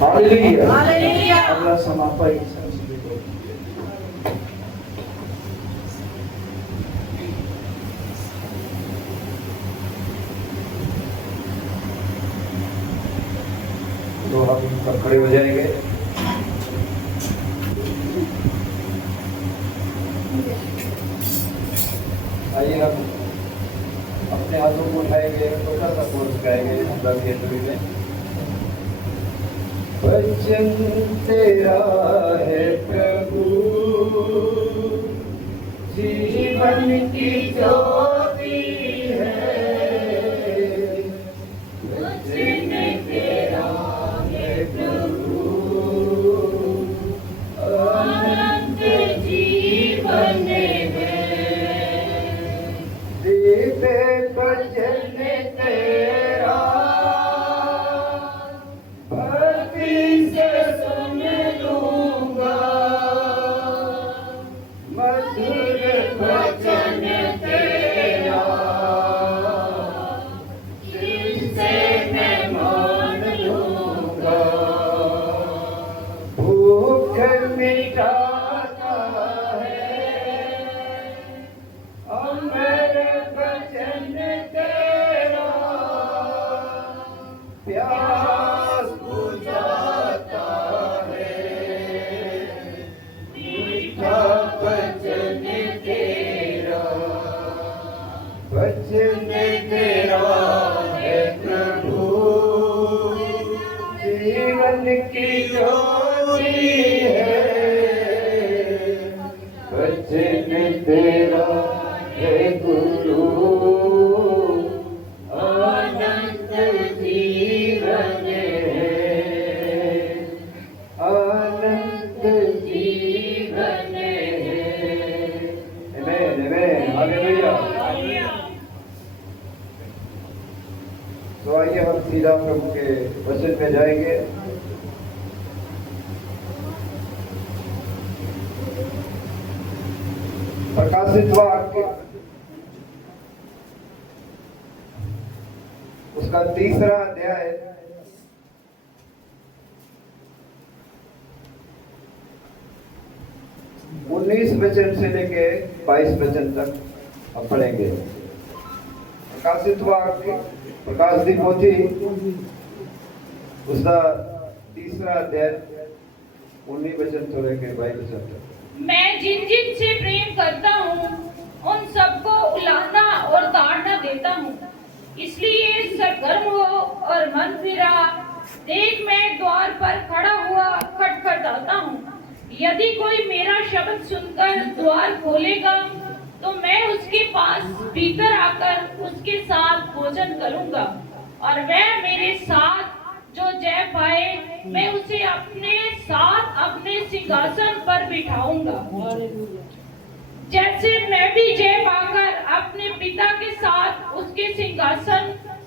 Hallelujah. Hallelujah. अगला समापन संस्कृति को तो हम सब खड़े हो जाएंगे। आइए हम अपने हाथों को उठाएंगे, छोटा सा कोर्स गाएंगे हम लोग केंद्री में। वचन तेरा है प्रभु, जीवन की ज्योति है। वचन तेरा है प्रभु, अनंत जीवन है। दीपे वचन तेरा भक्ति से सुन लूंगा, मधुर वचन तेरा दिल से मैं मान लूंगा। भूख मिटाता है अमर वचन तेरा, प्यास बुझाता है मीठा वचन तेरा। वचन तेरा है प्रभु, जीवन की ज्योति है। वचन तेरा है गुरु, अनंत जीवन है। अनंत जीवन है। आमीन आमीन हालेलुया। तो आइए हम सीधा प्रभु के वचन में जाएंगे। प्रकाशित वाक्य उसका 3रा अध्याय 19 वचन से लेके 22 वचन तक हम पढ़ेंगे। प्रकाशित वाक्य प्रकाश दी पोथी उसका 3रा अध्याय 19 वचन से लेके 22 वचन तक। मैं जिन जिन से प्रेम करता हूँ उन सबको उलाहना और ताड़ना देता हूँ, इसलिए सरगर्म हो और मन फिरा। देख मैं द्वार पर खड़ा हुआ खटखटाता हूँ। यदि कोई मेरा शब्द सुनकर द्वार खोलेगा तो मैं उसके पास भीतर आकर उसके साथ भोजन करूँगा और वह मेरे साथ। जो जय पाए मैं उसे अपने साथ अपने सिंहासन पर बिठाऊंगा, जैसे मैं भी जय पाकर अपने पिता के साथ उसके सिंहासन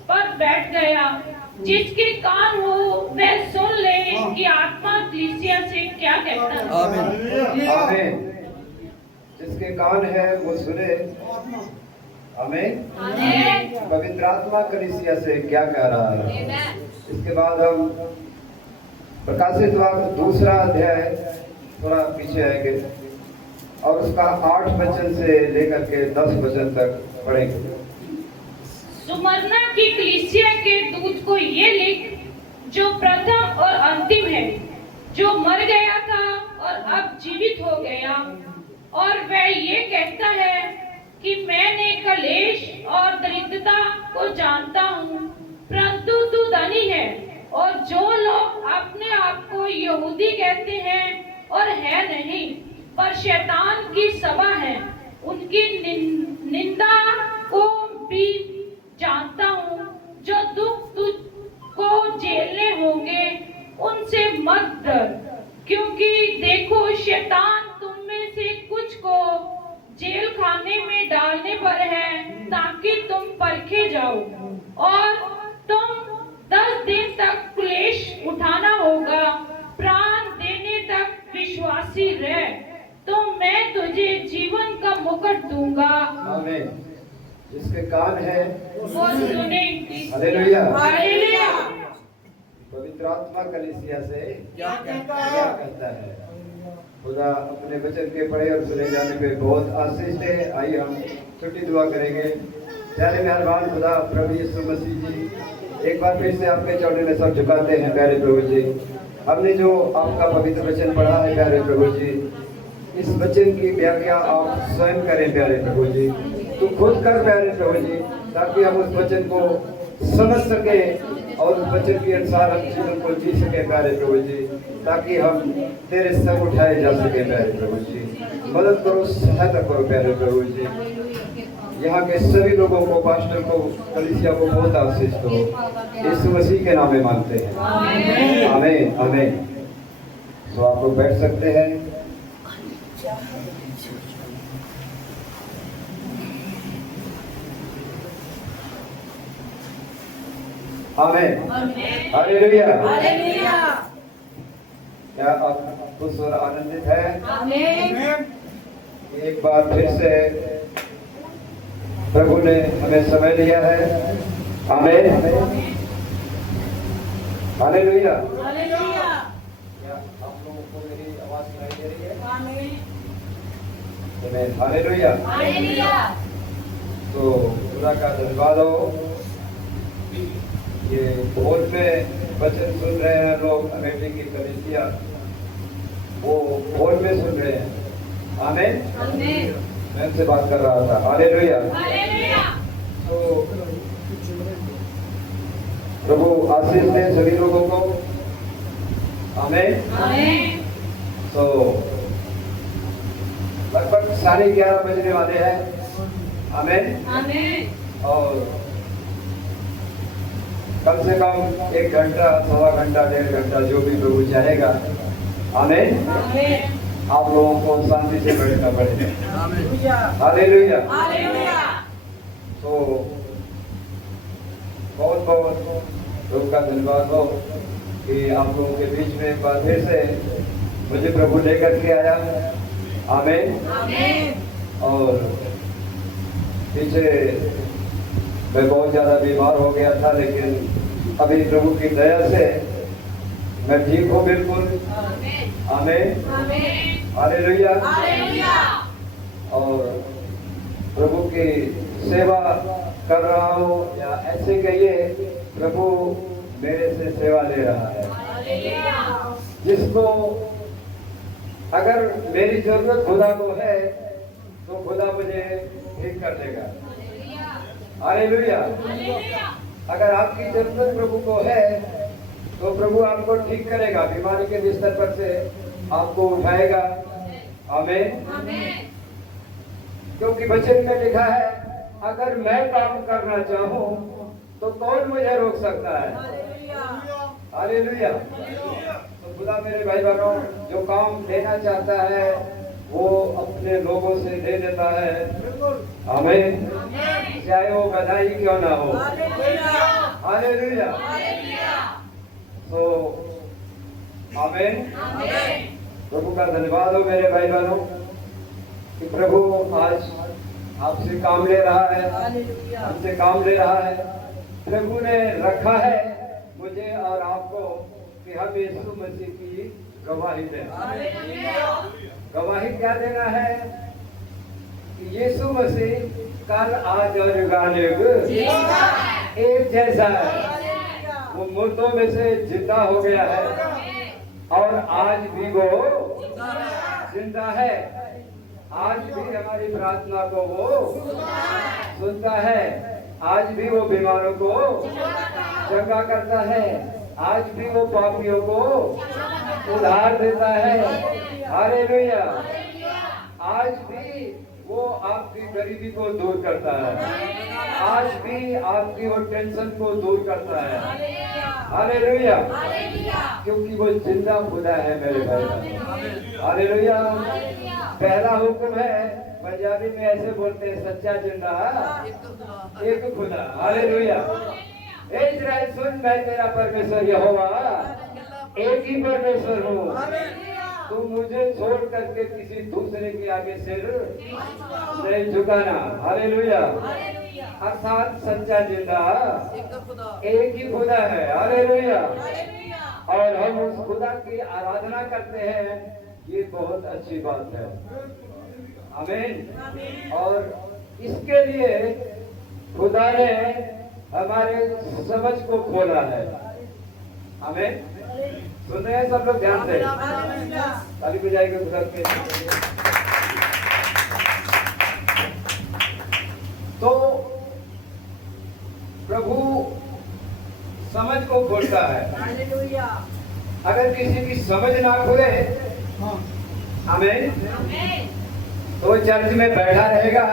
पर बैठ गया। जिसके कान हो वह सुन ले कि आत्मा कलीसिया से क्या कहता है। आमीन आमीन। जिसके कान है वो सुने। आमीन आमीन। पवित्र आत्मा कलीसिया से क्या कह रहा है। इसके बाद हम प्रकाशित वाक्य 2रा अध्याय थोड़ा पीछे आएंगे और उसका 8 वचन से लेकर के 10 वचन तक पढ़ेंगे। सुमरना की कलीसिया के दूत को ये लिख, जो प्रथम और अंतिम है, जो मर गया था और अब जीवित हो गया, और वह ये कहता है कि मैंने कलेश और दरिद्रता को जानता हूँ, परंतु तू धनी है और जो लोग अपने आप को यहूदी कहते हैं और है नहीं पर शैतान की सभा है, उनकी निंदा को भी जानता हूँ। जो दुख तुझको झेलने होंगे उनसे मत डर, क्योंकि देखो शैतान तुम में से कुछ को जेल खाने में डालने पर है, ताकि तुम परखे जाओ और तुम 10 दिन तक क्लेश उठाना होगा। प्राण देने तक विश्वासी रह, तो मैं तुझे जीवन का मुकुट दूंगा। आमीन। जिसके कान है वो सुने। Hallelujah hallelujah. पवित्र पवित्र आत्मा कलीसिया से क्या कहता क्या कहता है। खुदा अपने वचन के पढ़े और सुने जाने पे बहुत आशीष दे। आइए हम छोटी दुआ करेंगे। प्यारे मेहरबान खुदा प्रभु यीशु मसीह जी, एक बार फिर से आपके चौड़े में सब झुकाते हैं प्यारे प्रभु जी। हमने जो आपका पवित्र वचन पढ़ा है प्यारे प्रभु जी, इस वचन की व्याख्या आप स्वयं करें प्यारे प्रभु जी, तो खुद कर प्यारे प्रभु जी, ताकि हम उस वचन को समझ सके और उस वचन के अनुसार हम जीवन को जी सके प्यारे प्रभु जी, ताकि हम तेरे संग उठाए जा सके प्यारे प्रभु जी। मदद करो, सहायता करो प्यारे प्रभु जी। यहाँ के सभी लोगों को, पास्टर को, कलीसिया को बहुत आशीष दो। यीशु मसीह के नाम में मांगते हैं, आमीन आमीन। तो आप लोग बैठ सकते हैं। आमीन, हालेलुया। क्या आप खुश और आनंदित हैं? आमीन। एक बार फिर से प्रभु ने हमें समय दिया है। आमीन, हालेलुया। क्या आप लोगों को मेरी आवाज सुनाई दे रही है? आमीन, हालेलुया। तो खुदा का धन्यवाद हो। ये भोर में वचन सुन रहे हैं लोग, अमेठी की कलीसिया वो भोर में सुन रहे हैं। आमीन, मैं उनसे बात कर रहा था। हालेलुया। तो प्रभु आशीष दे सभी लोगों को। आमीन। तो लगभग 11:30 बजने वाले हैं। आमीन। और कम से कम 1 घंटा, सवा घंटा, 1.5 घंटा, जो भी प्रभु चाहेगा। आमीन। आप लोगों को शांति से बैठना पड़ेगा। हालेलुया। तो बहुत बहुत प्रभु का धन्यवाद हो कि आप लोगों के बीच में एक बार फिर से मुझे प्रभु लेकर के आया। आमीन। और पीछे मैं बहुत ज़्यादा बीमार हो गया था, लेकिन अभी प्रभु की दया से मैं ठीक हूँ बिल्कुल। आमीन, हालेलुया। और प्रभु की सेवा कर रहा हूँ, या ऐसे कहिए प्रभु मेरे से सेवा ले रहा है। जिसको अगर मेरी जरूरत खुदा को है तो खुदा मुझे ठीक कर देगा। हालेलुया। अगर आपकी जरूरत प्रभु को है तो प्रभु आपको ठीक करेगा, बीमारी के बिस्तर पर से आपको उठाएगा। आमीन। क्योंकि वचन में लिखा है, अगर मैं काम करना चाहूं तो कौन मुझे रोक सकता है। हालेलुया। तो खुदा मेरे भाई बहनों, जो काम देना चाहता है वो अपने लोगों से दे देता है। आमीन। चाहे वो बधाई क्यों ना हो। हालेलुया। तो आमीन। प्रभु का धन्यवाद हो मेरे भाई बहनों कि प्रभु आज आपसे काम ले रहा है, हमसे काम ले रहा है। प्रभु ने रखा है मुझे और आपको कि हम यीशु मसीह की गवाही दें। गवाही क्या देना है कि यीशु मसीह कल, आज और युगानुयुग एक जैसा है। वो मुर्दों में से जिंदा हो गया है और आज भी वो जिंदा है। आज भी हमारी प्रार्थना को वो सुनता है। आज भी वो बीमारों को चंगा करता है। आज भी वो पापियों को उद्धार देता है। हालेलुया। आज भी वो आपकी गरीबी को दूर करता है। आज भी आपकी वो टेंशन को दूर करता है। हालेलुया। क्योंकि वो जिंदा खुदा है मेरे भाई। हालेलुया। पहला हुक्म है, पंजाबी में ऐसे बोलते हैं, सच्चा जिंदा एक खुदा। हालेलुया। इस्राएल सुन, मैं तेरा परमेश्वर यहोवा एक ही परमेश्वर हूँ। तू मुझे छोड़ करके किसी दूसरे के आगे सिर नहीं झुकाना। हालेलुया। अर्थात सच्चा जिंदा एक ही खुदा है। हालेलुया। और हम उस खुदा की आराधना करते हैं, ये बहुत अच्छी बात है। आमीन। और इसके लिए खुदा ने हमारे समझ को खोला है। आमीन। सुन रहे हैं सब लोग? ध्यान से ताली बजाएंगे खुदा के। तो प्रभु समझ को खोलता है। अगर किसी की समझ ना खुले, आमीन, तो चर्च में बैठा रहेगा,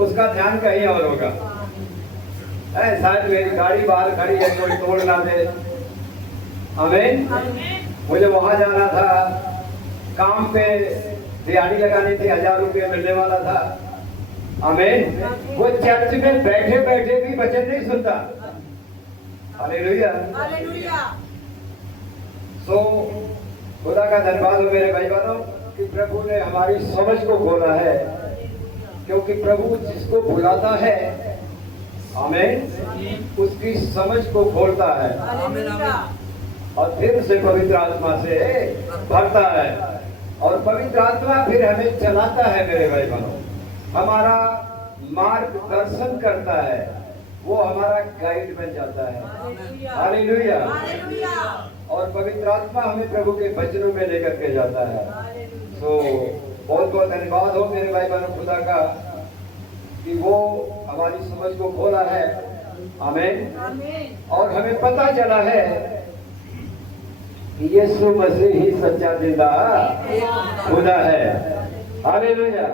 उसका ध्यान कहीं और होगा। शायद मेरी गाड़ी बाहर खड़ी है, कोई तोड़ ना दे। आमीन। मुझे वहां जाना था, काम पे दिहाड़ी लगानी थी, 1000 रुपये मिलने वाला था। आमीन। वो चर्च में बैठे बैठे भी वचन नहीं सुनता। हालेलुया। सो खुदा का धन्यवाद हो मेरे भाई बहनों कि प्रभु ने हमारी समझ को खोला है, क्योंकि प्रभु जिसको बुलाता है, आमीन, उसकी समझ को खोलता है और फिर उसे पवित्र आत्मा से भरता है, और पवित्र आत्मा फिर हमें चलाता है मेरे भाई बहनों, हमारा मार्गदर्शन करता है, वो हमारा गाइड बन जाता है। हालेलुया। और पवित्र आत्मा हमें प्रभु के वचनों में लेकर के जाता है। तो बहुत बहुत धन्यवाद हो मेरे भाई बहनों खुदा का कि वो हमारी समझ को खोला है। आमीन। और हमें पता चला है कि यीशु मसीह ही सच्चा जिंदा खुदा है। हालेलुया।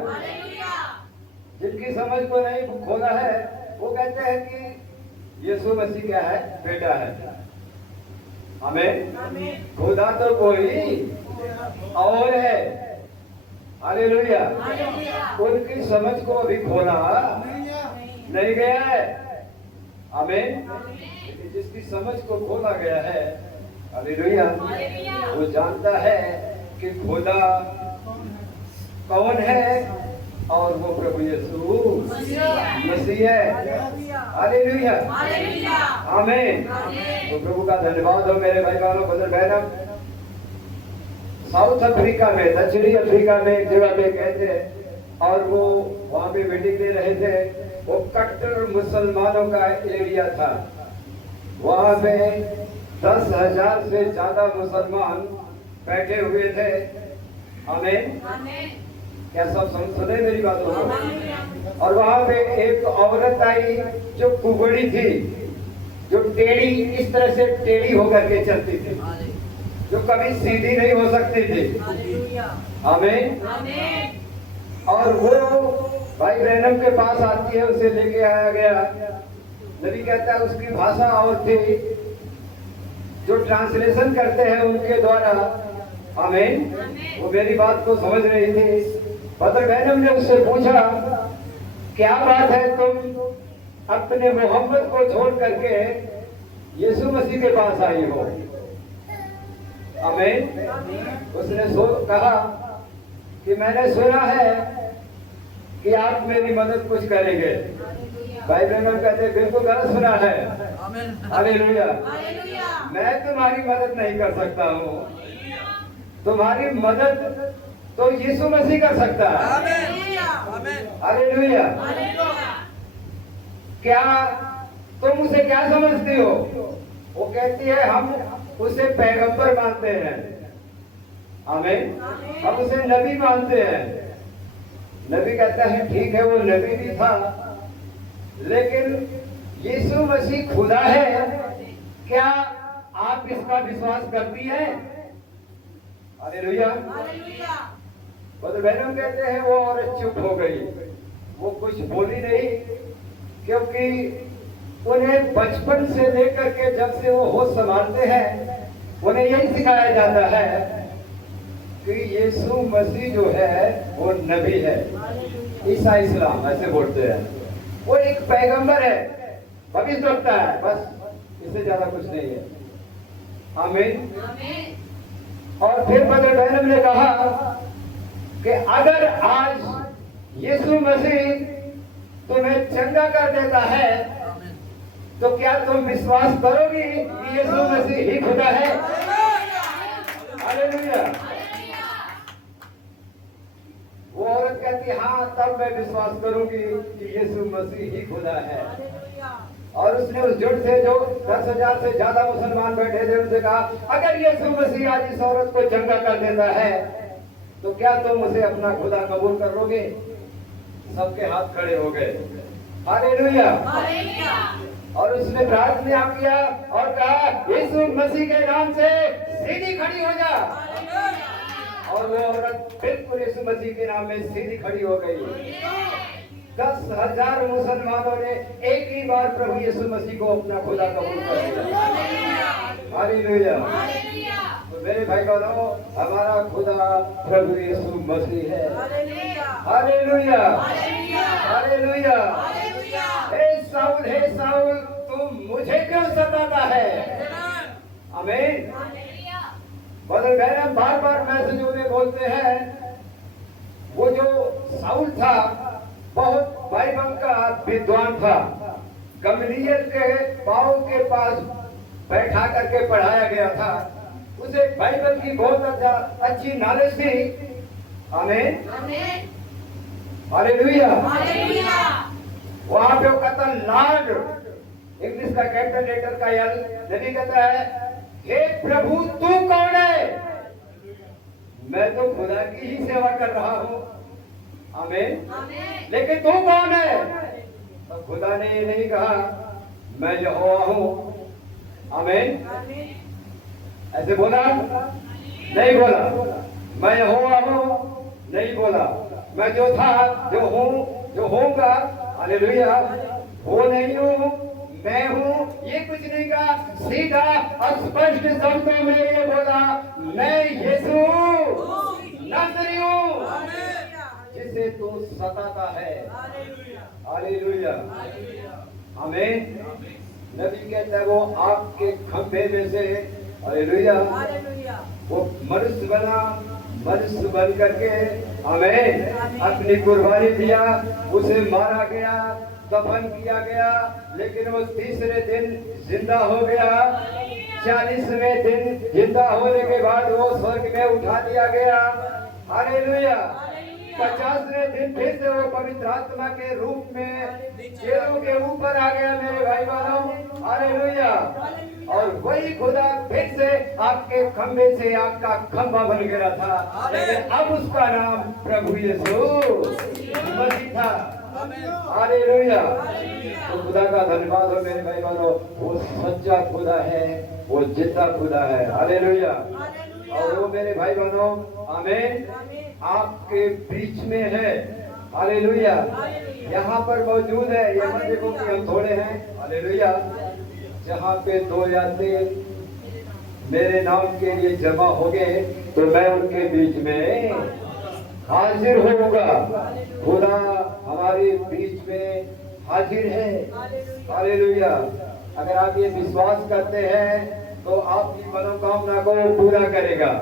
जिनकी समझ को नहीं खोला है, वो कहते हैं कि यीशु मसीह क्या है? बेटा है। आमीन। खुदा तो कोई और है। हालेलुया। उनकी समझ को अभी खोला नहीं गया है। आमीन। जिसकी समझ को खोला गया है, हालेलुया, वो जानता है कि खुदा कौन है, और वो प्रभु यीशु मसीह है। हालेलुया। आमीन। तो प्रभु का धन्यवाद हो मेरे भाई बहनों। ब्रदर बैनम साउथ अफ्रीका में, दक्षिणी अफ्रीका में एक जगह पे गए थे, और वो वहां पे मीटिंग दे रहे थे। वो कट्टर मुसलमानों का एरिया था। वहां पे 10,000 से ज्यादा मुसलमान बैठे हुए थे। आमीन। क्या सब सुने मेरी बातों को? और वहां पे एक औरत आई जो कुबड़ी थी, जो टेढ़ी, इस तरह से टेढ़ी होकर के चलती थी, जो कभी सीधी नहीं हो सकती थी। आमीन। और वो भाई ब्रैनम के पास आती है, उसे लेके आया गया। नबी कहता है उसकी भाषा और थी, जो ट्रांसलेशन करते हैं उनके द्वारा। आमीन। वो मेरी बात को समझ रही थी। ब्रदर बैनम ने उससे पूछा, क्या बात है, तुम अपने मोहम्मद को छोड़ करके यीशु मसीह के पास आई हो? आमीन। उसने कहा कि मैंने सुना है कि आप मेरी मदद कुछ करेंगे। भाई बहनों कहते बिल्कुल गलत सुना है। हालेलुया। मैं तुम्हारी मदद नहीं कर सकता हूँ, तुम्हारी मदद तो यीशु मसीह कर सकता है। हालेलुया। क्या तुम उसे क्या समझती हो? वो कहती है हम उसे पैगंबर मानते हैं। आमीन। हम उसे नबी मानते हैं। नबी कहता है ठीक है, वो नबी भी था, लेकिन यीशु मसीह खुदा है, क्या आप इसका विश्वास करती हैं? हालेलुया। ब्रदर बैनम कहते हैं वो औरत चुप हो गई, वो कुछ बोली नहीं, क्योंकि उन्हें बचपन से लेकर के जब से वो होश संभालते हैं, उन्हें यही सिखाया जाता है कि यीशु मसीह जो है वो नबी है। ईसा इस्लाम ऐसे बोलते हैं, वो एक पैगंबर है, भविष्यवक्ता है, बस इससे ज्यादा कुछ नहीं है। आमीन। और फिर ब्रदर बैनम ने कहा कि अगर आज यीशु मसीह तुम्हें चंगा कर देता है, तो क्या तुम विश्वास करोगी कि यीशु मसीह ही खुदा है? हालेलुया। वो औरत कहती हाँ, तब मैं विश्वास करूंगी कि यीशु मसीह ही खुदा है। और उसने उस झुंड से जो 10,000 से ज्यादा मुसलमान बैठे थे उनसे कहा, अगर यीशु मसीह आज इस औरत को चंगा कर देता है तो क्या तुम उसे अपना खुदा कबूल कर लोगे? सबके हाथ खड़े हो गए। हालेलुया। और उसने प्रार्थना किया और कहा, यीशु मसीह के नाम से सीधी खड़ी हो जा। और वो औरत बिल्कुल यीशु मसीह के नाम में सीधी खड़ी हो गई। 10,000 मुसलमानों ने एक ही बार प्रभु यीशु मसीह को अपना खुदा कबूल कर लिया। हालेलुया। तो मेरे भाई बहनों, हमारा खुदा प्रभु यीशु मसीह है। हालेलुया। हालेलुया। हे साउल, तुम मुझे क्यों सताता है? आमीन। ब्रदर बैरम बार बार मैसेजों में बोलते हैं, वो जो साउल था बहुत बाइबल का विद्वान था। गमलीएल के पांव के पास बैठा करके पढ़ाया गया था। उसे बाइबल की बहुत अच्छी नॉलेज थी। आमीन। हालेलुया। वहां पे वो कहता लॉर्ड, इंग्लिश का कैपिटल लेटर का यल, नबी कहता है, हे प्रभु तू कौन है? मैं तो खुदा की ही सेवा कर रहा हूँ। आमीन। लेकिन तू कौन है? तो खुदा ने ये नहीं कहा मैं यहोवा हूँ। आमीन। ऐसे बोला? नहीं बोला। मैं यहोवा हूँ नहीं बोला। मैं जो था, जो हूँ, जो होऊंगा, हालेलुया, वो नहीं हूँ, मैं हूँ, ये कुछ नहीं कहा। सीधा स्पष्ट शब्दों में ये बोला, मैं यीशु नासरी हूँ जिसे तू सताता है। हालेलुया। आमीन। नबी कहता है वो आपके खंभे में से, हालेलुया, वो मनुष्य बना, मनुष्य बन करके आमीन अपनी कुर्बानी दिया, उसे मारा गया, दफन किया गया, लेकिन वो तीसरे दिन जिंदा हो गया। 40वें दिन जिंदा होने के बाद वो स्वर्ग में उठा दिया गया। हालेलुया। 50वें दिन फिर से वो पवित्र आत्मा के रूप में चेलों के ऊपर आ गया। मेरे भाई बहनों, हालेलुया। और वही खुदा फिर से आपके खंभे से आपका खंभा बन गया था, लेकिन अब उसका नाम प्रभु यीशु मसीह था। हालेलुया। तो खुदा का धन्यवाद हो मेरे भाई बहनों, वो सच्चा खुदा है, वो जिंदा खुदा है। हालेलुया। और वो मेरे भाई बहनों, आमीन, आपके बीच में है। हालेलुया। यहाँ पर मौजूद है। ये मत देखो कि हम थोड़े हैं। हालेलुया। जहाँ पे 2 या 3 मेरे नाम के लिए जमा हो गए तो मैं उनके बीच में हाजिर होऊंगा। खुदा हमारे बीच में हाजिर है। हालेलुया। अगर आप ये विश्वास करते हैं तो आपकी मनोकामना को पूरा करेगा।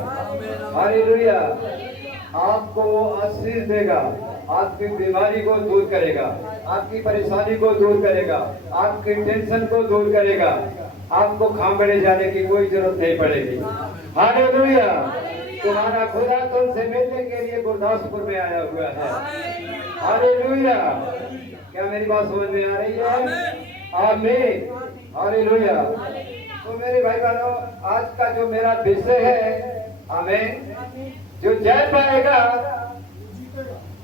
हालेलुया। आपको वो आशीष देगा, आपकी बीमारी को दूर करेगा, आपकी परेशानी को दूर करेगा, आपकी टेंशन को दूर करेगा। आपको खांबड़े जाने की कोई जरूरत नहीं पड़ेगी। हालेलुया। तुम्हारा खुदा तुमसे मिलने के लिए गुरदासपुर में आया हुआ है। हालेलुया। क्या मेरी बात समझ में आ रही है? आमीन। हालेलुया। तो मेरे भाई बहनों, आज का जो मेरा विषय है, आमीन, जो जय पाएगा,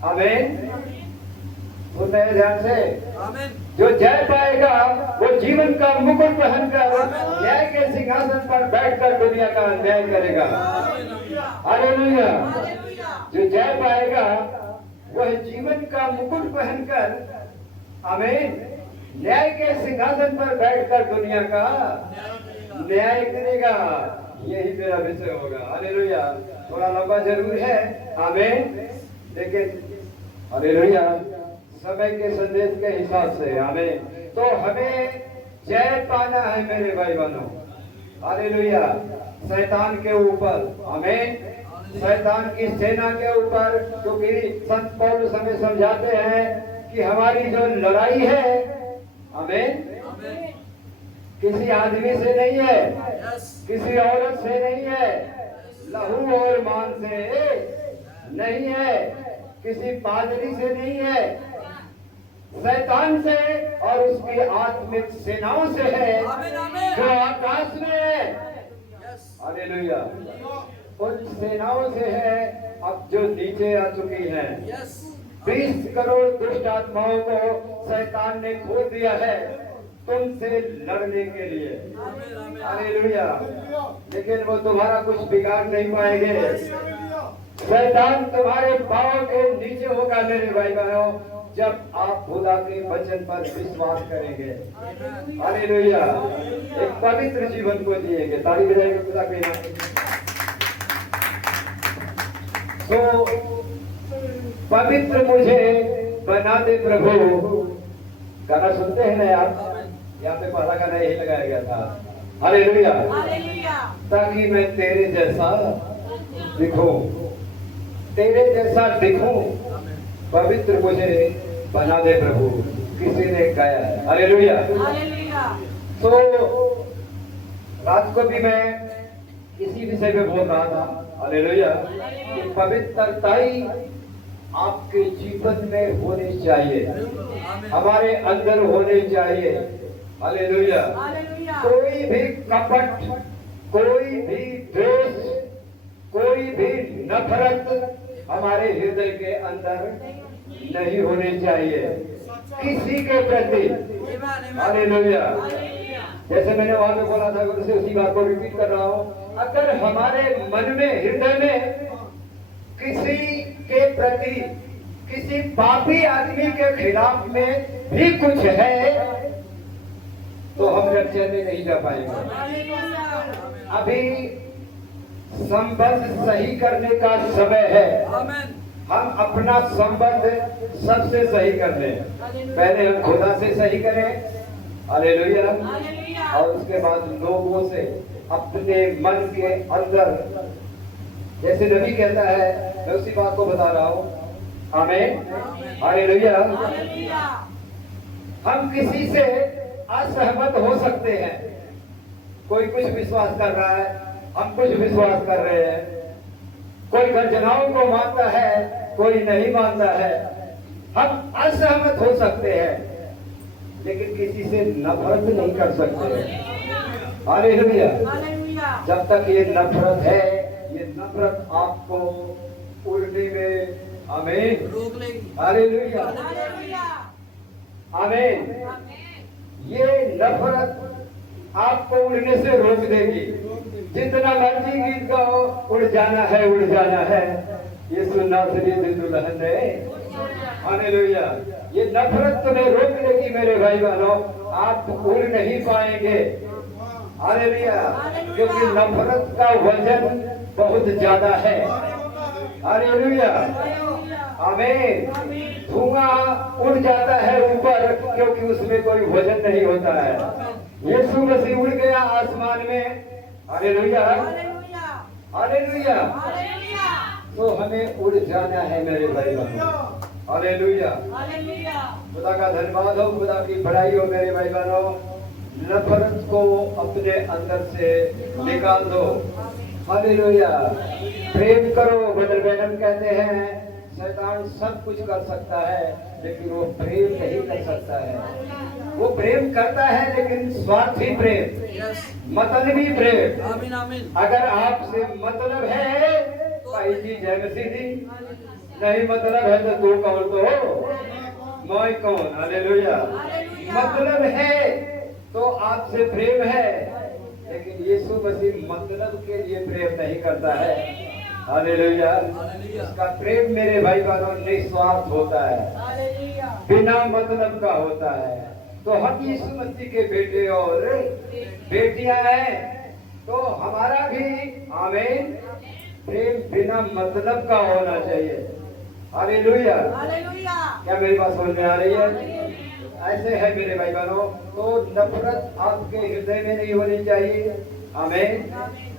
आमीन, सुनते हैं ध्यान से, जो जय पाएगा वो जीवन का मुकुट पहनकर न्याय के सिंहासन पर बैठकर दुनिया का न्याय करेगा। हालेलुया। जो जय पाएगा वह जीवन का मुकुट पहनकर, आमीन, न्याय के सिंहासन पर बैठकर दुनिया का न्याय करेगा। यही मेरा विषय होगा। हालेलुया। थोड़ा लंबा जरूर है, आमीन, लेकिन हालेलुया समय के संदेश के हिसाब से, आमीन, तो हमें जय पाना है मेरे भाई बहनों। हालेलुया। शैतान के ऊपर, आमीन, शैतान की सेना के ऊपर, क्योंकि संत पौलुस हमें समझाते हैं कि हमारी जो लड़ाई है, आमीन, किसी आदमी से नहीं है, किसी औरत से नहीं है, लहू और मांस से नहीं है, किसी पादरी से नहीं है, शैतान से और उसकी आत्मिक सेनाओं से है जो आकाश में है। हालेलुया। उन सेनाओं से है अब जो नीचे आ चुकी हैं। 20 करोड़ दुष्ट आत्माओं को शैतान ने खोल दिया है तुमसे लड़ने के लिए। हालेलुया। लेकिन वो तुम्हारा कुछ बिगाड़ नहीं पाएंगे। शैतान तुम्हारे पांव के नीचे होगा मेरे भाई बहनों, जब आप खुदा के वचन पर विश्वास करेंगे। हालेलुया। एक पवित्र जीवन को जिएंगे। ताली बजाएंगे खुदा के नाम। तो पवित्र मुझे बना दे प्रभु। गाना सुनते हैं ना आप? यहाँ पे पहला गाना यही लगाया गया था। हालेलुया। ताकि मैं तेरे जैसा दिखूं, तेरे जैसा दिखूं। पवित्र मुझे बना दे प्रभु, किसी ने गाया। हालेलुया। तो रात को भी मैं इसी विषय पे बोल रहा था। हालेलुया। कि पवित्रता ही आपके जीवन में होनी चाहिए, हमारे अंदर होनी चाहिए। हालेलुया। कोई भी कपट, कोई भी द्वेष, कोई भी नफरत हमारे हृदय के अंदर नहीं होनी चाहिए किसी के प्रति। हालेलुया। जैसे मैंने वहां पे बोला था वैसे उसी बात को रिपीट कर रहा हूँ। अगर हमारे मन में, हृदय में किसी के प्रति, किसी पापी आदमी के खिलाफ में भी कुछ है तो हम रक्षा में नहीं जा पाएंगे। अभी संबंध सही करने का समय है। हम अपना संबंध सबसे सही कर लें। पहले हम खुदा से सही करें। हालेलुया। और उसके बाद लोगों से, अपने मन के अंदर, जैसे नबी कहता है, मैं उसी बात को बता रहा हूँ। आमीन। हालेलुया। हम किसी से असहमत हो सकते हैं। कोई कुछ विश्वास कर रहा है, हम कुछ विश्वास कर रहे हैं। कोई गर्जनाओं को मानता है, कोई नहीं मानता है। हम असहमत हो सकते हैं, लेकिन किसी से नफरत नहीं कर सकते। हालेलुया। जब तक ये नफरत है, ये नफरत आपको उड़ने में, आमीन, हालेलुया, आमीन, ये नफरत आपको उड़ने से रोक देगी। जितना मर्जी गीत गाओ, उड़ जाना है, उड़ जाना है, यीशु नासरी दुल्हन ने। हालेलुया। ये नफरत तुम्हें रोक देगी मेरे भाई बहनों, आप उड़ नहीं पाएंगे। हालेलुया। क्योंकि नफरत का वजन बहुत ज्यादा है। हालेलुया। आमीन। धुआं उड़ जाता है ऊपर, क्योंकि उसमें कोई वजन नहीं होता है। यीशु मसीह उड़ गया आसमान में। हालेलुया। हालेलुया। तो हमें उड़ जाना है मेरे भाई बहनों। हालेलुया। खुदा का धन्यवाद हो, खुदा की बड़ाई हो मेरे भाई बहनों। नफरत को अपने अंदर से निकाल दो। हालेलुया। प्रेम करो। ब्रदर बैनम कहते हैं शैतान सब कुछ कर सकता है, लेकिन वो प्रेम नहीं कर सकता है। वो प्रेम करता है, लेकिन स्वार्थी प्रेम, मतलबी प्रेम। अगर आपसे मतलब है भाई जी, जय मसीह जी, नहीं मतलब है तो तू कौन तो हो, मैं कौन। हालेलुया। मतलब है तो आपसे प्रेम है, लेकिन यीशु मसीह मतलब के लिए प्रेम नहीं करता है। हालेलुया। उसका प्रेम मेरे भाई बहनों निस्वार्थ होता है, बिना मतलब का होता है। तो हम यीशु मसीह के बेटे और बेटियां हैं, तो हमारा भी, आमीन, प्रेम बिना मतलब का होना चाहिए। हालेलुया। क्या मेरी बात समझ में आ रही है? ऐसे है मेरे भाई बहनों। तो नफरत आपके हृदय में नहीं होनी चाहिए। आमीन।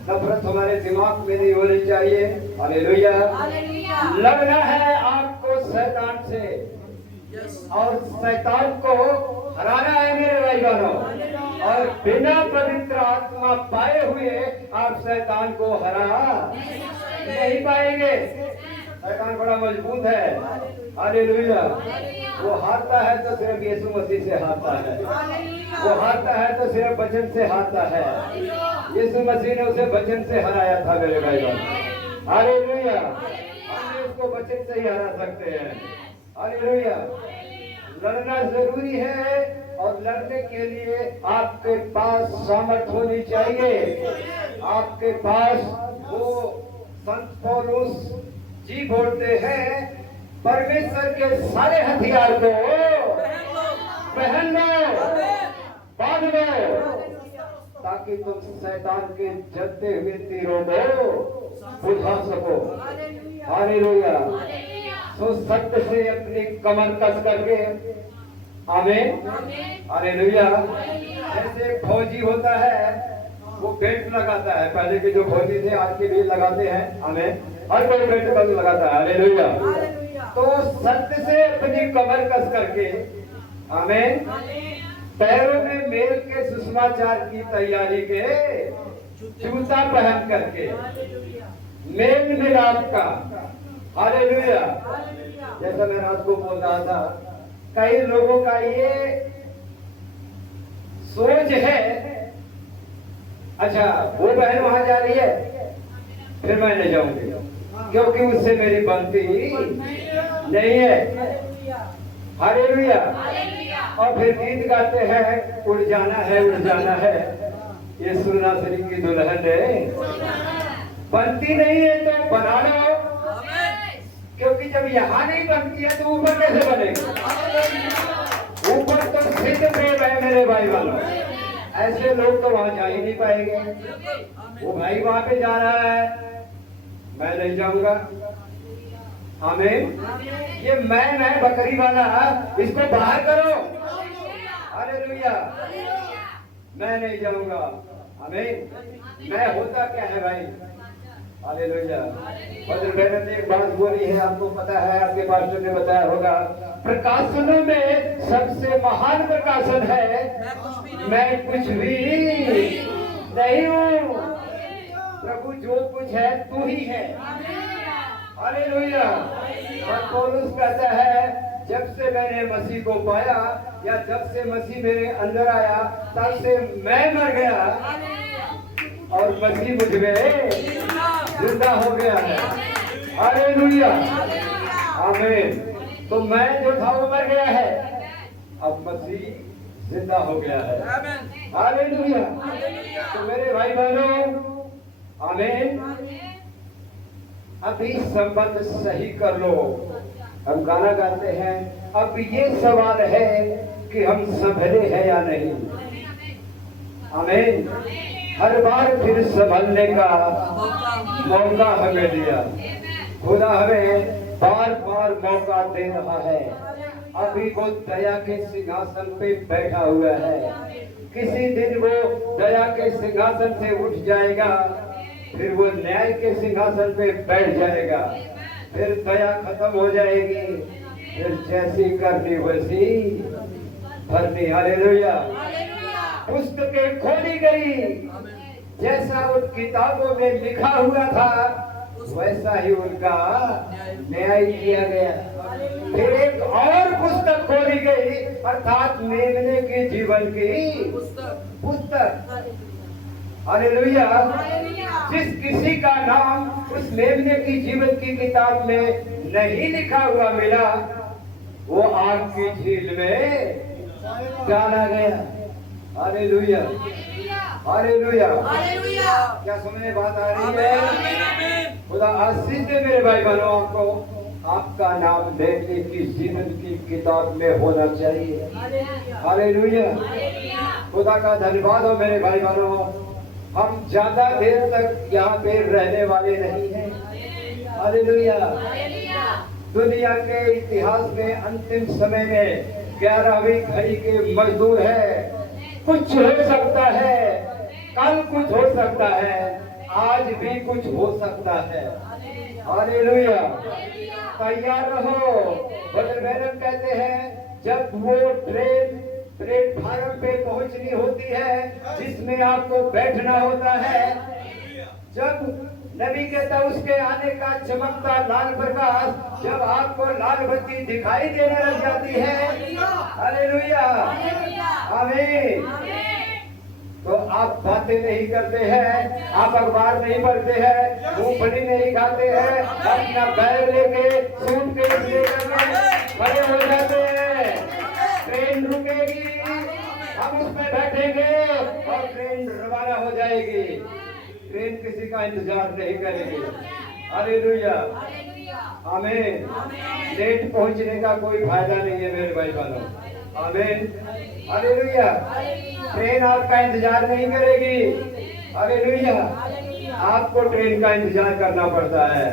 नफरत हमारे दिमाग में नहीं होनी चाहिए। हालेलुया। लड़ना है आपको शैतान से, और शैतान को हराना है मेरे भाई बहनों। और बिना पवित्र आत्मा पाए हुए आप शैतान को हरा नहीं पाएंगे। शैतान बड़ा मजबूत है, हालेलुया। वो हारता है तो सिर्फ यीशु मसीह से हारता है, वो हारता है तो सिर्फ वचन से हारता है। यीशु मसीह ने उसे वचन से हराया था मेरे भाई बहन, हालेलुया। हम उसको वचन से ही हरा सकते हैं, हालेलुया। लड़ना जरूरी है और लड़ने के लिए आपके पास सामर्थ होनी चाहिए। आपके पास वो संत पौलुस जी बोलते हैं, परमेश्वर के सारे हथियार को पहन लो, बांध लो, ताकि तुम शैतान के जलते हुए तीरों को बुझा सको, हालेलुया। सो सत्य से अपनी कमर कस करके, आमीन, हालेलुया। जैसे फौजी होता है वो बेल्ट लगाता है, पहले के जो फौजी थे आज के भी लगाते हैं, आमीन, हर कोई बेल्ट का लगाता है, हालेलुया। तो सत्य से अपनी कमर कस करके, आमीन, पैरों में मेल के सुसमाचार की तैयारी के जूता पहन करके, मेल मिलाप का, हालेलुया। जैसा मैं रात को बोल रहा था, कई लोगों का ये सोच है, अच्छा वो बहन वहां जा रही है फिर मैं नहीं जाऊंगी क्योंकि उससे मेरी बनती नहीं है, हालेलुया। और फिर गीत गाते हैं, उड़ जाना है उड़ जाना है, ये सुरना शरीफ की दुल्हन है, बनती नहीं है तो बना लो, क्योंकि जब यहाँ नहीं बनती है तो ऊपर कैसे बनेगी? ऊपर तो सिद्ध प्रेम है मेरे भाई वालों, ऐसे लोग तो वहां जा ही नहीं पाएंगे। वो भाई वहां पे जा रहा है, मैं नहीं जाऊंगा, आमीन। ये मैं बकरी वाला, इसको बाहर करो, हालेलुया। मैं नहीं जाऊंगा, आमीन। मैं होता क्या है भाई, हालेलुया। बदर बहन ने एक बात बोली है, आपको पता है, आपके पास्टर ने बताया होगा, प्रकाशनों में सबसे महान प्रकाशन है मैं कुछ भी नहीं हूँ, प्रभु जो कुछ है तू ही है, हालेलुया। और पौलुस कहता है, जब से मैंने मसीह को पाया या जब से मसीह मेरे अंदर आया तब से मैं मर गया और मसीह मुझ में जिंदा हो गया है, हालेलुया, आमीन। तो मैं जो था वो मर गया है, अब मसीह जिंदा हो गया है, हालेलुया। तो मेरे भाई बहनों, आमीन, अभी संबंध सही कर लो। हम गाना गाते हैं, अब ये सवाल है कि हम संभले हैं या नहीं, आमीन। हर बार फिर संभलने का मौका हमें दिया, खुदा हमें बार बार मौका दे रहा है। अभी वो दया के सिंहासन पे बैठा हुआ है, किसी दिन वो दया के सिंहासन से उठ जाएगा, फिर वो न्याय के सिंहासन पे बैठ जाएगा, फिर दया खत्म हो जाएगी, फिर जैसी करनी वैसी भरनी, हालेलुया। पुस्तकें खोली गई, जैसा उन किताबों में लिखा हुआ था वैसा ही उनका न्याय किया गया। फिर एक और पुस्तक खोली गई, अर्थात मेमने के जीवन की पुस्तक, हालेलुया। जिस किसी का नाम उस मेमने की जीवन की किताब में नहीं लिखा हुआ मिला, वो आग की झील में डाला गया, हालेलुया, हालेलुया। क्या समझ में बात आ रही है? खुदा आशीष दे मेरे भाई बहनों, आपको आपका नाम लेने की जीवन की किताब में होना चाहिए, हालेलुया। खुदा का धन्यवाद हो मेरे भाई बहनों। हम ज्यादा देर तक यहाँ पे रहने वाले नहीं हैं, हालेलुया। दुनिया के इतिहास में अंतिम समय में 11वीं घड़ी के मजदूर है। कुछ हो सकता है, कल कुछ हो सकता है, आज भी कुछ हो सकता है, हालेलुया। तैयार रहो। ब्रदर कहते हैं, जब वो ट्रेन प्लेटफार्म पे पहुंचनी होती है, जिसमें आपको बैठना होता है। जब नबी कहता उसके आने का चमकता लाल प्रकाश, जब आपको लाल बत्ती दिखाई देने लग जाती है, हालेलुया, आमीन, तो आप बातें नहीं करते हैं, आप अखबार नहीं पढ़ते हैं, मूंगफली नहीं खाते हैं, अपना बैग लेके सूटकेस लेकर खड़े हो जाते हैं। ट्रेन रुकेगी, हम उस पर बैठेंगे और ट्रेन रवाना हो जाएगी। ट्रेन किसी का इंतजार नहीं करेगी। हालेलुया, आमीन। लेट पहुंचने का कोई फायदा नहीं है मेरे भाई बहनों, आमीन, हालेलुया। ट्रेन आपका इंतजार नहीं करेगी, हालेलुया, आपको ट्रेन का इंतजार करना पड़ता है।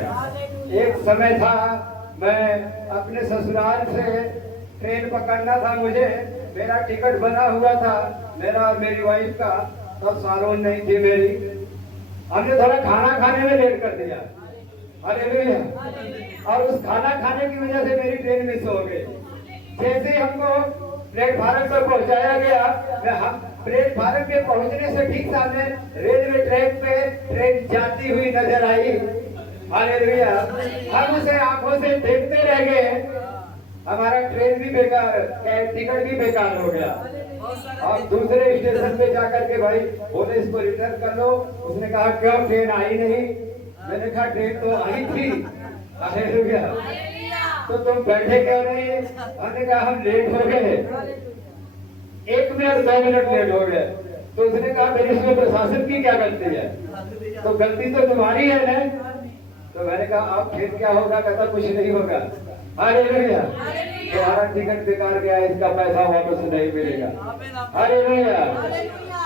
एक समय था, मैं अपने ससुराल से ट्रेन पकड़ना था मुझे, मेरा टिकट बना हुआ था, मेरा और मेरी वाइफ का, तब सारोन नहीं थी मेरी। हमने थोड़ा खाना खाने में लेट कर दिया, हालेलुया, और उस खाना खाने की वजह से मेरी ट्रेन मिस हो गई। जैसे ही हमको प्लेटफार्म पर पहुंचाया गया, हम प्लेटफार्म पे पहुंचने से ठीक सामने रेलवे ट्रैक पे ट्रेन जाती हुई नजर आई, हालेलुया। हम उसे आंखों से देखते रह गए, हमारा ट्रेन भी बेकार, टिकट भी बेकार हो गया। और दूसरे स्टेशन पे जाकर के भाई बोले इसको रिटर्न कर लो। उसने कहा क्यों, ट्रेन आई नहीं? मैंने कहा ट्रेन तो आई थी, हालेलुया, तो तुम बैठे क्यों नहीं? हमने कहा हम लेट हो गए, 1 मिनट 2 मिनट लेट हो गए। तो उसने कहा मेरी इसमें प्रशासन की क्या गलती है? तो गलती तो तुम्हारी है ना। तो मैंने कहा अब फिर क्या होगा? कहता कुछ नहीं होगा, हालेलुया, तुम्हारा टिकट बेकार गया, इसका पैसा वापस नहीं मिलेगा, हालेलुया।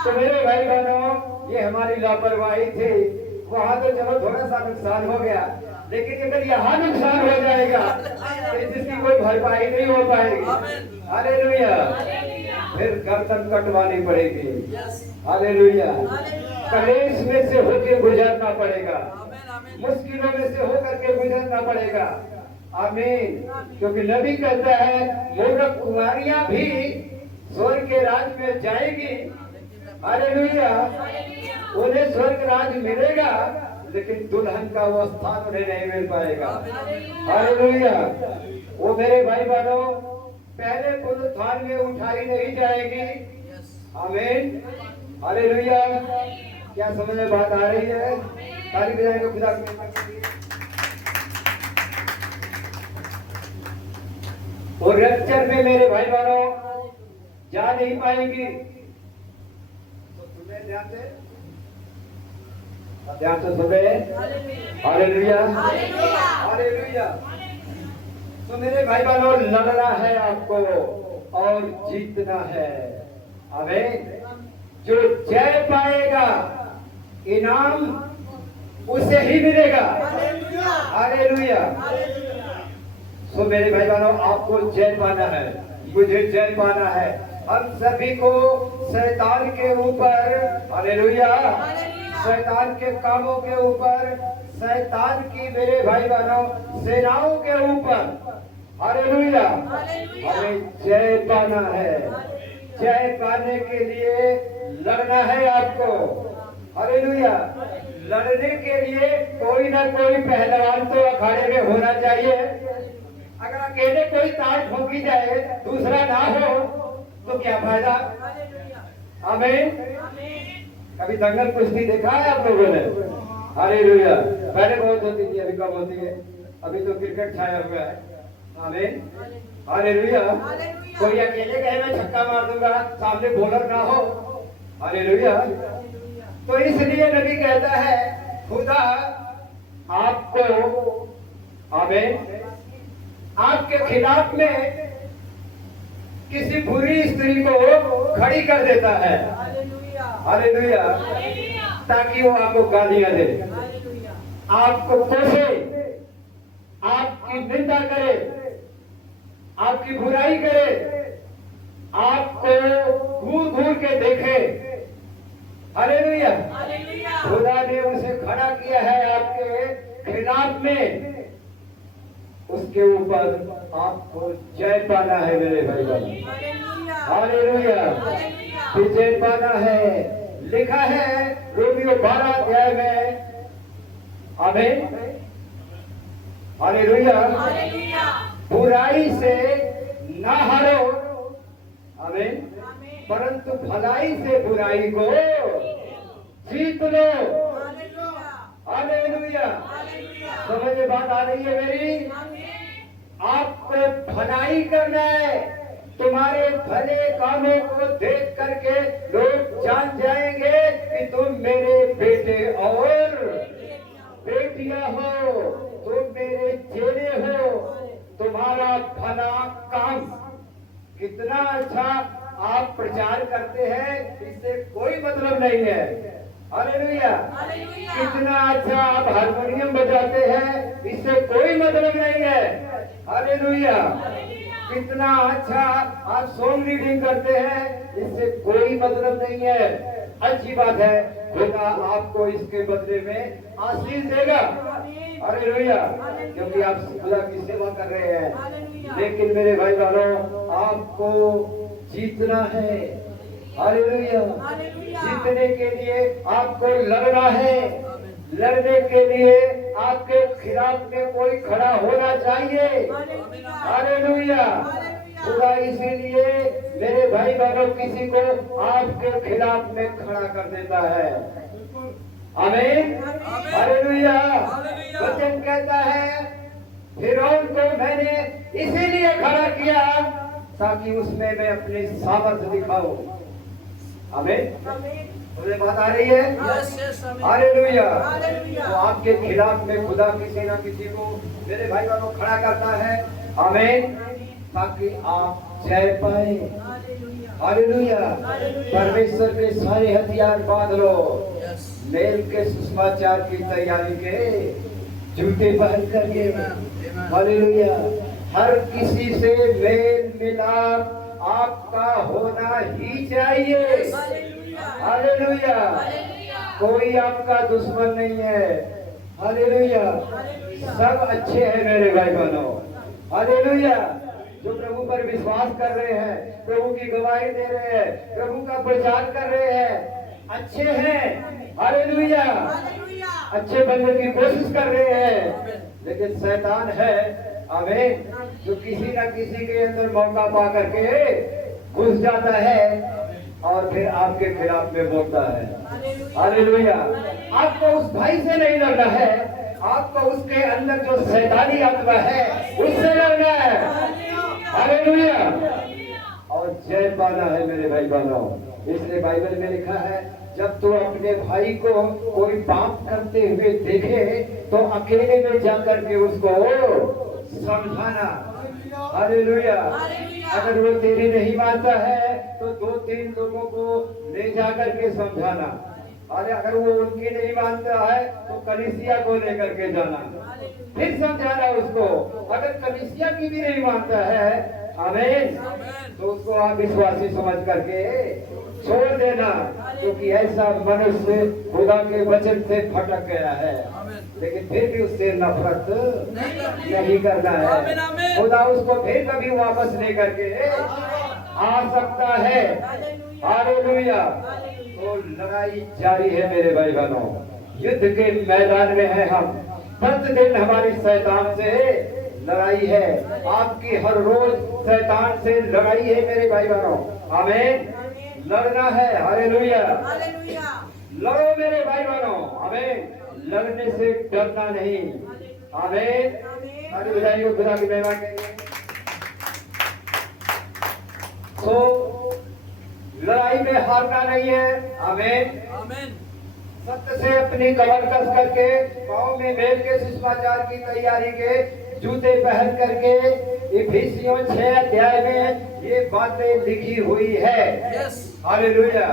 तो मेरे भाई बहनों, ये हमारी लापरवाही थी। वहां तो चलो थोड़ा सा नुकसान हो गया, लेकिन अगर यहाँ नुकसान हो जाएगा तो जिसकी कोई भरपाई नहीं हो पाएगी, हालेलुया, फिर गर्दन कटवानी पड़ेगी, हालेलुया, कलेश में से होकर गुजरना पड़ेगा, मुश्किलों में से होकर के गुजरना पड़ेगा, आमीन। क्योंकि नबी कहता है मूर्ख कुमारियां भी स्वर्ग के राज में जाएगी, हालेलुया, उन्हें स्वर्ग राज मिलेगा, लेकिन दुल्हन का वो स्थान उन्हें नहीं मिल पाएगा, हालेलुया। वो मेरे भाई बहनों, पहले पुनरुत्थान में उठाई नहीं जाएगी, आमीन, हालेलुया। क्या समझ में बात आ रही है? ताली बजाएंगे खुदा की। और रैप्चर में मेरे भाई बहनों जा नहीं पाएंगी। तो सुने ध्यान से सुने, हालेलुया, हालेलुया। तो मेरे भाई बहनों, लड़ना है आपको और जीतना है, आमीन। जो जय पाएगा इनाम उसे ही मिलेगा, हालेलुया। तो मेरे भाई बहनों, आपको जय पाना है, मुझे जय पाना है। हम सभी को शैतान के ऊपर, हालेलुया, शैतान के कामों के ऊपर, शैतान की मेरे भाई बहनों सेनाओं के ऊपर, हालेलुया, हमें जय पाना है। जय पाने के लिए लड़ना है आपको, हालेलुया। लड़ने के लिए कोई ना कोई पहलवान तो अखाड़े में होना चाहिए। अगर अकेले कोई ताश ठोकी जाए, दूसरा ना हो, तो क्या फायदा, आमीन। कभी दंगल कुश्ती देखा है आप लोगों ने? हालेलुया। पहले बहुत होती थी, अभी कम होती है। अभी तो क्रिकेट छाया हुआ है, आमीन, हालेलुया। कोई अकेले कहे मैं छक्का मार दूंगा, सामने बॉलर ना हो, हालेलुया। तो इसलिए नबी कहता है खुदा आपको, आमीन, आपके खिलाफ में किसी बुरी स्त्री को खड़ी कर देता है, हालेलुया, ताकि वो आपको गालियां दे, आपको कोसे, आपकी निंदा करे, आपकी बुराई करे, आपको घूर घूर के देखे, हालेलुया। खुदा ने उसे खड़ा किया है आपके खिलाफ में। उसके ऊपर आपको जय पाना है मेरे भाई बहनों। हालेलुया, विजय पाना है। लिखा है रोमियो 12 अध्याय में, आमीन, हालेलुया, बुराई से ना हारो, आमीन, परंतु भलाई से बुराई को जीत लो। हालेलुया, समझ में बात आ रही है मेरी? आपको भलाई करना है। तुम्हारे भले कामों को देख करके लोग जान जाएंगे कि तुम मेरे बेटे और बेटियां हो, तुम मेरे चेले हो। तुम्हारा भला काम कितना अच्छा आप प्रचार करते हैं, इससे कोई मतलब नहीं है। हालेलुया, कितना अच्छा आप हारमोनियम बजाते हैं, इससे कोई मतलब नहीं है। हालेलुया, कितना अच्छा आप सॉन्ग रीडिंग करते हैं, इससे कोई मतलब नहीं है। अच्छी बात है, खुदा आपको इसके बदले में आशीष देगा। हालेलुया, क्योंकि आप खुदा की सेवा कर रहे हैं। लेकिन मेरे भाई बहनों, आपको जीतना है। हालेलुया, जीतने के लिए आपको लड़ना है। लड़ने के लिए आपके खिलाफ में कोई खड़ा होना चाहिए। हालेलुया, खुदा इसीलिए मेरे भाई बहनों किसी को आपके खिलाफ में खड़ा कर देता है। आमीन, हालेलुया। वचन कहता है फिरौन को मैंने इसीलिए खड़ा किया ताकि उसमें मैं अपनी सामर्थ दिखाऊं। आमीन, मुझे बात आ रही है? हालेलुया। तो आपके खिलाफ में खुदा किसी ना किसी को मेरे भाई बहनों खड़ा करता है। आमीन, ताकि आप जय पाए। हालेलुया, परमेश्वर के सारे हथियार बांध लो। मेल के सुसमाचार की तैयारी के जूते पहन करके। हालेलुया, हर किसी से मेल मिलाप आपका होना ही चाहिए। हालेलुया, कोई आपका दुश्मन नहीं है। हालेलुया, सब अच्छे हैं मेरे भाई बहनों। हालेलुया, जो प्रभु पर विश्वास कर रहे हैं, प्रभु की गवाही दे रहे हैं, प्रभु का प्रचार कर रहे हैं, अच्छे हैं। हालेलुया, अच्छे बनने की कोशिश कर रहे हैं। लेकिन शैतान है, आमीन, जो किसी न किसी के अंदर मौका पा करके घुस जाता है और फिर आपके खिलाफ में बोलता है। हालेलुया, आपको उस भाई से नहीं लड़ना है, आपको उसके अंदर जो शैतानी आत्मा है उससे लड़ना है। हालेलुया, और जय पाना है मेरे भाई बहनों। इसलिए बाइबल में लिखा है, जब तू अपने भाई को कोई पाप करते हुए देखे तो अकेले में जाकर के उसको समझाना। हालेलुया, अगर वो तेरी नहीं मानता है तो 2-3 लोगों को ले जाकर के समझाना। और अगर वो उनकी नहीं मानता है तो कलीसिया को लेकर के जाना, फिर समझाना उसको। अगर कलीसिया की भी नहीं मानता है, आमीन, तो उसको आप विश्वासी समझ करके छोड़ देना, क्योंकि ऐसा मनुष्य खुदा के वचन से भटक गया है। लेकिन फिर भी उससे नफरत नहीं करना है। खुदा उसको फिर कभी वापस लेकर के आ सकता है। हालेलुया, तो लड़ाई जारी है मेरे भाई बहनों। युद्ध के मैदान में है हम। प्रतिदिन हमारी शैतान से लड़ाई है। आपकी हर रोज शैतान से लड़ाई है मेरे भाई बहनों। आमीन, लड़ना है। हालेलुया, लड़ो मेरे भाई बहनों। आमीन, लड़ने से डरना नहीं। आमीन, सारी बधाई को खुदा की महिमा के लिए। तो लड़ाई में हारना नहीं है। आमीन, सत्य से अपनी कमर कस करके, पाँव में मेल के सुसमाचार की तैयारी के जूते पहन करके। इफिसियों 6 अध्याय में ये बातें लिखी हुई है। हालेलुया,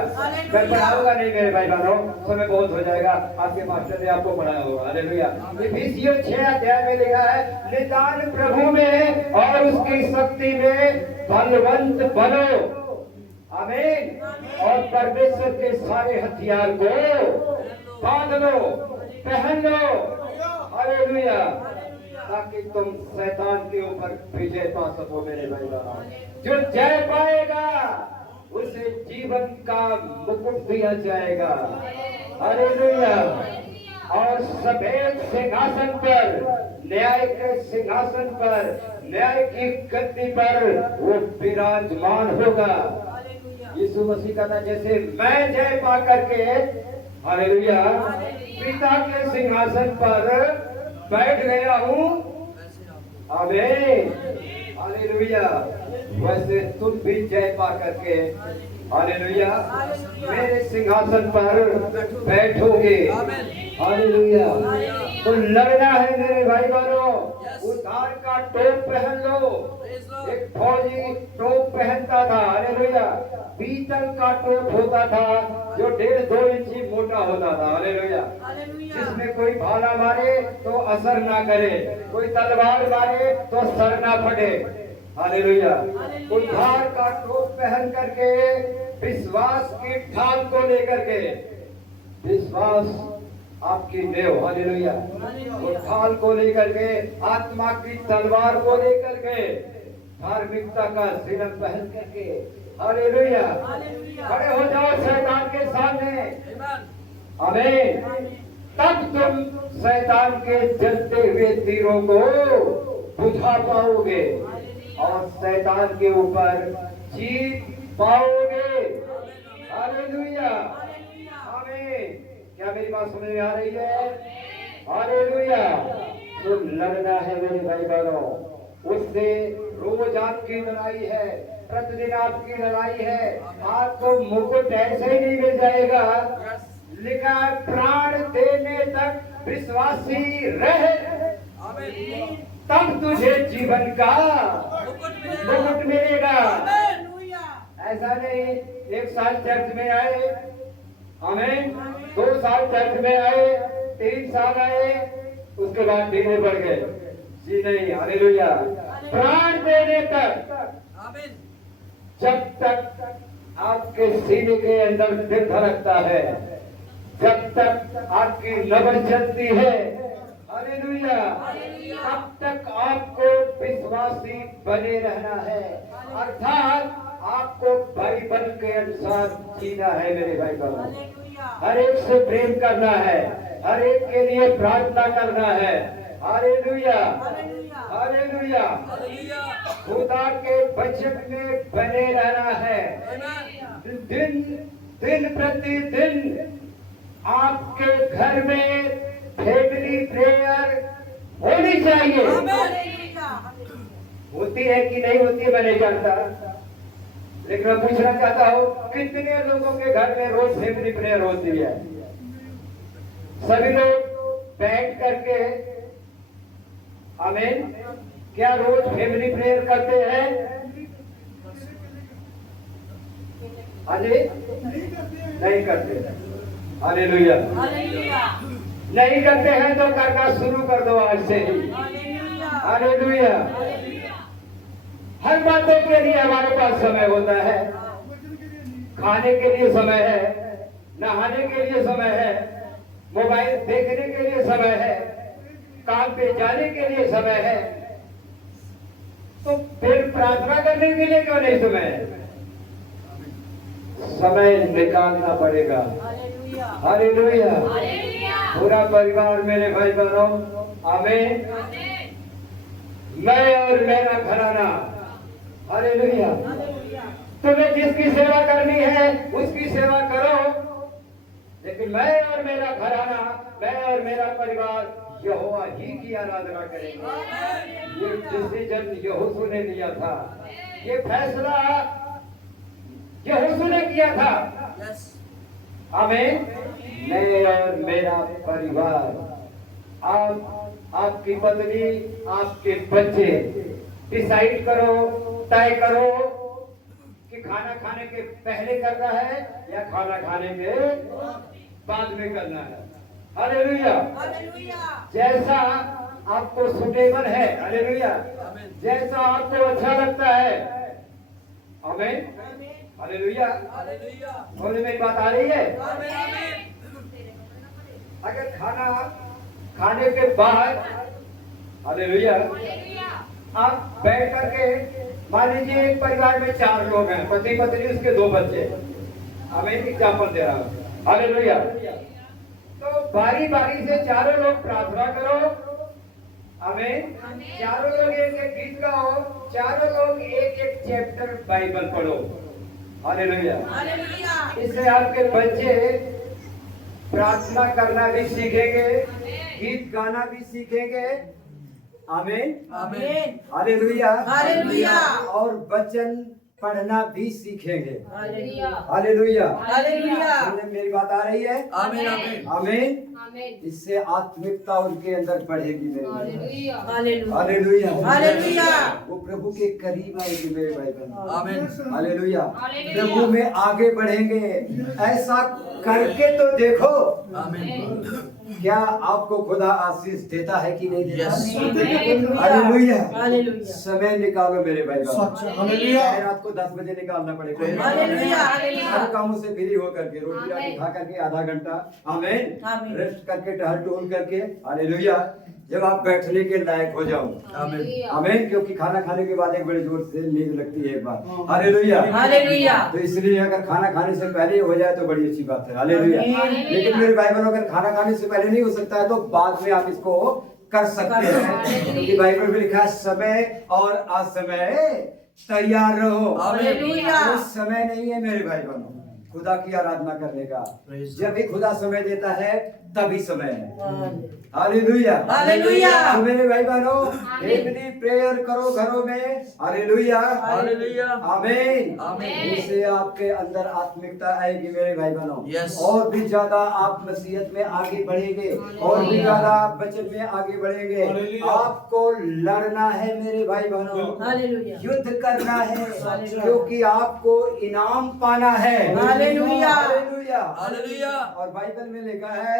मैं पढ़ाऊंगा नहीं मेरे भाई बहनों, समय बहुत हो जाएगा। आपके मास्टर ने आपको पढ़ाया होगा। हालेलुया, इफिसियों 6 अध्याय में लिखा है, निदान प्रभु में और उसकी शक्ति में बलवंत बनो। आमीन, और परमेश्वर के सारे हथियार को बांध लो, पहन लो। हालेलुया, ताकि तुम शैतान के ऊपर विजय पा सको मेरे भाई बहनों। जो जय पाएगा उसे जीवन का मुकुट दिया जाएगा। हालेलुया। और सफेद सिंहासन पर, न्याय के सिंहासन पर, न्याय की गद्दी पर वो विराजमान होगा। यीशु मसीह का था, जैसे मैं जय पा करके हालेलुया पिता के सिंहासन पर बैठ गया हूँ, आमीन हालेलुया, वैसे तुम भी जय पा करके हालेलुया मेरे सिंहासन पर बैठोगे। हालेलुया। तो लड़ना है मेरे भाई बहनों, उद्धार का टोप पहन लो। एक फौजी टोप पहनता था, हालेलुया, पीतल का टोप होता था जो 1.5-2 इंची मोटा होता था। हालेलुया। जिसमें कोई भाला मारे तो असर ना करे, कोई तलवार मारे तो सर ना फटे। हालेलुया। उद्धार का टोप पहन करके, विश्वास की ढाल को लेकर के, विश्वास आपकी देव, हालेलुया, ढाल को लेकर के, आत्मा की तलवार को लेकर के, धार्मिकता का सिरन पहन करके, हालेलुया, खड़े हो जाओ शैतान के सामने। आमीन। तब तुम शैतान के जलते हुए तीरों को बुझा पाओगे और शैतान के ऊपर जीत पाओगे। हालेलुया। आमीन। क्या मेरी बात समझ में आ रही है? हालेलुया। तो लड़ना है मेरे भाई बहनों, उससे रोज आपकी लड़ाई है, प्रतिदिन आपकी लड़ाई है। आपको मुकुट ऐसे ही नहीं मिल जाएगा, लिखा है प्राण देने तक विश्वासी रहे तब तुझे जीवन का मुकुट मिलेगा। ऐसा नहीं 1 साल चर्च में आए, आमीन, 2 साल चर्च में आए, 3 साल आए, उसके बाद ढीले पड़ गए, जी नहीं। हालेलुया। प्राण देने तक, जब तक आपके सीने के अंदर दिल धड़कता है, जब तक आपकी नब्ज चलती है, हालेलुया, तब तक आपको विश्वासी बने रहना है। अर्थात आपको बाइबल के अनुसार जीना है मेरे भाई बहनों। हर एक से प्रेम करना है, हर एक के लिए प्रार्थना करना है। हालेलुया। हालेलुया। खुदा के वचन में बने रहना है। दिन प्रतिदिन आपके घर में फैमिली प्रेयर होनी चाहिए। होती है कि नहीं होती है मैं नहीं जानता, लेकिन मैं पूछना चाहता हूँ कितने लोगों के घर में रोज फैमिली प्रेयर होती है? सभी लोग बैठ करके, आमीन, क्या रोज फैमिली प्रेयर करते हैं? हाँ जी, नहीं करते। हालेलुया। नहीं करते हैं तो करना शुरू कर दो आज से ही। हालेलुया। हर बातों के लिए हमारे पास समय होता है, खाने के लिए समय है, नहाने के लिए समय है, मोबाइल देखने के लिए समय है, काम पे जाने के लिए समय है, तो फिर प्रार्थना करने के लिए क्यों नहीं समय है? समय निकालना पड़ेगा। हालेलुया। पूरा परिवार मेरे भाई बहनों, आमीन, मैं और मेरा घराना, हालेलुया, तुम्हें जिसकी सेवा करनी है उसकी सेवा करो, लेकिन मैं और मेरा घराना, मैं और मेरा परिवार यहोवा ही की आराधना करेंगे। ये डिसीजन यहोशू ने लिया था, ये फैसला यहोशू ने किया था। आमीन। मैं और मेरा परिवार, आपकी पत्नी, आपके बच्चे डिसाइड करो, तय करो कि खाना खाने के पहले करना है या खाना खाने के बाद में करना है। हालेलुया। जैसा आपको सुटेबल है, हालेलुया, जैसा आपको अच्छा लगता है, आमीन, हालेलुया। समझ में मेरी बात आ रही है? अगर खाना खाने के बाद, हालेलुया। आप बैठ करके मान लीजिए एक परिवार में 4 लोग हैं, पति पत्नी उसके 2 बच्चे। अब एक एग्जाम्पल दे रहा हूँ। हालेलुया। तो बारी बारी से चारों लोग प्रार्थना करो। आमीन। चारों लोग एक एक गीत गाओ, चारों लोग एक एक चैप्टर बाइबल पढ़ो। हालेलुया। इससे आपके बच्चे प्रार्थना करना भी सीखेंगे, गीत गाना भी सीखेंगे। आमीन आमीन। Hallelujah hallelujah. और वचन पढ़ना भी सीखेंगे। हालेलुया। हालेलुया। हालेलुया। मेरी बात आ रही है? आमीन आमीन। आमीन। इससे आत्मिकता उनके अंदर बढ़ेगी मेरे भाई। हालेलुया। हालेलुया। हालेलुया। वो प्रभु के करीब आएगी मेरे भाई बहन। आमीन। हालेलुया। हालेलुया। प्रभु में आगे बढ़ेंगे। ऐसा करके तो देखो आमीन। क्या आपको खुदा आशीष देता है कि नहीं देता? Yes. हालेलुया। हालेलुया। समय निकालो मेरे भाई बहन। सच। हालेलुया। रात को 10 बजे निकालना पड़ेगा। हालेलुया। हालेलुया। हर कामों से फ्री होकर के रोटी राटी खा करके आधा घंटा आमीन आमीन। रेस्ट करके टहल टहल करके हालेलुया जब आप बैठने के लायक हो जाओ। आमीन। आमीन। क्योंकि खाना खाने के बाद एक बड़े जोर से नींद लगती है एक बार। हालेलुया। हालेलुया। तो इसलिए अगर खाना खाने से पहले हो जाए तो बड़ी अच्छी बात है। हालेलुया। आमीन। लेकिन मेरे भाई बहनों अगर खाना खाने से पहले नहीं हो सकता है तो बाद में आप इसको कर सकते हैं। क्योंकि बाइबल में लिखा है समय और असमय तैयार रहो। हालेलुया। वो समय नहीं है मेरे भाई बहनों खुदा की आराधना करने का। जब भी खुदा समय देता है तभी समय है। हालेलुया। हालेलुया। तो मेरे भाई बहनों हेवनली प्रेयर करो घरों में। हालेलुया। हालेलुया। आमीन। आमीन। इससे आपके अंदर आत्मिकता आएगी मेरे भाई बहनों। Yes. और भी ज्यादा आप मसीहत में आगे बढ़ेंगे और भी ज्यादा आप वचन में आगे बढ़ेंगे। हालेलुया। आपको लड़ना है मेरे भाई बहनों, हालेलुया। युद्ध करना है हालेलुया। क्योंकि आपको इनाम पाना है। हालेलुया। हालेलुया। हालेलुया। और बाइबल में लिखा है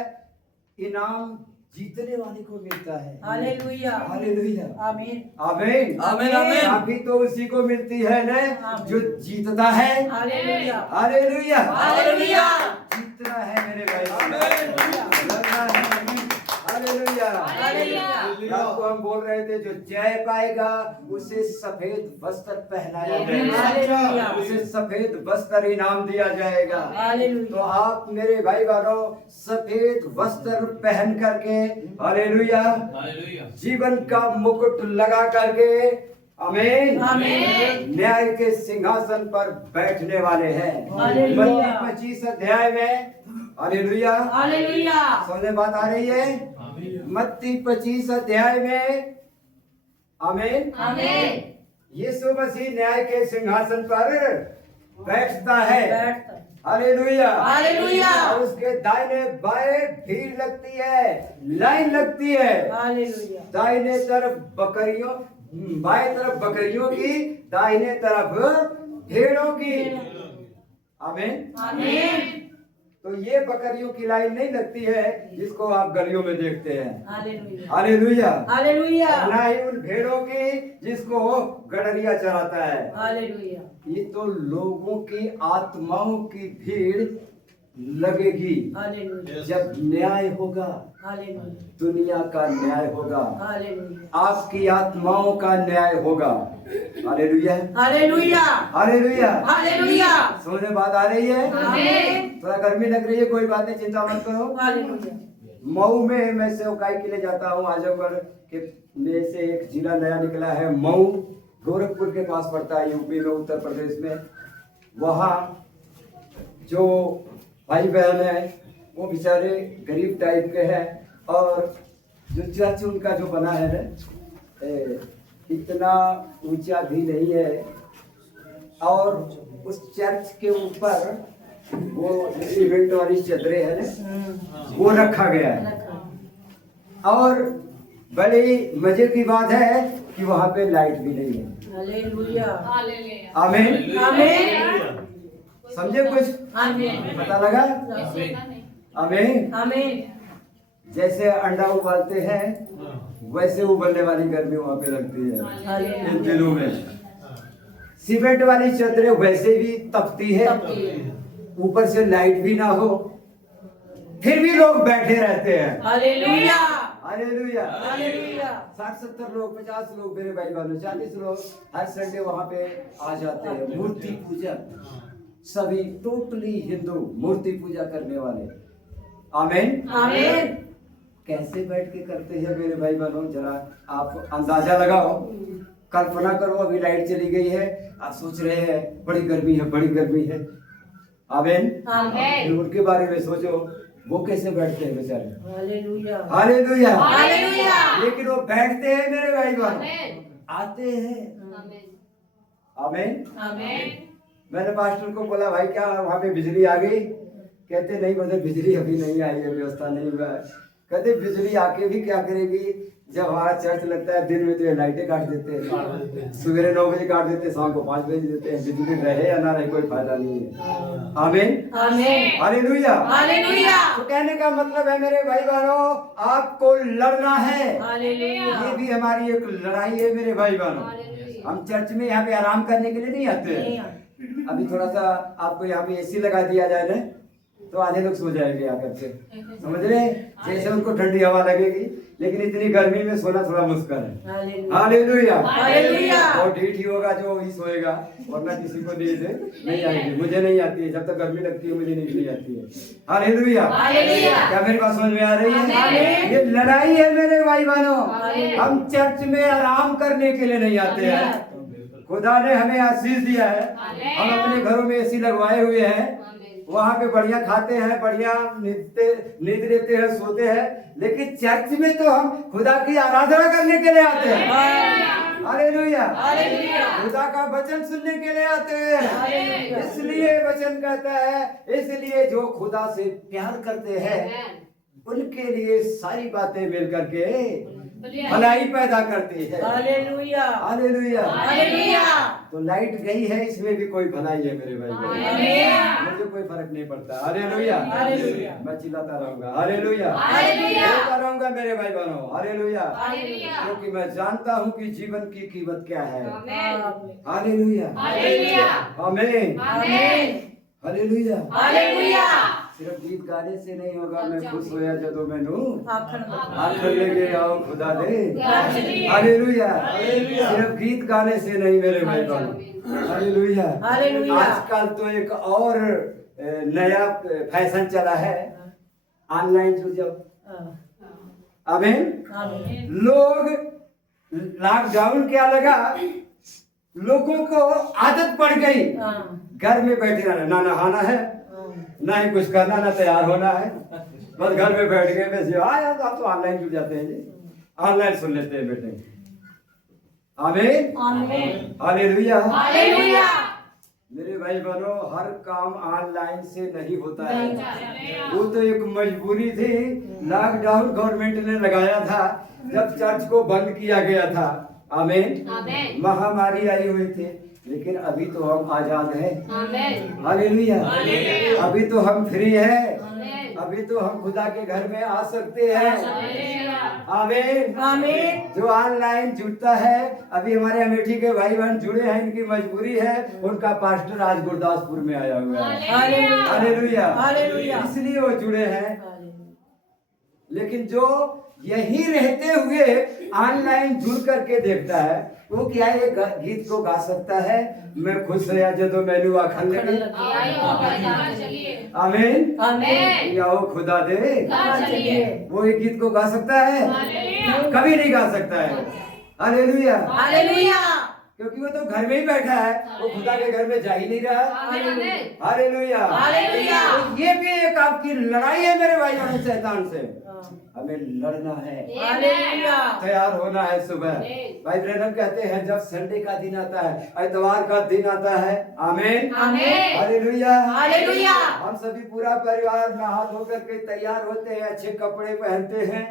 इनाम जीतने वाले को मिलता है। हालेलुया। हालेलुया। आमीन। आमीन। आमीन, आमीन। अभी तो उसी को मिलती है ना आमीन। जो जीतता है। हालेलुया। हालेलुया। हालेलुया। जीतना है मेरे भाई। आमीन। लड़ना है। हालेलुया। हालेलुया। आपको हम बोल रहे थे जो जय पाएगा उसे सफेद वस्त्र पहनाया जाएगा, हालेलुया। उसे सफेद वस्त्र इनाम दिया जाएगा। हालेलुया। तो आप मेरे भाई बहनों सफेद वस्त्र पहन करके हालेलुया जीवन का मुकुट लगा करके आमीन आमीन। न्याय के सिंहासन पर बैठने वाले हैं। हालेलुया। मत्ती 25 अध्याय में हालेलुया। हालेलुया। समझ बात आ रही है? मत्ती 25 अध्याय में आमीन आमीन। यीशु मसीह न्याय के सिंहासन पर बैठता है। बैठता। हालेलुया। हालेलुया। और उसके दाहिने बाएं भीड़ लगती है, लाइन लगती है। हालेलुया। दाहिने तरफ बकरियों, बाएं तरफ बकरियों की, दाहिने तरफ भेड़ों की। आमीन। आमीन। तो ये बकरियों की लाइन नहीं लगती है जिसको आप गलियों में देखते हैं। हालेलुया। हालेलुया। हालेलुया। ना ही उन भेड़ों की जिसको गडरिया चराता है। हालेलुया। ये तो लोगों की आत्माओं की भीड़ लगेगी हालेलुया। जब न्याय होगा, हालेलुया। दुनिया का न्याय होगा, हालेलुया। आपकी आत्माओं का न्याय होगा। हालेलुया। हालेलुया। हालेलुया। हालेलुया। समझ में बात आ रही है? आमीन। थोड़ा गर्मी लग रही है, कोई बात नहीं, चिंता मत करो। हालेलुया। मऊ में मैं सेवकाई के लिए जाता हूँ। आजमगढ़ के में से एक जिला नया निकला है, मऊ, गोरखपुर के पास पड़ता है, यूपी में, उत्तर प्रदेश में। वहाँ जो भाई बहन है वो बेचारे गरीब टाइप के हैं और जो चर्च उनका जो बना है ना इतना ऊंचा भी नहीं है और उस चर्च के ऊपर वो सीमेंट वाली चदरें है ना वो रखा गया है। और बड़ी मजे की बात है कि वहाँ पे लाइट भी नहीं है। हालेलुया। आमीन। आमीन। समझे कुछ? आमीन। पता लगा? आमीन। आमीन। जैसे अंडा उबालते हैं वैसे उबलने वाली गर्मी वहाँ पे लगती है इन दिनों में। सीमेंट वाली चदरें वैसे भी तपती है, ऊपर से लाइट भी ना हो फिर भी लोग बैठे रहते हैं। हालेलुया। हालेलुया। हालेलुया। 60-70 लोग, 50 लोग मेरे भाई बहनों, 40 लोग हर संडे वहां पे आ जाते हैं। मूर्ति पूजा, सभी टोटली हिंदू मूर्ति पूजा करने वाले। आमीन आमीन। कैसे बैठ के करते हैं मेरे भाई बहनों, जरा आप अंदाजा लगाओ, कल्पना करो। अभी लाइट चली गई है, आप सोच रहे हैं बड़ी गर्मी है, बड़ी गर्मी है। आमीन। आमीन। उनके बारे में सोचो, वो कैसे बैठते हैं बेचारे। हालेलुया। हालेलुया। हालेलुया। लेकिन वो बैठते हैं मेरे भाई बहनों, आते हैं। आमीन। आमीन। मैंने पास्टर को बोला, भाई क्या वहां पे बिजली आ गई? कहते नहीं मतलब बिजली अभी नहीं आई है, व्यवस्था नहीं हुआ है। कहते बिजली आके भी क्या करेगी, जब हमारा चर्च लगता है दिन में तो लाइटें काट देते हैं, सवेरे 9 बजे काट देते हैं, शाम को 5 बजे देते हैं। बिजली रहे या ना रहे कोई फायदा नहीं है। आमीन। आमीन। हालेलुया। हालेलुया। तो कहने का मतलब है मेरे भाई बहनों, आपको लड़ना है। हालेलुया। ये भी हमारी एक लड़ाई है मेरे भाई बहनों। हम चर्च में यहाँ पे आराम करने के लिए नहीं आते हैं। अभी थोड़ा सा आपको यहाँ पे एसी लगा दिया जाए ना, तो आधे लोग सो जाएंगे आकर के, समझ रहे हैं? जैसे उनको ठंडी हवा लगेगी, लेकिन इतनी गर्मी में सोना थोड़ा मुश्किल है। हालेलुया। हालेलुया। और ढीठ ही होगा जो ही सोएगा, वरना किसी को नींद नहीं आएगी। मुझे नहीं आती है, जब तक गर्मी लगती है मुझे नींद नहीं आती है। हालेलुया। हालेलुया। क्या मेरी बात समझ में आ रही है? आमीन। ये लड़ाई है मेरे भाई बहनों। आमीन। हम चर्च में आराम करने के लिए नहीं आते हैं। खुदा ने हमें आशीष दिया है, हम अपने घरों में एसी लगवाए हुए हैं, वहां पे बढ़िया खाते हैं, बढ़िया नींद लेते हैं, सोते हैं। लेकिन चर्च में तो हम खुदा की आराधना करने के लिए आते हैं। हालेलुया। हालेलुया। खुदा का वचन सुनने के लिए आते हैं। हालेलुया। इसलिए वचन कहता है, इसलिए जो खुदा से प्यार करते हैं उनके लिए सारी बातें मिल करके भलाई पैदा करती है। हालेलुया। हालेलुया। हालेलुया। तो लाइट गई है, इसमें भी कोई भलाई है मेरे भाई। हालेलुया। मुझे कोई फर्क नहीं पड़ता। हालेलुया। हालेलुया। मैं चिल्लाता रहूंगा हालेलुया। हालेलुया। बोलता रहूंगा मेरे भाई बहनों हालेलुया, हालेलुया। क्योंकि मैं जानता हूँ कि जीवन की कीमत क्या है। आमीन। हालेलुया। हालेलुया। आमीन। आमीन। हालेलुया। हालेलुया। सिर्फ गीत गाने से नहीं होगा। मैं खुश होया जदों मैनू आखन आखर लेके आओ खुदा दे। हालेलुया। हालेलुया। सिर्फ गीत गाने से नहीं मेरे भाई बहनों। हालेलुया। हालेलुया। आजकल तो एक और नया फैशन चला है, ऑनलाइन जुड़ जाओ। आमीन। आमीन। लोग लॉकडाउन क्या लगा, लोगों को आदत पड़ गई घर में बैठे रहना, ना नहाना है, ना ही कुछ करना, ना तैयार होना है, बस घर में बैठ गए। वैसे आया तो आप तो ऑनलाइन जुड़ जाते हैं जी, ऑनलाइन सुन लेते हैं बेटे। आमीन। आमीन। हालेलुया। हालेलुया। मेरे भाई बहनों, हर काम ऑनलाइन से नहीं होता है। वो तो एक मजबूरी थी, लॉकडाउन गवर्नमेंट ने लगाया था जब चर्च को बंद किया गया था। आमीन। महामारी आई हुई थी, लेकिन अभी तो हम आजाद हैं। हालेलुया। अभी तो हम फ्री हैं, अभी तो हम खुदा के घर में आ सकते हैं। आमीन। आमीन। जो ऑनलाइन जुड़ता है, अभी हमारे अमेठी के भाई बहन जुड़े हैं, इनकी मजबूरी है, उनका पास्टर आज गुरदासपुर में आया हुआ है। हालेलुया। हालेलुया। हालेलुया। इसलिए वो जुड़े हैं। लेकिन जो यही रहते हुए ऑनलाइन जुड़ करके देखता है, वो क्या ये गीत को गा सकता है, मैं खुश होया जदों मैनू आखन लगे। आमीन। आमीन। याओ खुदा दे। वो ये गीत को गा सकता है? कभी नहीं गा सकता है। हालेलुया। हालेलुया। क्योंकि वो तो घर में ही बैठा है, वो खुदा के घर में जा ही नहीं रहा। हालेलुया। हालेलुया। तो ये भी एक आपकी लड़ाई है मेरे भाई बहनों, शैतान से हमें लड़ना है, हालेलुया। तैयार होना है। सुबह भाई ब्रैनम कहते हैं, जब संडे का दिन आता है, इतवार का दिन आता है, आमीन। आमीन। हालेलुया। हालेलुया। हम सभी पूरा परिवार नहा धो करके तैयार होते हैं, अच्छे कपड़े पहनते हैं।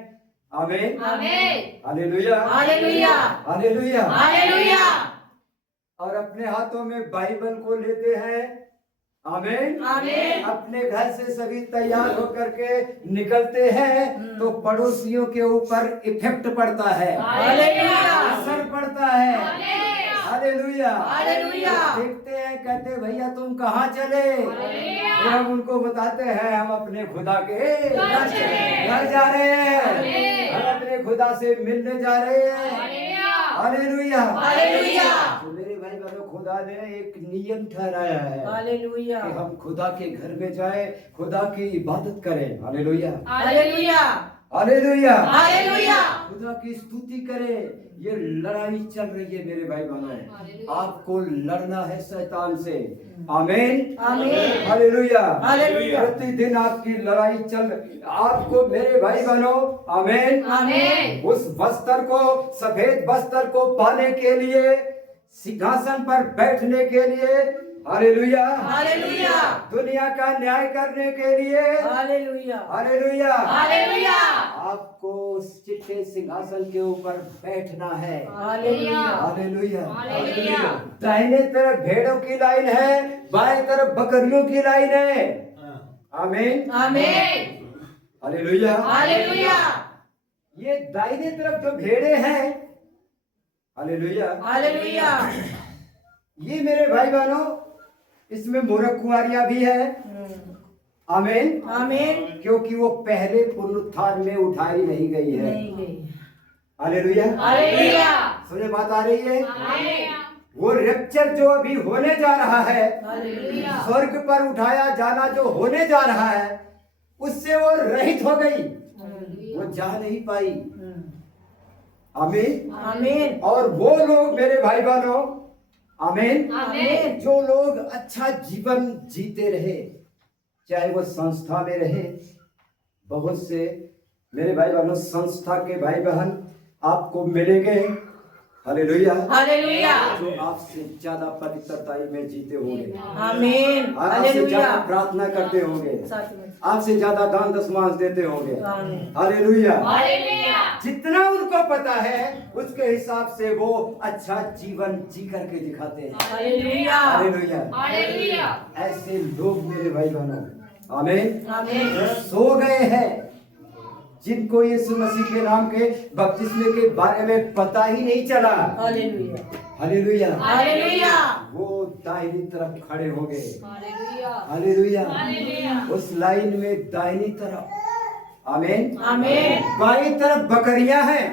आमीन। हालेलुया। हालेलुया। हालेलुया। हालेलुया। और अपने हाथों में बाइबल को लेते हैं। आमीन। आमीन। अपने घर से सभी तैयार होकर के निकलते हैं, तो पड़ोसियों के ऊपर इफेक्ट पड़ता है, हालेलुया। असर पड़ता है। हालेलुया। हालेलुया। देखते हैं, कहते हैं, भैया तुम कहाँ चले? फिर हम उनको बताते हैं, हम अपने खुदा के घर जा रहे हैं, हम अपने खुदा से मिलने जा रहे हैं। हालेलुया। हालेलुया। तो मेरे भाई बहनों, खुदा ने एक नियम ठहराया है हालेलुया। कि हम खुदा के घर में जाए, खुदा की इबादत करें। हालेलुया। हालेलुया। हालेलुया। हालेलुया। खुदा की स्तुति करें। ये लड़ाई चल रही है मेरे भाई बहनों, आपको लड़ना है शैतान से। आमीन। आमीन। हालेलुया। हालेलुया। प्रतिदिन आपकी लड़ाई चल, आपको मेरे भाई बहनों, आमीन, आमीन। उस वस्त्र को, सफेद वस्त्र को पाने के लिए, सिंहासन पर बैठने के लिए, हालेलुया, हालेलुया। दुनिया का न्याय करने के लिए, हालेलुया। Hallelujah, hallelujah. आपको उस चिट्टे सिंहासन के ऊपर बैठना है। हालेलुया। हालेलुया। हालेलुया। दाहिने तरफ भेड़ों की लाइन है, बाएं तरफ बकरियों की लाइन है। आमीन। आमीन। हालेलुया। हालेलुया। ये दाहिने तरफ जो भेड़े हैं, हालेलुया, हालेलुया। ये मेरे भाई बहनों, इसमें मूर्ख कुंवारियां भी है। आमीन। आमीन। क्योंकि वो पहले पुनरुत्थान में उठाई नहीं गई है। नहीं गई। हालेलुया। हालेलुया। सुने, बात आ रही है? आमीन। वो रैप्चर जो अभी होने जा रहा है, हालेलुया। स्वर्ग पर उठाया जाना जो होने जा रहा है, उससे वो रहित हो गई, वो जा नहीं पाई। आमीन। आमीन। और वो लोग मेरे भाई बहनों, आमीन, आमीन। जो लोग अच्छा जीवन जीते रहे, चाहे वो संस्था में रहे, बहुत से मेरे भाई बहनों संस्था के भाई बहन आपको मिलेंगे, हालेलुया, हालेलुया। जो आपसे ज्यादा पवित्रता में जीते होंगे, आमीन। आपसे हालेलुया। ज्यादा प्रार्थना करते होंगे, सच में। आपसे ज्यादा दान दशमांश देते होंगे। आमीन। हालेलुया। हालेलुया। जितना उनको पता है उसके हिसाब से वो अच्छा जीवन जी करके दिखाते हैं। हालेलुया। हालेलुया। हालेलुया। ऐसे लोग मेरे भाई बहनों, आमीन, आमीन। जो सो गए हैं, जिनको यीशु मसीह के नाम के बपतिस्मे के बारे में पता ही नहीं चला, हालेलुया। Hallelujah, hallelujah. वो दाहिनी तरफ खड़े होंगे। हालेलुया। हालेलुया। हालेलुया। उस लाइन में दाहिनी तरफ, आमीन, आमीन। बाईं तरफ बकरियां हैं।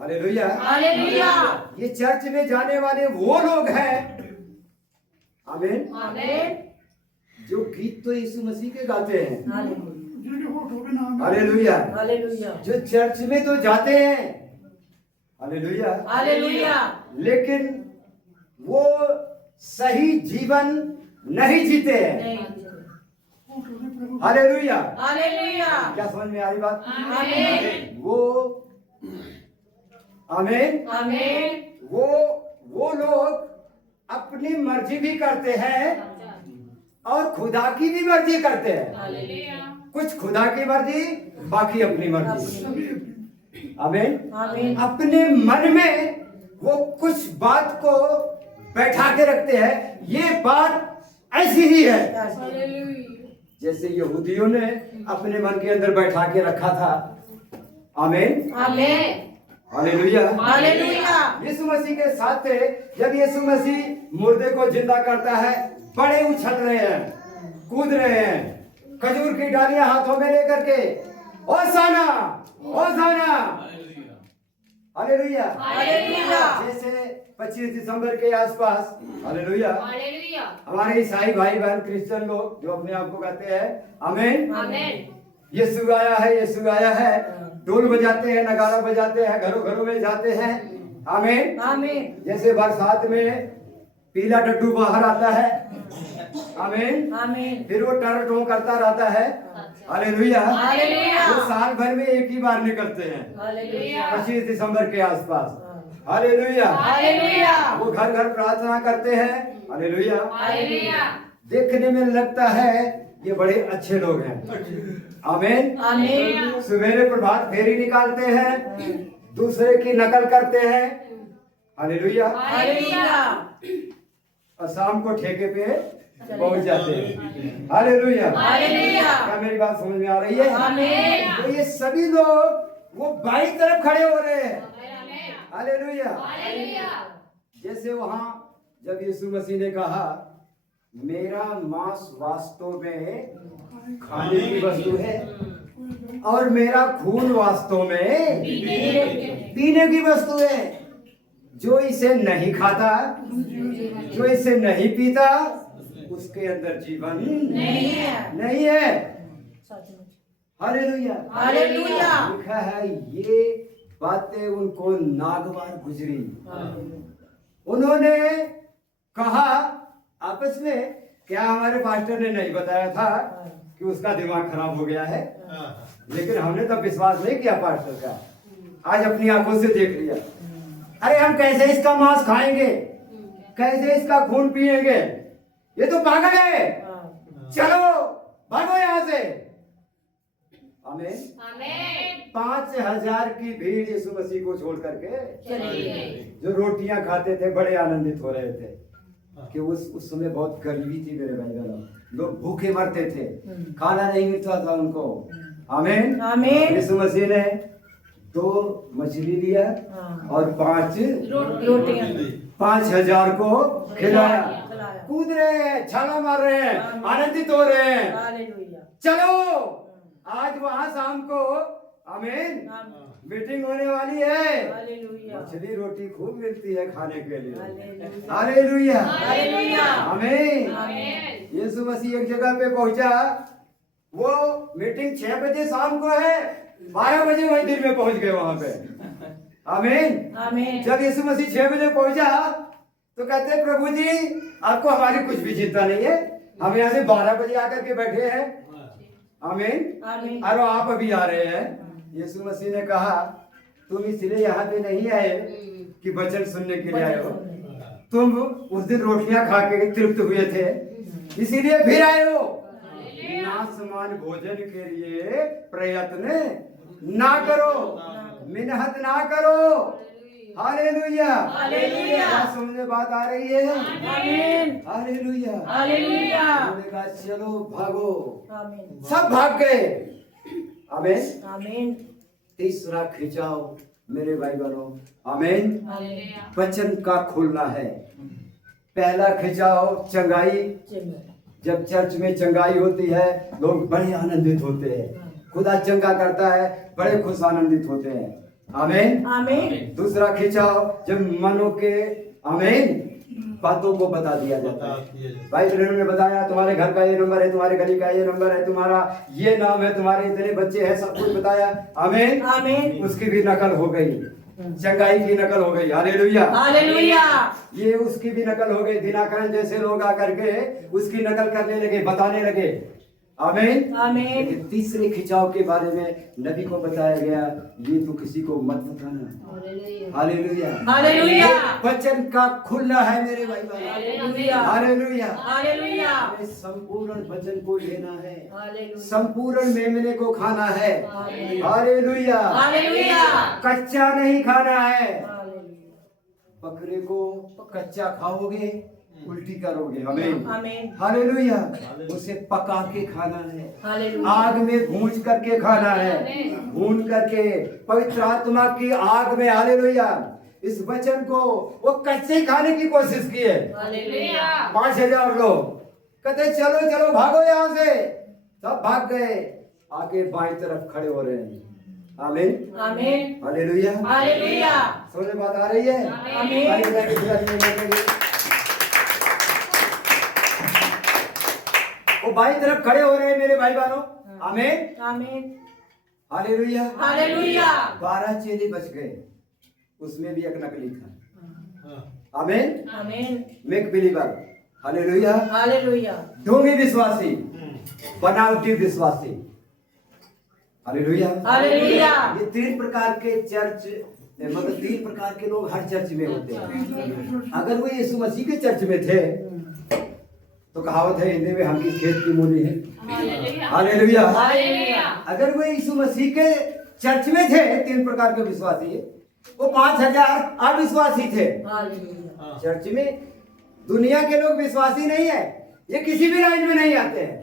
हालेलुया। हालेलुया। ये चर्च में जाने वाले वो लोग हैं, आमीन, आमीन। जो गीत तो यीशु मसीह के गाते हैं। हालेलुया। हालेलुया। हालेलुया। जो चर्च में तो जाते हैं, हालेलुया, हालेलुया। लेकिन वो सही जीवन नहीं जीते हैं। नहीं। हालेलुया। हालेलुया। क्या समझ में आ रही बात? आमीन। वो, आमीन, आमीन। वो लोग अपनी मर्जी भी करते हैं और खुदा की भी मर्जी करते हैं। हालेलुया। कुछ खुदा की मर्जी, बाकी अपनी मर्जी। आमीन। आमीन। अपने मन में वो कुछ बात को बैठा के रखते हैं, ये बात ऐसी ही है, जैसे यहूदियों ने अपने मन के अंदर बैठा के रखा था। आमीन। आमीन। हालेलुया। हालेलुया। यीशु मसीह के साथ थे। जब यीशु मसीह मुर्दे को जिंदा करता है, बड़े उछल रहे हैं, कूद रहे हैं, खजूर की डालियां हाथों में लेकर के, होशाना, होशाना, हालेलुया। हालेलुया। जैसे 25 दिसंबर के आसपास, हालेलुया, हालेलुया। हमारे ईसाई भाई बहन क्रिश्चियन लोग जो अपने आप को कहते हैं, आमीन, आमीन। यीशु आया है, यीशु आया है, ढोल बजाते हैं, नगारा बजाते हैं, घरों घरों में जाते हैं। आमीन। आमीन। जैसे बरसात में पीला डड्डू बाहर आता है, आमीन, आमीन। फिर वो टर टो करता रहता है। हालेलुया। हालेलुया। वो साल भर में एक ही बार निकलते हैं, हालेलुया। 25 दिसंबर के आसपास। हालेलुया। हालेलुया। वो घर घर प्रार्थना करते हैं। हालेलुया। हालेलुया। देखने में लगता है ये बड़े अच्छे लोग हैं। आमीन। आमीन। सवेरे प्रभात फेरी निकालते हैं, दूसरे की नकल करते हैं। हालेलुया। हालेलुया। और शाम को ठेके पे पहुंच जाते हैं। हालेलुया। हालेलुया। क्या मेरी बात समझ में आ रही है? आमीन। तो ये सभी लोग वो बाईं तरफ खड़े हो रहे हैं। हालेलुया। हालेलुया। जैसे वहां जब यीशु मसीह ने कहा मेरा मांस वास्तव में खाने की वस्तु है और मेरा खून वास्तव में पीने की वस्तु है, जो इसे नहीं खाता, जो इसे नहीं पीता, उसके अंदर जीवन नहीं है। Hallelujah hallelujah. लिखा है ये बातें उनको नागवार गुजरी। उन्होंने कहा आपस में, क्या हमारे पास्टर ने नहीं बताया था कि उसका दिमाग खराब हो गया है? लेकिन हमने तब विश्वास नहीं किया पास्टर का, आज अपनी आंखों से देख लिया। अरे हम कैसे इसका मांस खाएंगे, कैसे इसका खून पिएंगे, ये तो पागल है, चलो भागो यहाँ से। आमीन। 5000 की भीड़ यीशु मसीह को छोड़ करके जो रोटियां खाते थे बड़े आनंदित हो रहे थे कि उस समय बहुत गरीबी थी मेरे भाई बहनों, लोग भूखे मरते थे, खाना नहीं मिलता था उनको। आमीन आमीन। यीशु मसीह ने 2 मछली लिया और 5 रोटियां 5000 को खिलाया। कूद रहे हैं, छाला मार रहे हैं, आनंदित हो रहे हैं। हालेलुया। चलो आज वहां शाम को आमीन मीटिंग होने वाली है। हालेलुया। मछली रोटी खूब मिलती है खाने के लिए। Hallelujah hallelujah. आमीन। यीशु मसीह एक जगह पे पहुंचा, वो मीटिंग 6 बजे शाम को है, 12 बजे वही दिन में पहुंच गए वहां पे। आमीन आमीन। जब यीशु मसीह 6 बजे पहुंचा तो कहते हैं प्रभु जी आपको हमारी कुछ भी चिंता नहीं है, हम यहाँ से 12 बजे आकर के बैठे हैं। आमीन आमीन। और आप अभी आ रहे हैं। यीशु मसीह ने कहा तुम इसलिए यहाँ पे नहीं आए कि वचन सुनने के लिए आए हो, तुम उस दिन रोटियां खा के तृप्त हुए थे इसीलिए फिर आए हो। नासमान भोजन के लिए प्रयत्न ना करो, मेहनत ना करो। Hallelujah hallelujah. समझ में बात आ रही है? आमीन। Hallelujah hallelujah. उन्होंने कहा चलो भागो, आमीन। सब भाग गए। आमीन। आमीन। तीसरा खिंचाव मेरे भाई बहनों, आमीन, हालेलुया। वचन का खुलना है। पहला खिंचाव चंगाई, जब चर्च में चंगाई होती है लोग बड़े आनंदित होते हैं, खुदा चंगा करता है बड़े खुश आनंदित होते हैं। आमीन आमीन। दूसरा खिंचाव जब मनों के आमीन बातों को बता दिया जाता है। भाई बहनों ने बताया तुम्हारे घर का ये नंबर है, तुम्हारे गली का ये नंबर है, तुम्हारा ये नाम है, तुम्हारे इतने बच्चे हैं, सब कुछ बताया। आमीन आमीन। उसकी भी नकल हो गई, चंगाई की नकल हो गई। Hallelujah hallelujah. ये उसकी भी नकल हो गई। दिनाकरण जैसे लोग आकर के उसकी नकल करने लगे, बताने लगे। आमीन आमीन। तीसरे खिंचाव के बारे में नबी को बताया गया, ये तो किसी को मत बताना। Hallelujah hallelujah. वचन का खुलना है मेरे भाई बहन। हालेलुया। Hallelujah hallelujah. हमें संपूर्ण वचन को लेना है, हालेलुया। संपूर्ण मेमने को खाना है। Hallelujah hallelujah. कच्चा नहीं खाना है। हालेलुया। बकरे को कच्चा खाओगे उल्टी करोगे। आमीन आमीन। हालेलुया उसे पका के खाना है, हालेलुया। आग में भूंज करके खाना है, भून करके पवित्र आत्मा की आग में। हालेलुया इस वचन को वो कच्चे खाने की कोशिश की है। हालेलुया। 5000 लोग कहते चलो चलो भागो यहाँ से, सब भाग गए, आके बाईं तरफ खड़े हो रहे हैं। आमीन आमीन। Hallelujah hallelujah. समझ में बात आ रही है? आमीन। वो बाईं तरफ खड़े हो रहे हैं मेरे भाई बहनों। आमीन आमीन। Hallelujah hallelujah. 12 चेले बच गए, उसमें भी एक नकली था। आमीन आमीन। Make believer. Hallelujah hallelujah. ढोंगी विश्वासी, बनावटी विश्वासी। Hallelujah hallelujah. ये 3 प्रकार के चर्च, मतलब 3 प्रकार के लोग हर चर्च में होते हैं। अगर वो यीशु मसीह के चर्च में थे तो कहावत है हिंदी में हम किस खेत की मूली है। Hallelujah hallelujah. अगर वो यीशु मसीह के चर्च में थे 3 प्रकार के विश्वासी, वो 5000 अविश्वासी थे। हालेलुया। चर्च में दुनिया के लोग विश्वासी नहीं है, ये किसी भी लाइन में नहीं आते हैं।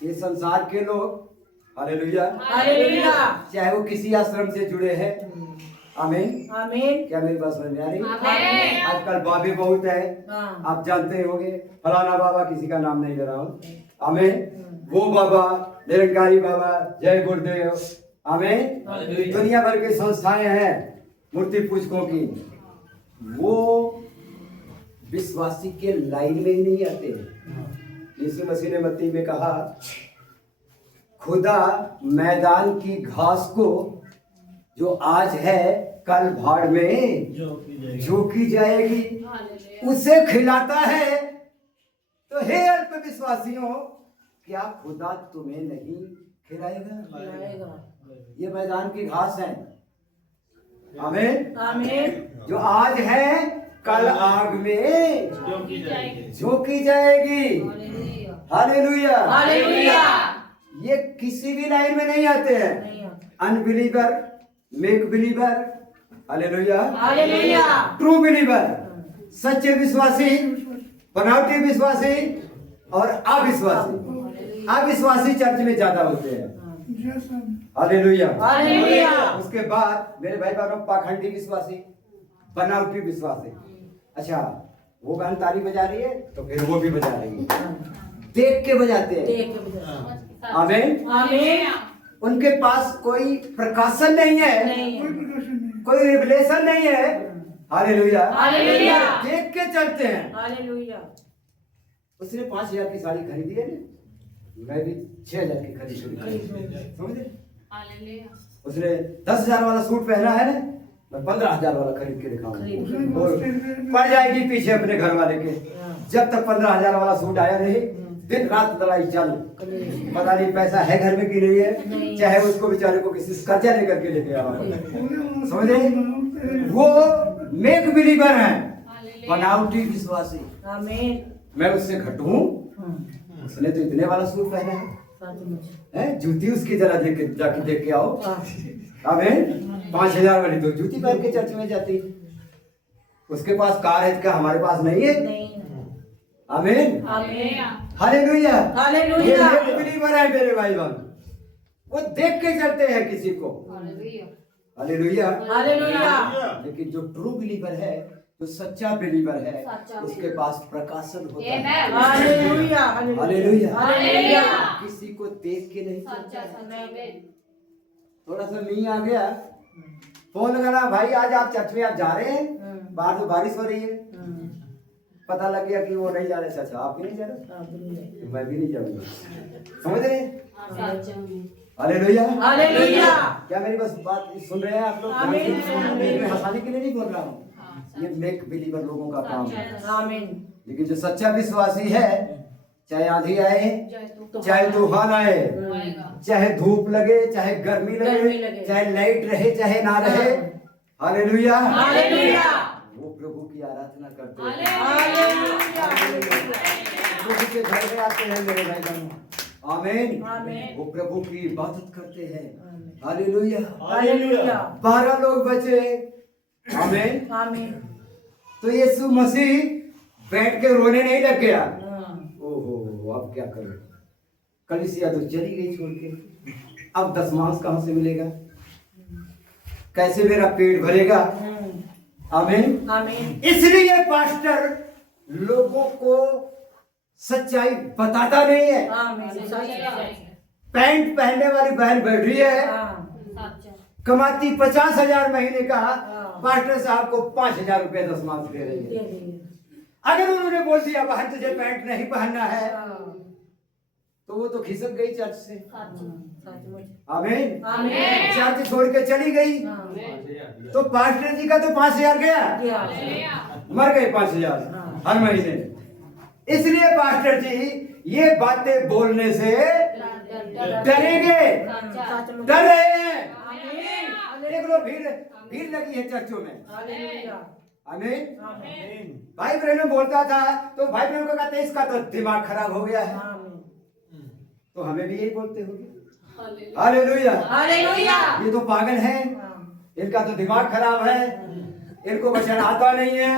ये संसार के लोग, हालेलुया हालेलुया। चाहे वो किसी आश्रम से जुड़े हैं, आमीन। आमीन। क्या मेरी बात समझ में आ रही? आमीन। आजकल बाबे बहुत है, हाँ। आप जानते होंगे, फलाना बाबा, किसी का नाम नहीं ले रहा हूँ। आमीन। वो बाबा, निरंकारी बाबा, जय गुरुदेव। आमीन। दुनिया भर की संस्थाएं हैं मूर्ति पूजकों की, वो विश्वासी के लाइन में ही नहीं आते। यीशु मसीह ने मत्ती में कहा, खुदा मैदान की घास को जो आज है कल भाड़ में झोंकी जाएगी, उसे खिलाता है। तो हे अल्प विश्वासियों, क्या खुदा तुम्हें नहीं खिलाएगा? ये मैदान की घास है। आमीन। आमीन। जो आज है कल आग में झोंकी जाएगी। हालेलुया। हालेलुया। ये किसी भी लाइन में नहीं आते हैं। Unbeliever, make believer, hallelujah, hallelujah. True believer, सच्चे विश्वासी, बनावटी विश्वासी और अविश्वासी। अविश्वासी चर्च में ज्यादा होते हैं। हालेलुया। हालेलुया। उसके बाद मेरे भाई बहनों, पाखंडी विश्वासी, बनावटी विश्वासी। अच्छा, वो बहन ताली बजा रही है तो फिर वो भी बजा रही है, देख के बजाते हैं। आमीन। आमीन। उनके पास कोई प्रकाशन नहीं है, कोई रिवलेशन नहीं है। हालेलुया। हालेलुया। देख के चलते हैं। हालेलुया। उसने 5,000 की साड़ी खरीदी है ना, मैं भी 6,000 की खरीदी, समझे? उसने 10,000 वाला सूट पहना है ना, मैं 15,000 वाला खरीद के दिखाऊंगा। और पड़ जाएगी पीछे अपने घर वाले के। जब तक 15,000 वाला सूट आया नहीं, दिन रात लड़ाई चालू। पता नहीं पैसा है घर में कि नहीं है, चाहे उसको बेचारे को किसी से कर्जा लेकर के लेके आवा, समझे? वो मेक बिलीवर है, बनावटी विश्वासी। आमीन। मैं उससे घटूं? उसने तो इतने वाला सूट पहना है, जूती उसकी जरा देख के जाके देख के आओ। आमीन। 5,000 वाली तो जूती पहन के चर्च में जाती। उसके पास कार है, क्या हमारे पास नहीं है? आमीन। हालेलुया। हालेलुया। ये मेक बिलीवर है मेरे भाई बहन, वो देख के चलते हैं किसी को। हालेलुया। हालेलुया। लेकिन जो ट्रू बिलीवर है, जो सच्चा बिलीवर है, उसके पास प्रकाशन होता है। हालेलुया। हालेलुया। हालेलुया। किसी को देख के नहीं चलता। थोड़ा सा मींह आ गया, फोन लगाना, भाई आज आप चर्च में आप जा रहे हैं? बाहर तो बारिश हो रही है। पता लग गया कि वो नहीं जा रहे। अच्छा, आप भी नहीं जा रहे, मैं भी नहीं जाऊंगा, समझ रहे? हालेलुया। हालेलुया। क्या मेरी बस बात सुन रहे हैं आप लोग? आमीन। मैं हंसाने के लिए नहीं बोल रहा हूँ, ये मेक बिलीवर लोगों का काम है। आमीन। लेकिन जो सच्चा विश्वासी है, चाहे आंधी आए, चाहे तूफान आए, चाहे धूप लगे, चाहे गर्मी लगे, चाहे लाइट रहे, चाहे ना रहे, हालेलुया, हालेलुया। वो प्रभु की आराधना करते हैं। हालेलुया। प्रभु के घर में आते हैं मेरे भाई बहनों। आमीन। आमीन। वो प्रभु की इबादत करते हैं। हालेलुया। हालेलुया। 12 लोग बचे। आमीन। आमीन। तो यीशु मसीह बैठ के रोने नहीं लग गया। ओहो, अब क्या करूं? कलीसिया तो चली गई छोड़ के, अब दशमांश कहां से मिलेगा? कैसे मेरा पेट भरेगा? आमीन। आमीन। इसलिए पास्टर लोगों को सच्चाई बताता नहीं है। आमीन। पैंट पहनने वाली बहन बैठ रही है, कमाती 50,000 महीने का, पास्टर साहब को 5,000 रुपए दशमांश दे रही है। अगर उन्होंने बोल दिया बहन तुझे पैंट नहीं पहनना है, तो वो तो खिसक गई चर्च से। आमीन। आमीन। चर्च छोड़ के चली गई, तो पास्टर जी का तो 5,000 गया, मर गए 5,000 हर महीने। इसलिए पास्टर जी ये बातें बोलने से डरेंगे, डर रहे हैं। देख लो, भीड़ लगी है चर्चों में। आमीन। भाई बहनों बोलता था तो भाई बहनों को कहते इसका तो दिमाग खराब हो गया है, तो हमें भी यही बोलते होंगे। हालेलुया। हालेलुया। ये तो पागल है, इनका तो दिमाग खराब है, इनको वचन आता नहीं है,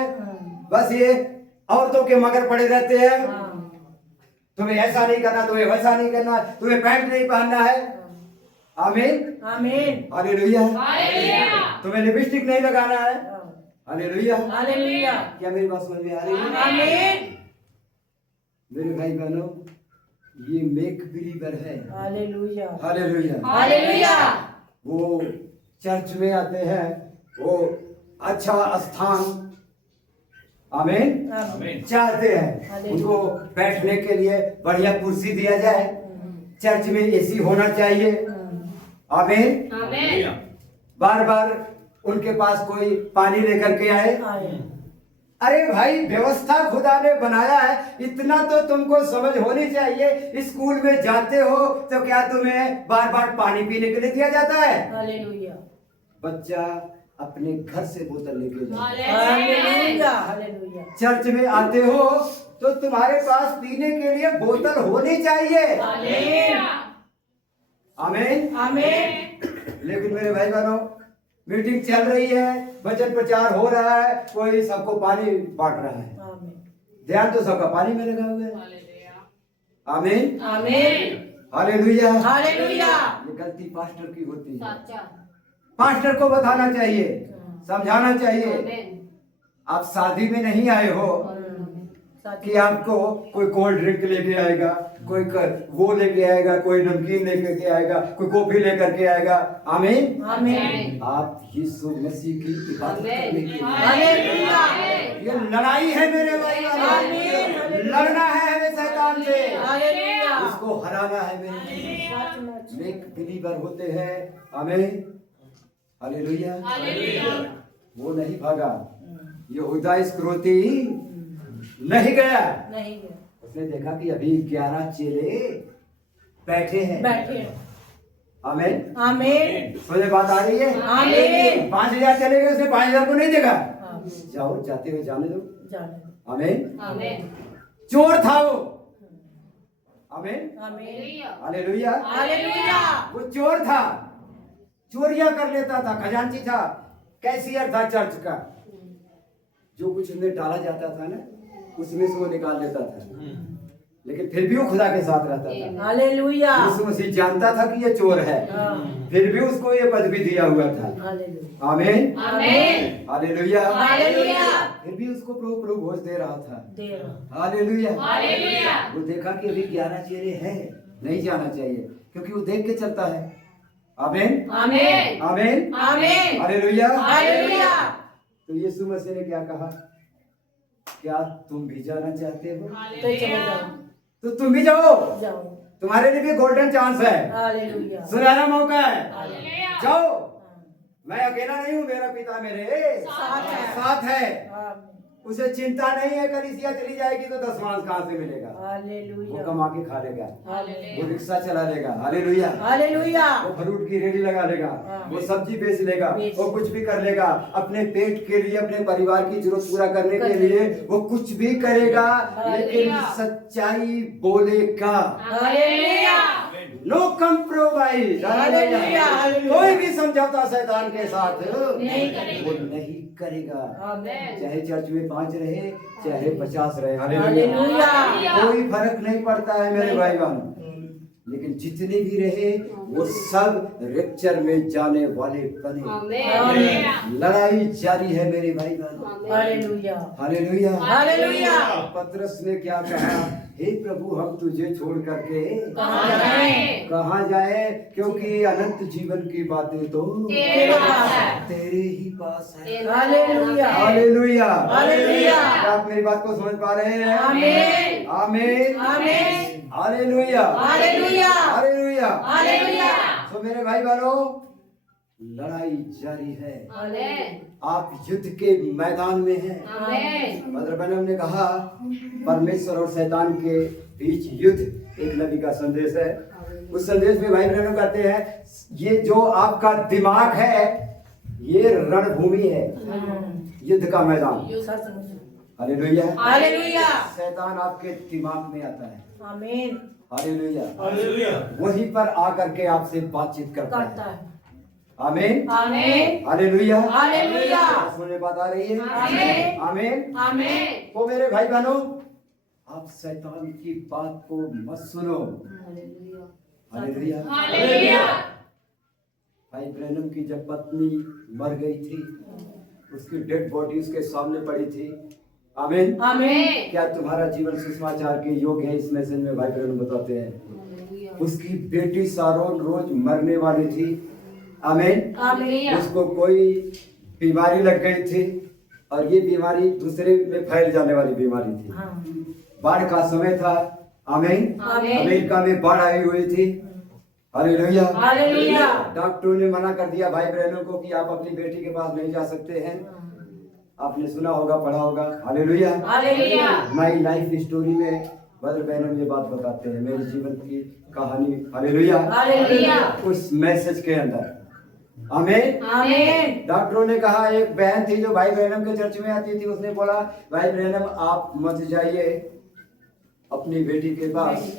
बस ये औरतों के मगर पड़े रहते हैं। तुम्हें ऐसा नहीं करना, तुम्हें वैसा नहीं करना, तुम्हें पैंट नहीं पहनना है। आमीन आमीन। हालेलुया। हालेलुया। तुम्हें लिपस्टिक नहीं लगाना है। हालेलुया। हालेलुया। क्या मेरी बात समझ में आ रही है? आमीन। मेरे भाई बहनों, ये मेक बिलीवर है। हालेलुया। हालेलुया। हालेलुया। वो चर्च में आते हैं, वो अच्छा स्थान आमीन आमीन। चाहते हैं, हालेलुया। उनको बैठने के लिए बढ़िया कुर्सी दिया जाए, चर्च में एसी होना चाहिए। आमीन। आमीन। बार बार उनके पास कोई पानी लेकर के आए। अरे भाई, व्यवस्था खुदा ने बनाया है, इतना तो तुमको समझ होनी चाहिए। स्कूल में जाते हो तो क्या तुम्हें बार बार पानी पीने के लिए दिया जाता है? हालेलुया। बच्चा अपने घर से बोतल लेके जाता है। हालेलुया। हालेलुया। चर्च में आते हो तो तुम्हारे पास पीने के लिए बोतल होनी चाहिए। आमीन। आमीन। आमीन। लेकिन मेरे भाई बहनों, मीटिंग चल रही है, वचन प्रचार हो रहा है, कोई सबको पानी बांट रहा है। आमीन। ध्यान तो सबका पानी में लगा हुआ है। आमीन आमीन। हालेलुया। हालेलुया। ये गलती पास्टर की होती है। पास्टर को बताना चाहिए, समझाना चाहिए। आप शादी में नहीं आए हो कि आपको कोई कोल्ड ड्रिंक लेके आएगा, कोई वो लेके आएगा, कोई नमकीन लेकर के आएगा, कोई कॉफी लेकर के आएगा। आमीन। आमीन। आप यीशु मसीह की इबादत करने के लिए। हालेलुया। ये लड़ाई है मेरे भाई। आमीन। लड़ना है हमें शैतान से, हालेलुया। उसको हराना है मेरे। नेक बिलीवर होते हैं। आमीन हालेलुया। वो नहीं भागा, यहूदा इस्करियोती नहीं गया। नहीं गया। उसने देखा कि अभी 11 चेले बैठे हैं। बैठे। आमीन। आमीन। समझ बात आ रही है? आमीन। 5000 चले गए, उसने 5000 को नहीं देखा। आमीन। जाओ, जाते हुए जाने दो। जाने। आमीन। आमीन। चोर था वो। आमीन आमीन। हालेलुया। हालेलुया। वो चोर था, चोरियां कर लेता था, खजांची था, कैशियर था चर्च का। जो कुछ उनमें डाला जाता था ना, उसमें से वो निकाल लेता था, लेकिन फिर भी वो खुदा के साथ रहता था। हालेलुया। यीशु मसीह जानता था कि ये चोर है, फिर भी उसको ये पदवी दिया हुआ था। हालेलुया। आमीन आमीन। हालेलुया। हालेलुया। फिर भी उसको प्रभु प्रभु घोष दे रहा था। दे रहा। हालेलुया। हालेलुया। वो देखा कि अभी 11 चेहरे हैं, नहीं जाना चाहिए, क्योंकि वो देख के चलता है। आमीन आमीन। आमीन आमीन। हालेलुया। हालेलुया। तो यीशु मसीह ने क्या कहा? क्या तुम भी जाना चाहते हो? तो चले जाओ। तो तुम भी जाओ, जाओ। तुम्हारे लिए भी गोल्डन चांस है, हालेलुया। सुनहरा मौका है। हालेलुया। जाओ, मैं अकेला नहीं हूँ, मेरा पिता मेरे साथ है। आमीन। उसे चिंता नहीं है, कलीसिया चली जाएगी तो दसवांश कहाँ से मिलेगा? वो हालेलुया। कमा के खा लेगा, हालेलुया। वो रिक्शा चला लेगा। हालेलुया। हालेलुया। वो फ्रूट की रेडी लगा लेगा, वो सब्जी बेच लेगा, वो कुछ भी कर लेगा अपने पेट के लिए, अपने परिवार की जरूरत पूरा करने के लिए वो कुछ भी करेगा, लेकिन सच्चाई बोलेगा। हालेलुया। No compromise. हालेलुया। कोई भी समझौता शैतान के साथ नहीं करेगा। वो नहीं करेगा, आमीन। चाहे चर्च में 5 रहे, चाहे 50 रहे। हालेलुया। कोई फर्क नहीं पड़ता है मेरे भाई बहनों, लेकिन जितने भी रहे वो सब रेप्चर में जाने वाले बने। आमीन। लड़ाई जारी है मेरे भाई बहनों। हालेलुया। हालेलुया। हालेलुया। पतरस ने क्या कहा? हे प्रभु, हम तुझे छोड़ करके कहाँ जाएं? कहाँ जाए, क्योंकि अनंत जीवन की बातें तो तेरे पास है। तेरे ही पास है। हालेलुया। हालेलुया। हालेलुया। क्या आप मेरी बात को समझ पा रहे हैं? आमीन। आमीन आमीन। हालेलुया। हालेलुया। हालेलुया। हालेलुया। तो मेरे भाई बहनों, लड़ाई जारी है, आमीन। आप युद्ध के मैदान में हैं। आमीन। मदर बनम ने कहा, परमेश्वर और शैतान के बीच युद्ध एक नबी का संदेश है। उस संदेश में भाई बहनों कहते हैं, ये जो आपका दिमाग है, ये रणभूमि है, युद्ध का मैदान। हालेलुया। हालेलुया। शैतान आपके दिमाग में आता है। आमीन। हालेलुया। हालेलुया। वहीं पर आकर के आपसे बातचीत करता करता है। है। आमीन आमीन। हालेलुया। हालेलुया। सुनने बात आ रही है? आमीन। आमीन। आमीन। तो मेरे भाई बहनों, आप शैतान की बात को मत सुनो। हालेलुया। हालेलुया। भाई ब्रैनम की जब पत्नी मर गई थी, उसकी डेड बॉडी उसके सामने पड़ी थी। आमीन। आमीन। क्या तुम्हारा जीवन सुसमाचार के योग्य है? इस मैसेज में भाई ब्रैनम बताते हैं उसकी बेटी सारोन रोज मरने वाली थी। आमीन। आमीन। उसको कोई बीमारी लग गई थी और ये बीमारी दूसरे में फैल जाने वाली बीमारी थी। बाढ़ का समय था। आमीन। अमेरिका में बाढ़ आई हुई थी। हालेलुया। हालेलुया। डॉक्टरों ने मना कर दिया भाई बहनों को कि आप अपनी बेटी के पास नहीं जा सकते हैं। आपने सुना होगा, पढ़ा होगा। Hallelujah. Hallelujah. My life story में बद्र बहनों ये बात बताते हैं, मेरे जीवन की कहानी। हालेलुया। हालेलुया। उस मैसेज के अंदर आमीन। आमीन। डॉक्टरों ने कहा, एक बहन थी जो भाई ब्रैनम के चर्च में आती थी, उसने बोला भाई ब्रैनम आप मत जाइए अपनी बेटी के पास,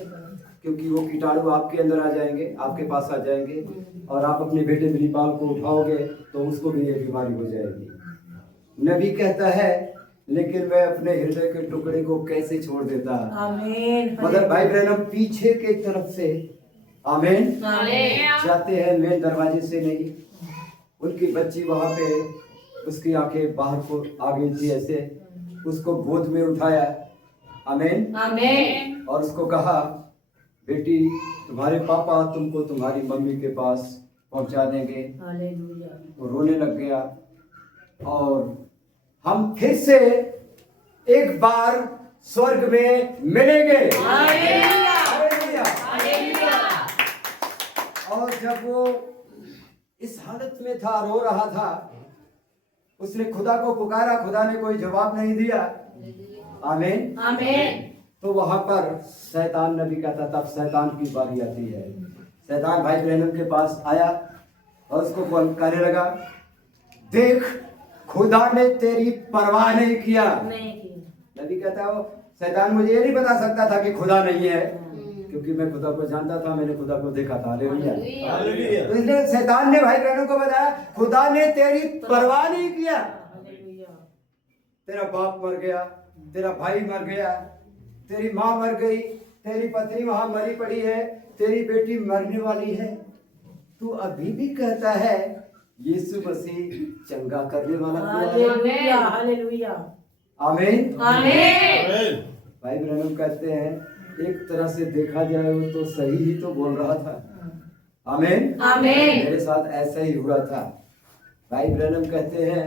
क्योंकि वो कीटाणु आपके अंदर आ जाएंगे, आपके पास आ जाएंगे और आप अपने बेटे बिलीपाल को उठाओगे तो उसको भी ये बीमारी हो जाएगी। नबी कहता है लेकिन मैं अपने हृदय के टुकड़े को कैसे छोड़ देता। आमीन। मगर भाई ब्रैनम पीछे के तरफ से आमीन जाते हैं, मेन दरवाजे से नहीं। उनकी बच्ची वहां पे, उसकी आंखें बाहर को आ गई थी ऐसे, उसको गोद में उठाया। आमीन। आमीन। और उसको कहा बेटी तुम्हारे पापा तुमको तुम्हारी मम्मी के पास पहुंचा देंगे। हालेलुया। वो रोने लग गया और हम फिर से एक बार स्वर्ग में मिलेंगे। हालेलुया। हालेलुया। हालेलुया। और जब वो इस हालत में था, रो रहा था, उसने खुदा को पुकारा, खुदा ने कोई जवाब नहीं दिया। आमीन। आमीन। तो वहां पर शैतान, नबी कहता तब शैतान की बारी आती है। शैतान भाई ब्रैनम के पास आया और उसको कहने लगा देख खुदा ने तेरी परवाह नहीं किया। नबी कहता है शैतान मुझे ये नहीं बता सकता था कि खुदा नहीं है, क्योंकि मैं खुदा को जानता था, मैंने खुदा को देखा था। हालेलुया। तो इसलिए शैतान ने भाई ब्रैनम को बताया खुदा ने तेरी परवाह नहीं किया। तेरा बाप मर गया, तेरा भाई मर गया, तेरी माँ मर गई, तेरी पत्नी वहां मरी पड़ी है, तेरी बेटी मरने वाली है, तू अभी भी कहता है यीशु मसीह चंगा करने वाला खुदा है। हालेलुया। हालेलुया। आमीन। आमीन। भाई ब्रैनम कहते हैं एक तरह से देखा जाए वो तो सही ही तो बोल रहा था। आमीन। आमीन। मेरे साथ ऐसा ही हुआ था। भाई ब्रैनम कहते हैं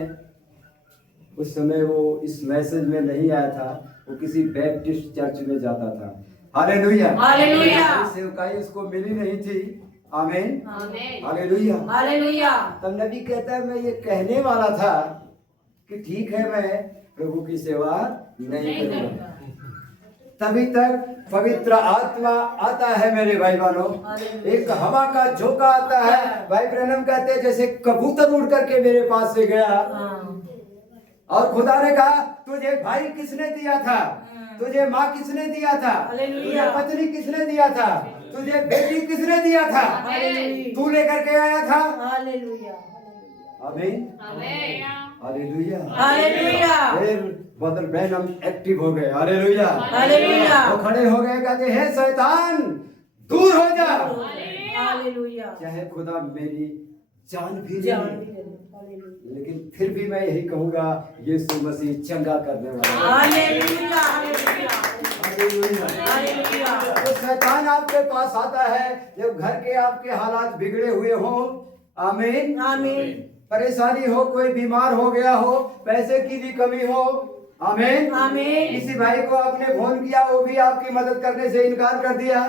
उस समय वो इस मैसेज में नहीं आया था, वो किसी बैप्टिस्ट चर्च में जाता था। हालेलुया। हालेलुया। सेवकाई उसको मिली नहीं थी। आमीन। आमीन। हालेलुया। हालेलुया। तब नबी कहता है मैं ये कहने वाला था कि ठीक है मैं प्रभु की सेवा नहीं करूंगा, तभी तक पवित्र आत्मा आता है मेरे भाई बहनों, एक हवा का झोंका आता है। भाई ब्रैनम कहते हैं जैसे कबूतर उड़ करके मेरे पास से गया और खुदा ने कहा तुझे भाई किसने दिया था, तुझे माँ किसने दिया था, तुझे पत्नी किसने दिया था, तुझे बेटी किसने दिया था, तू लेकर के आया था। आमीन। हालेलुया। हालेलुया। फिर बदल ब्रैनम एक्टिव हो गए। हालेलुया। हालेलुया। वो खड़े हो गए, कहते हैं शैतान दूर हो जा, हालेलुया। चाहे खुदा मेरी जान भी ले जान ले, भी ले लो। लेकिन फिर भी मैं यही कहूंगा यीशु मसीह चंगा करने वाला है। हालेलुया। हालेलुया। हालेलुया। हालेलुया। तो शैतान आपके पास आता है जब घर के आपके हालात बिगड़े हुए हों। आमीन। आमीन। परेशानी हो, कोई बीमार हो गया हो, पैसे की भी कमी हो। आमीन। आमीन। किसी भाई को आपने फोन किया, वो भी आपकी मदद करने से इनकार कर दिया।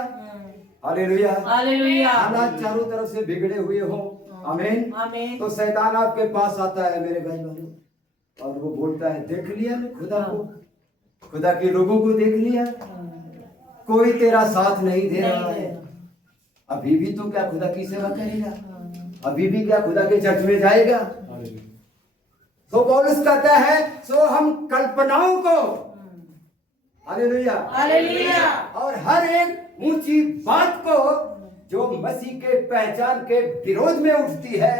हालेलुया। हालेलुया। हालात चारों तरफ से बिगड़े हुए हो। आमीन। आमीन। तो शैतान आपके पास आता है मेरे भाई बहनों और वो बोलता है देख लिया ना खुदा को, खुदा के लोगों को देख लिया, कोई तेरा साथ नहीं दे रहा है, अभी भी तो क्या खुदा की सेवा करेगा, अभी भी क्या खुदा के चर्च में जाएगा। तो पौलुस कहता है सो हम कल्पनाओं को, हालेलुया, हालेलुया, और हर एक ऊंची बात को जो मसीह के पहचान के विरोध में उठती है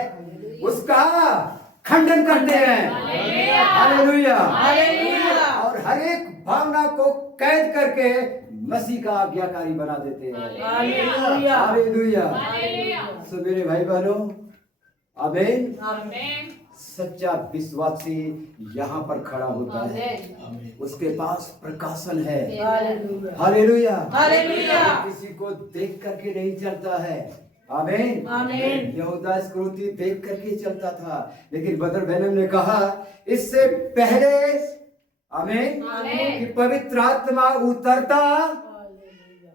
उसका खंडन करते हैं। हालेलुया, हालेलुया, और हर एक भावना को कैद करके मसीह का आज्ञाकारी बना देते हैं। Hallelujah, hallelujah. हालेलुया। सो मेरे भाई बहनों, आमीन। आमेन। सच्चा विश्वासी यहाँ पर खड़ा होता है, उसके पास प्रकाशन है। हालेलुया। हालेलुया। हालेलुया। किसी को देख करके नहीं चलता है। आमीन। आमीन। यहूदा इस्करियोती देख करके चलता था, लेकिन ब्रदर ब्रैनम ने कहा इससे पहले, आमीन, आमीन। कि पवित्र आत्मा उतरता,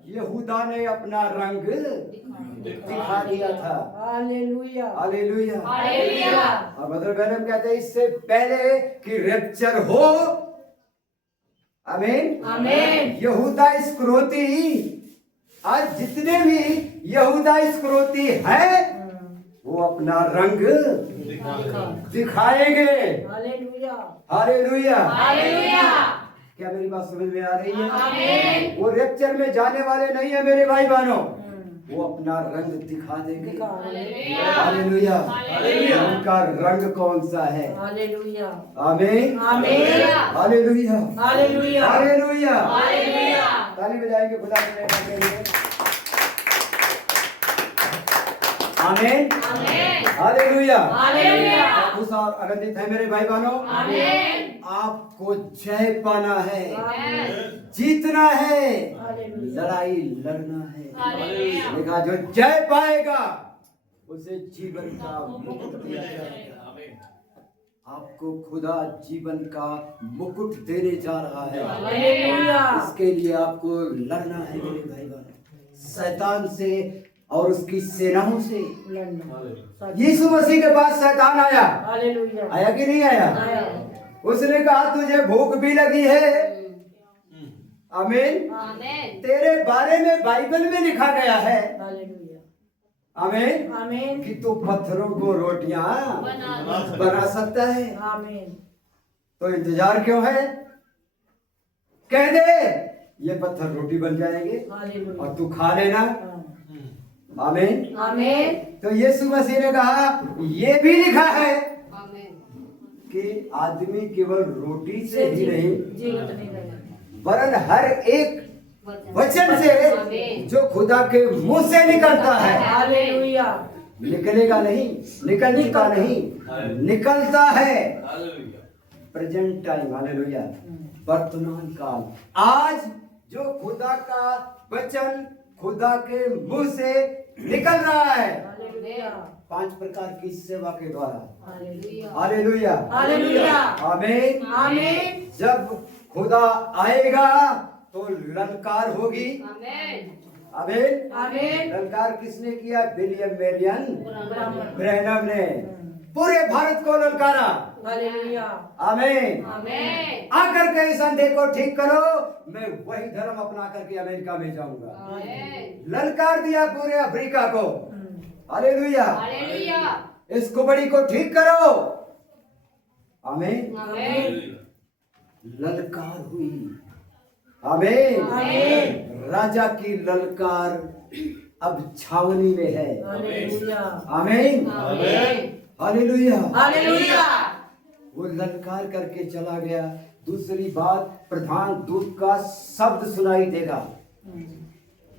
यहूदा ने अपना रंग दिखा दिया था। हालेलुया। हालेलुया। हालेलुया। और ब्रदर ब्रैनम कहते हैं इससे पहले कि रैप्चर हो, आमीन, आमीन। यहूदा इस्करियोती, आज जितने भी यहूदा इस्करियोती है वो अपना रंग दिखाएंगे। हालेलुया। हालेलुया। हालेलुया। क्या मेरी बात समझ में आ रही है? आमीन। वो रैप्चर में जाने वाले नहीं है मेरे भाई बहनों, वो अपना रंग दिखा देंगे। हालेलुया। हालेलुया। उनका रंग कौन सा है? हालेलुया। आमीन। आमीन। हालेलुया। हालेलुया। हालेलुया। हालेलुया। ताली बजाएंगे खुदा के नाम के लिए। आमीन। आमीन। हालेलुया। हालेलुया। खुश और आनंदित है मेरे भाई बहनों। आमीन। आपको जय पाना है, आमीन। जीतना है, हालेलुया। लड़ाई लड़ना है। हालेलुया। देखा, जो जय पाएगा उसे जीवन का मुकुट दिया जाएगा। आपको खुदा जीवन का मुकुट देने जा रहा है। हालेलुया। इसके लिए आपको लड़ना है मेरे भाई बहनों, शैतान से और उसकी सेनाओं से। यीशु मसीह के पास शैतान आया, हालेलुया। आया कि नहीं आया? उसने कहा तुझे भूख भी लगी है, आमीन, आमीन। तेरे बारे में बाइबल में लिखा गया है, हालेलुया। आमीन, आमीन। कि तू पत्थरों को रोटियां बना सकता है। आमीन। तो इंतजार क्यों है? कह दे ये पत्थर रोटी बन जाएंगे हालेलुया। और तू खा लेना। आमीन। आमीन। तो यीशु मसीह ने कहा ये भी लिखा है कि आदमी केवल रोटी से ही नहीं जीवित नहीं रहेगा। वरन हर एक वचन से जो खुदा के मुंह से निकलता है, हालेलुया। निकलेगा नहीं, निकल चुका नहीं, निकलता है। प्रेजेंट टाइम, हालेलुया, वर्तमान काल। आज जो खुदा का वचन खुदा के मुंह से निकल रहा है, हालेलुया। 5 प्रकार की सेवा के द्वारा। हालेलुया। हालेलुया। हालेलुया। आमीन। आमीन। जब खुदा आएगा तो ललकार होगी। आमीन। आमीन। आमीन। ललकार किसने किया? विलियम मेरियन ब्राह्मण। ब्रैनम ने पूरे भारत को ललकारा। हालेलुया। आमीन। आमीन। आकर के इस अंधे को ठीक करो, मैं वही धर्म अपना करके अमेरिका में जाऊंगा। आमीन। ललकार दिया पूरे अफ्रीका को। हालेलुया। हालेलुया। इस कुबड़ी को ठीक करो। आमीन। आमीन। ललकार हुई। आमीन। आमीन। राजा की ललकार अब छावनी में है। हालेलुया। आमीन। आमीन। हालेलुया। हालेलुया। वो ललकार करके चला गया। दूसरी बात, प्रधान दूत का शब्द सुनाई देगा।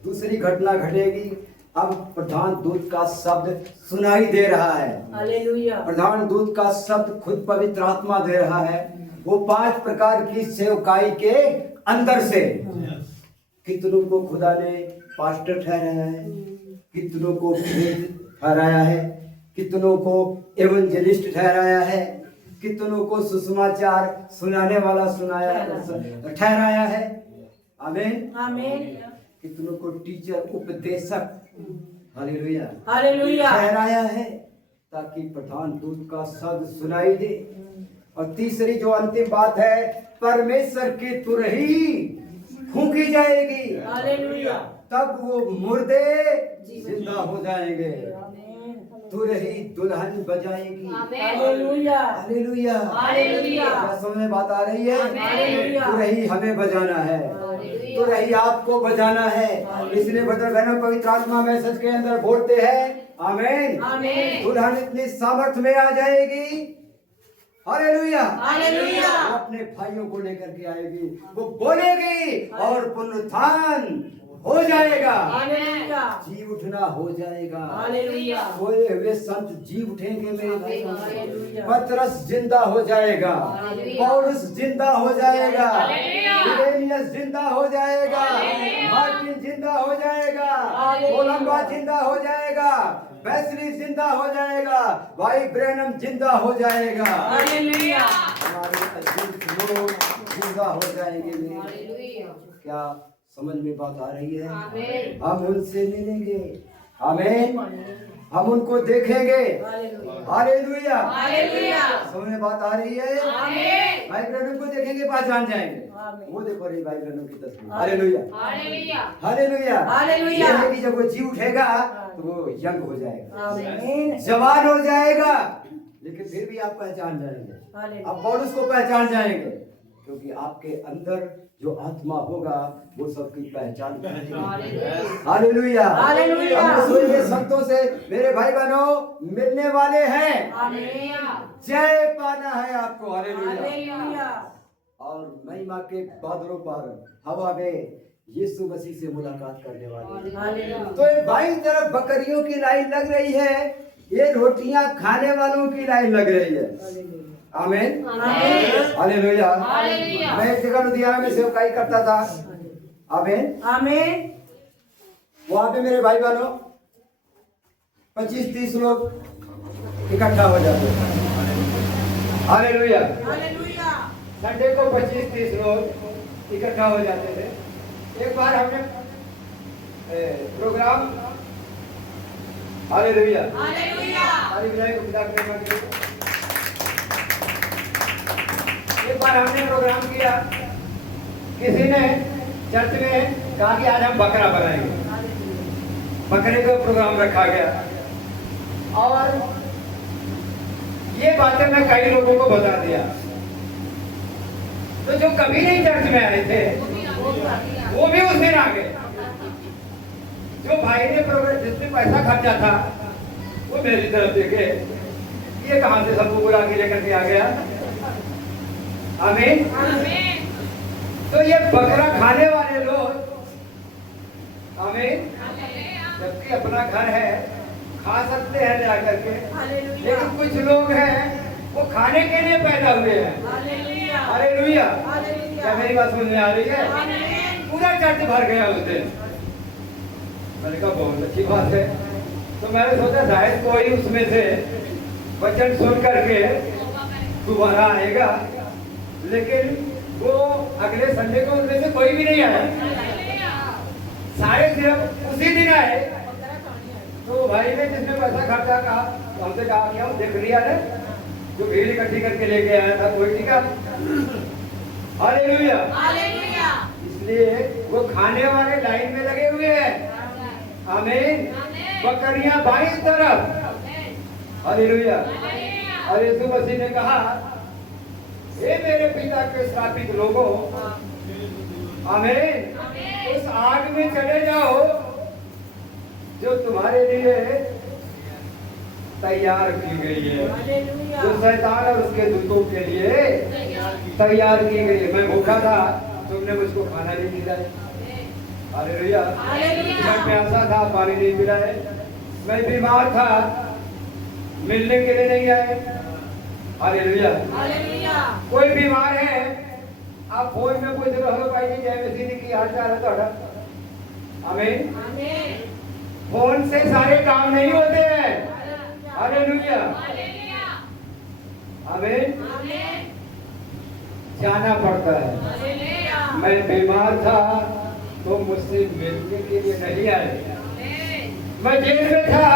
दूसरी घटना घटेगी, अब प्रधान दूत का शब्द सुनाई दे रहा है। हालेलुया। प्रधान दूत का शब्द खुद पवित्र आत्मा दे रहा है। वो 5 प्रकार की सेवकाई के अंदर से कितनों को खुदा ने पास्टर ठहराया है, कितनों को भेद ठहराया है, कितनों को एवेंजलिस्ट ठहराया है, कितनों को सुसमाचार सुनाने वाला ठहराया है। आमीन। आमीन। कितनों को टीचर, उपदेशक, हालेलुया, हालेलुया। ठहराया है, ताकि प्रधान दूत का शब्द सुनाई दे। और तीसरी जो अंतिम बात है, परमेश्वर की तुरही फूंकी जाएगी। हालेलुया। तब वो मुर्दे जिंदा हो जाएंगे। तुरही दुल्हन बजाएगी। हालेलुया। हालेलुया। हालेलुया। क्या समझ में बात आ रही है? हालेलुया। तुरही हमें बजाना है, तुरही आपको बजाना है। इसलिए ब्रदर बहनों, पवित्र आत्मा मैसेज के अंदर बोलते हैं, आमीन, आमीन। दुल्हन इतनी सामर्थ में आ जाएगी। हालेलुया। हालेलुया। वो अपने भाइयों को लेकर के आएगी, वो बोलेगी और पुनरुत्थान हो जाएगा, हालेलुया जी उठना हो जाएगा। हालेलुया सोए हुए संत जी उठेंगे मेरे भाई। हालेलुया पतरस जिंदा हो जाएगा, हालेलुया। पौलुस जिंदा हो जाएगा, हालेलुया। इरेनियस जिंदा हो जाएगा, हालेलुया। मार्टिन जिंदा हो जाएगा, हालेलुया। कोलंबा जिंदा हो जाएगा, वेस्ली जिंदा हो जाएगा, भाई ब्रैनम जिंदा हो जाएगा। हालेलुया हमारे अजीज लोग जिंदा हो जाएंगे मेरे। क्या समझ में बात आ रही है? हम उनसे मिलेंगे, आमीन। हम उनको देखेंगे, हालेलुया। हालेलुया समझ में बात आ रही है? आमीन भाई ब्रैनम को देखेंगे, पहचान जाएंगे। आमीन। वो देखो रही भाई ब्रैनम की तस्वीर, हालेलुया हालेलुया हालेलुया। हालेलुया। ये है कि जब वो जी उठेगा तो वो यंग हो जाएगा, आमीन जवान हो जाएगा, लेकिन फिर भी आप पहचान जाएंगे। हालेलुया आप पौलुस को पहचान जाएंगे, क्योंकि आपके अंदर जो आत्मा होगा वो सबकी पहचान करेगा। Hallelujah hallelujah. हम सोए हुए संतों से मेरे भाई बहनों मिलने वाले हैं। आमीन जय पाना है आपको, हालेलुया। हालेलुया और महिमा के बादलों पर हवा में यीशु मसीह से मुलाकात करने वाले हैं। हालेलुया तो ये बाईं तरफ बकरियों की लाइन लग रही है, ये रोटियां खाने वालों की लाइन लग रही है। आमीन आमीन। हालेलुया। हालेलुया। मैं एक जगह लुधियाना में सेवकाई करता था, आमीन। आमीन वहां पे मेरे भाई बहनों 25-30 लोग इकट्ठा हो जाते थे, हालेलुया। हालेलुया संडे को 25-30 लोग इकट्ठा हो जाते थे। एक बार हमने प्रोग्राम, हालेलुया, हालेलुया ताली बजाएं खुदा की महिमा के लिए। एक बार हमने प्रोग्राम किया, किसी ने चर्च में कहा कि आज हम बकरा बनाएंगे, बकरे का प्रोग्राम रखा गया और ये बातें मैं कई लोगों को बता दिया। तो जो कभी नहीं चर्च में आए थे वो भी उस दिन आ गए। जो भाई ने प्रोग्राम जिसने पैसा खर्चा था वो मेरी तरफ देखे, ये कहां से सबको बुला के लेकर के आ गया, आमीन। तो ये बकरा खाने वाले लोग, आमीन, जबकि अपना घर है खा सकते हैं ले आकर के, हालेलुया लेकिन कुछ लोग हैं वो खाने के लिए पैदा हुए हैं। Hallelujah hallelujah. हालेलुया। क्या मेरी बात समझ में आ रही है? आमीन। पूरा चर्च भर गया उस दिन। मैंने कहा बहुत अच्छी बात है। तो मैंने सोचा शायद कोई उसमें से वचन सुन करके दोबारा आएगा, लेकिन वो अगले संडे को उनमें से कोई भी नहीं आया, सारे सिर्फ उसी दिन आए। तो भाई ने जिसने पैसा खर्चा कहा तो हमसे कहा क्या देख लिया है, जो भीड़ इकट्ठी करके लेके आया था कोई टिका, हालेलुया। हालेलुया इसलिए वो खाने वाले लाइन में लगे हुए हैं, आमीन। बकरियां बाईं तरफ, हालेलुया। और यीशु मसीह ने कहा हे मेरे पिता के श्रापित लोगों, आमीन, उस आग में चले जाओ जो तुम्हारे लिए तैयार की गई है, जो शैतान और उसके दूतों के लिए तैयार की गई है। मैं भूखा था, तुमने मुझको खाना नहीं खिलाया, हालेलुया। मैं प्यासा था, पानी नहीं पिलाए। मैं बीमार था, मिलने के लिए नहीं आए, हालेलुया। कोई बीमार है, आप फोन में पूछ रहे हो भाई जी जय मसीह जी की हाल चाल है ਤੁਹਾਡਾ, आमीन। फोन से सारे काम नहीं होते हैं, हालेलुया, आमीन। जाना पड़ता है। मैं बीमार था तो मुझसे मिलने के लिए नहीं आए, मैं जेल में था,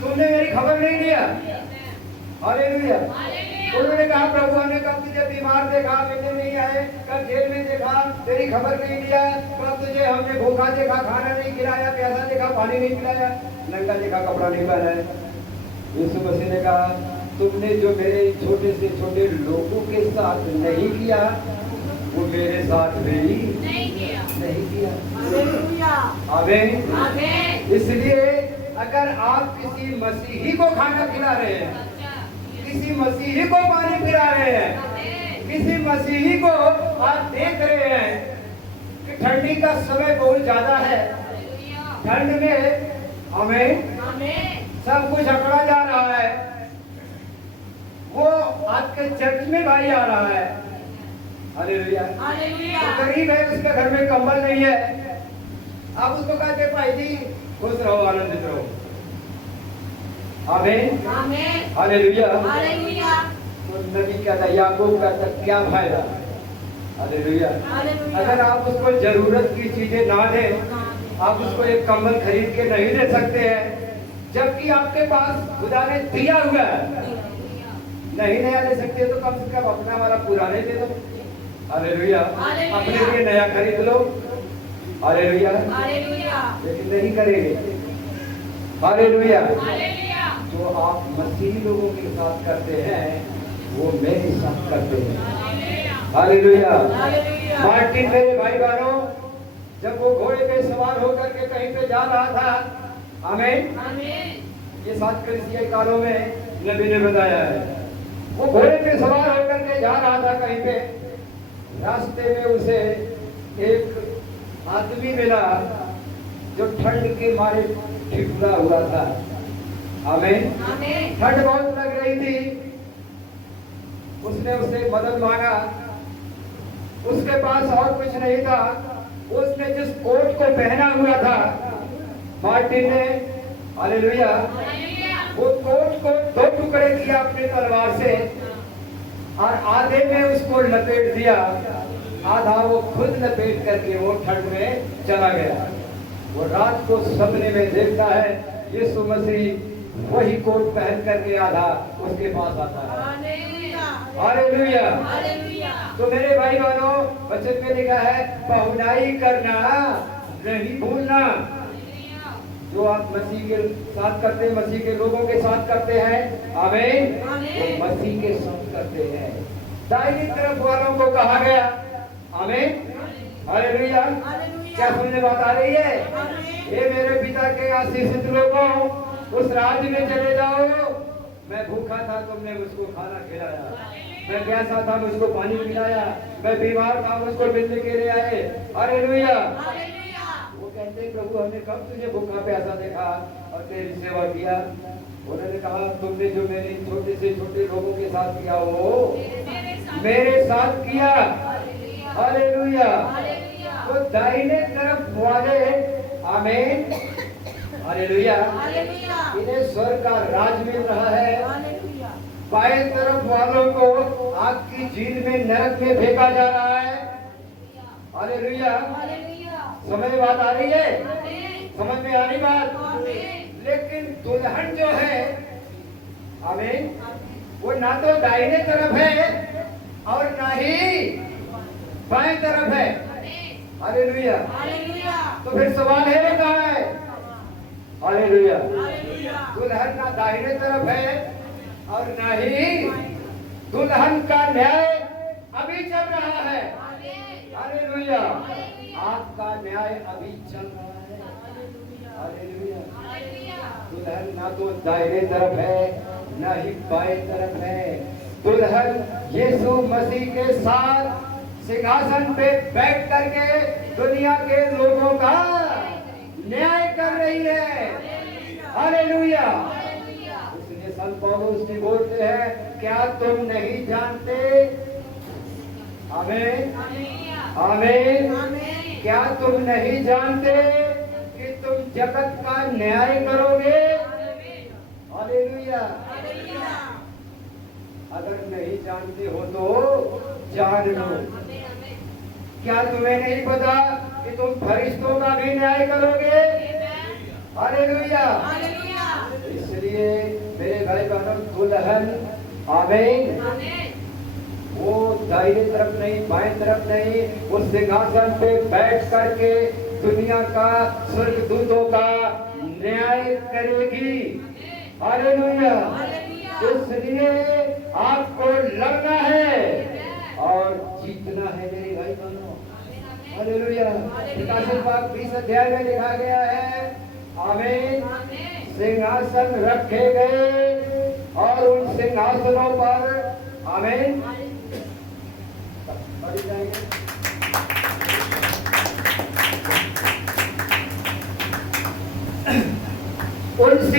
तुमने मेरी खबर नहीं लिया, हालेलुया। उन्होंने कहा प्रभु ने कब तुझे बीमार देखा, मिलने नहीं आए, कब जेल में देखा, तेरी खबर नहीं लिया, कब तुझे हमने भूखा देखा, खाना नहीं खिलाया, प्यासा देखा, पानी नहीं पिलाया, नंगा देखा, कपड़ा नहीं पहनाया। यीशु मसीह ने कहा तुमने जो मेरे छोटे से छोटे लोगों के साथ नहीं किया वो मेरे साथ भी नहीं किया, आमीन। इसलिए अगर आप किसी मसीही को खाना खिला रहे हैं, किसी मसीही को पानी पिला रहे हैं, किसी मसीही को आप देख रहे हैं, कि ठंडी का समय बहुत ज्यादा है। ठंड में हमें सब कुछ अकड़ा जा रहा है। वो आपके चर्च में भाई आ रहा है। हालेलुया। तो गरीब है, उसके घर में कंबल नहीं है। आप उसको कहते भाई जी खुश रहो, आनंदित रहो। आमीन। हालेलुया। तो नबी कहता, याकूब कहता, क्या फायदा। हालेलुया। अगर आप उसको जरूरत की चीजें ना दें, आप उसको एक कंबल खरीद के नहीं दे सकते हैं, जबकि आपके पास खुदा ने दिया हुआ है। नहीं नया ले सकते तो कम से कम अपना वाला पुराने दे दो। हालेलुया। अपने लिए नया खरीद लो। हालेलुया। लेकिन नहीं करेंगे। हालेलुया। जो आप मसीही लोगों के साथ करते हैं वो मेरे साथ करते हैं। हालेलुया। मार्टिन मेरे भाई बहनों, जब वो घोड़े पे सवार होकर के कहीं पे जा रहा था, आमीन, ये 7 कलीसिया कालों में नबी ने बताया है। वो घोड़े पे सवार होकर के जा रहा था कहीं पे, रास्ते में उसे एक आदमी मिला जो ठंड के मारे ठिठुरा हुआ था। आमीन। ठंड बहुत लग रही थी। उसने उससे मदद मांगा। उसके पास और कुछ नहीं था। उसने जिस कोट को पहना हुआ था, मार्टिन ने, हालेलुया, वो कोट को 2 टुकड़े किया अपनी तलवार से और आधे में उसको लपेट दिया, आधा वो खुद लपेट करके वो ठंड में चला गया। वो रात को सपने में देखता है यीशु मसीह वही कोट पहन करके आधा उसके पास आता है। हालेलुया। तो मेरे भाई बहनों, वचन में लिखा है पहुनाई करना नहीं भूलना। जो आप मसीह के साथ करते हैं, मसीह के लोगों के साथ करते हैं, आमीन, तो मसीह के साथ करते हैं। दाहिनी तरफ वालों को कहा गया, आमीन, हालेलुया। क्या सुनने बात आ रही है? ये मेरे पिता के आशीषित लोगों, उस राज्य में चले जाओ। मैं भूखा था, तुमने मुझको खाना खिलाया। मैं प्यासा था, मुझको पानी पिलाया। मैं बीमार था, मुझको मिलने के लिए आए। हालेलुया। वो कहते प्रभु हमने कब तुझे भूखा प्यासा देखा और तेरी सेवा किया। उन्होंने कहा तुमने जो मेरे छोटे से छोटे लोगों के साथ किया वो मेरे साथ किया। हालेलुया। तो दाहिने तरफ वाले, आमीन, हालेलुया, इन्हें स्वर्ग का राज मिल रहा है। बाएं तरफ वालों को आग की झील में, नरक में फेंका जा रहा है। हालेलुया। समझ में बात आ रही है? समझ में आ रही बात? लेकिन दुल्हन जो है, आमीन, वो ना तो दाहिने तरफ है और ना ही बाएं तरफ है। हालेलुया। तो फिर सवाल है वो कहाँ है? हालेलुया। दुल्हन ना दाहिने तरफ है और ना ही दुल्हन का न्याय अभी चल रहा है। हालेलुया। आपका न्याय अभी चल रहा है। हालेलुया। दुल्हन ना तो दाहिने तरफ है ना ही बाएं तरफ है। दुल्हन यीशु मसीह के साथ सिंहासन पे बैठ करके दुनिया के लोगों का न्याय कर रही है। हालेलुया। इसलिए संत पौलुस जी बोलते हैं, क्या तुम नहीं जानते? आमीन, आमीन। क्या तुम नहीं जानते कि तुम जगत का न्याय करोगे? हालेलुया। अगर नहीं जानते हो तो जान लो। क्या तुम्हें नहीं पता कि तुम फरिश्तों का भी न्याय करोगे? हालेलुया। इसलिए मेरे भाई बहनों, दुल्हन, आमीन, वो दाहिने तरफ नहीं बाएं तरफ नहीं, उस सिंहासन पे बैठ करके दुनिया का स्वर्गदूतों का न्याय करेगी। हालेलुया। इसलिए आपको लड़ना है और जीतना है मेरे भाई बहनों। हालेलुया। प्रकाशित वाक्य 20 अध्याय में लिखा गया है, आमीन, सिंहासन रखे गए और उन सिंहासनों पर, आमीन,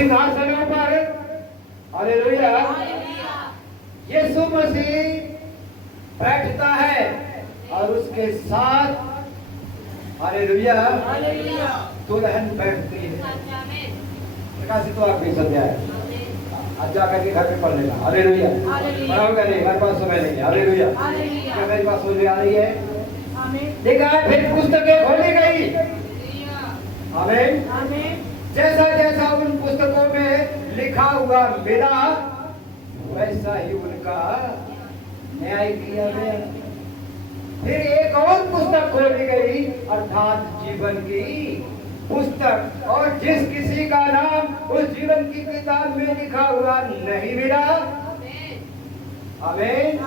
सिंहासनों पर हालेलुया यीशु मसीह बैठता है और उसके साथ हालेलुया दुल्हन बैठती है। प्रकाशित तो आप भी सत्य है, आज जाकर के घर पे पढ़ लेना। हालेलुया पढ़ाऊंगा नहीं, हमारे पास समय नहीं है। हालेलुया क्या मेरी बात समझ में आ रही है? देखा फिर पुस्तकें खोली गई। आमीन। जैसा जैसा उन पुस्तकों में लिखा हुआ मिला वैसा ही उनका न्याय किया गया। फिर एक और पुस्तक खोली गई अर्थात जीवन की पुस्तक, और जिस किसी का नाम उस जीवन की किताब में लिखा हुआ नहीं मिला आमीन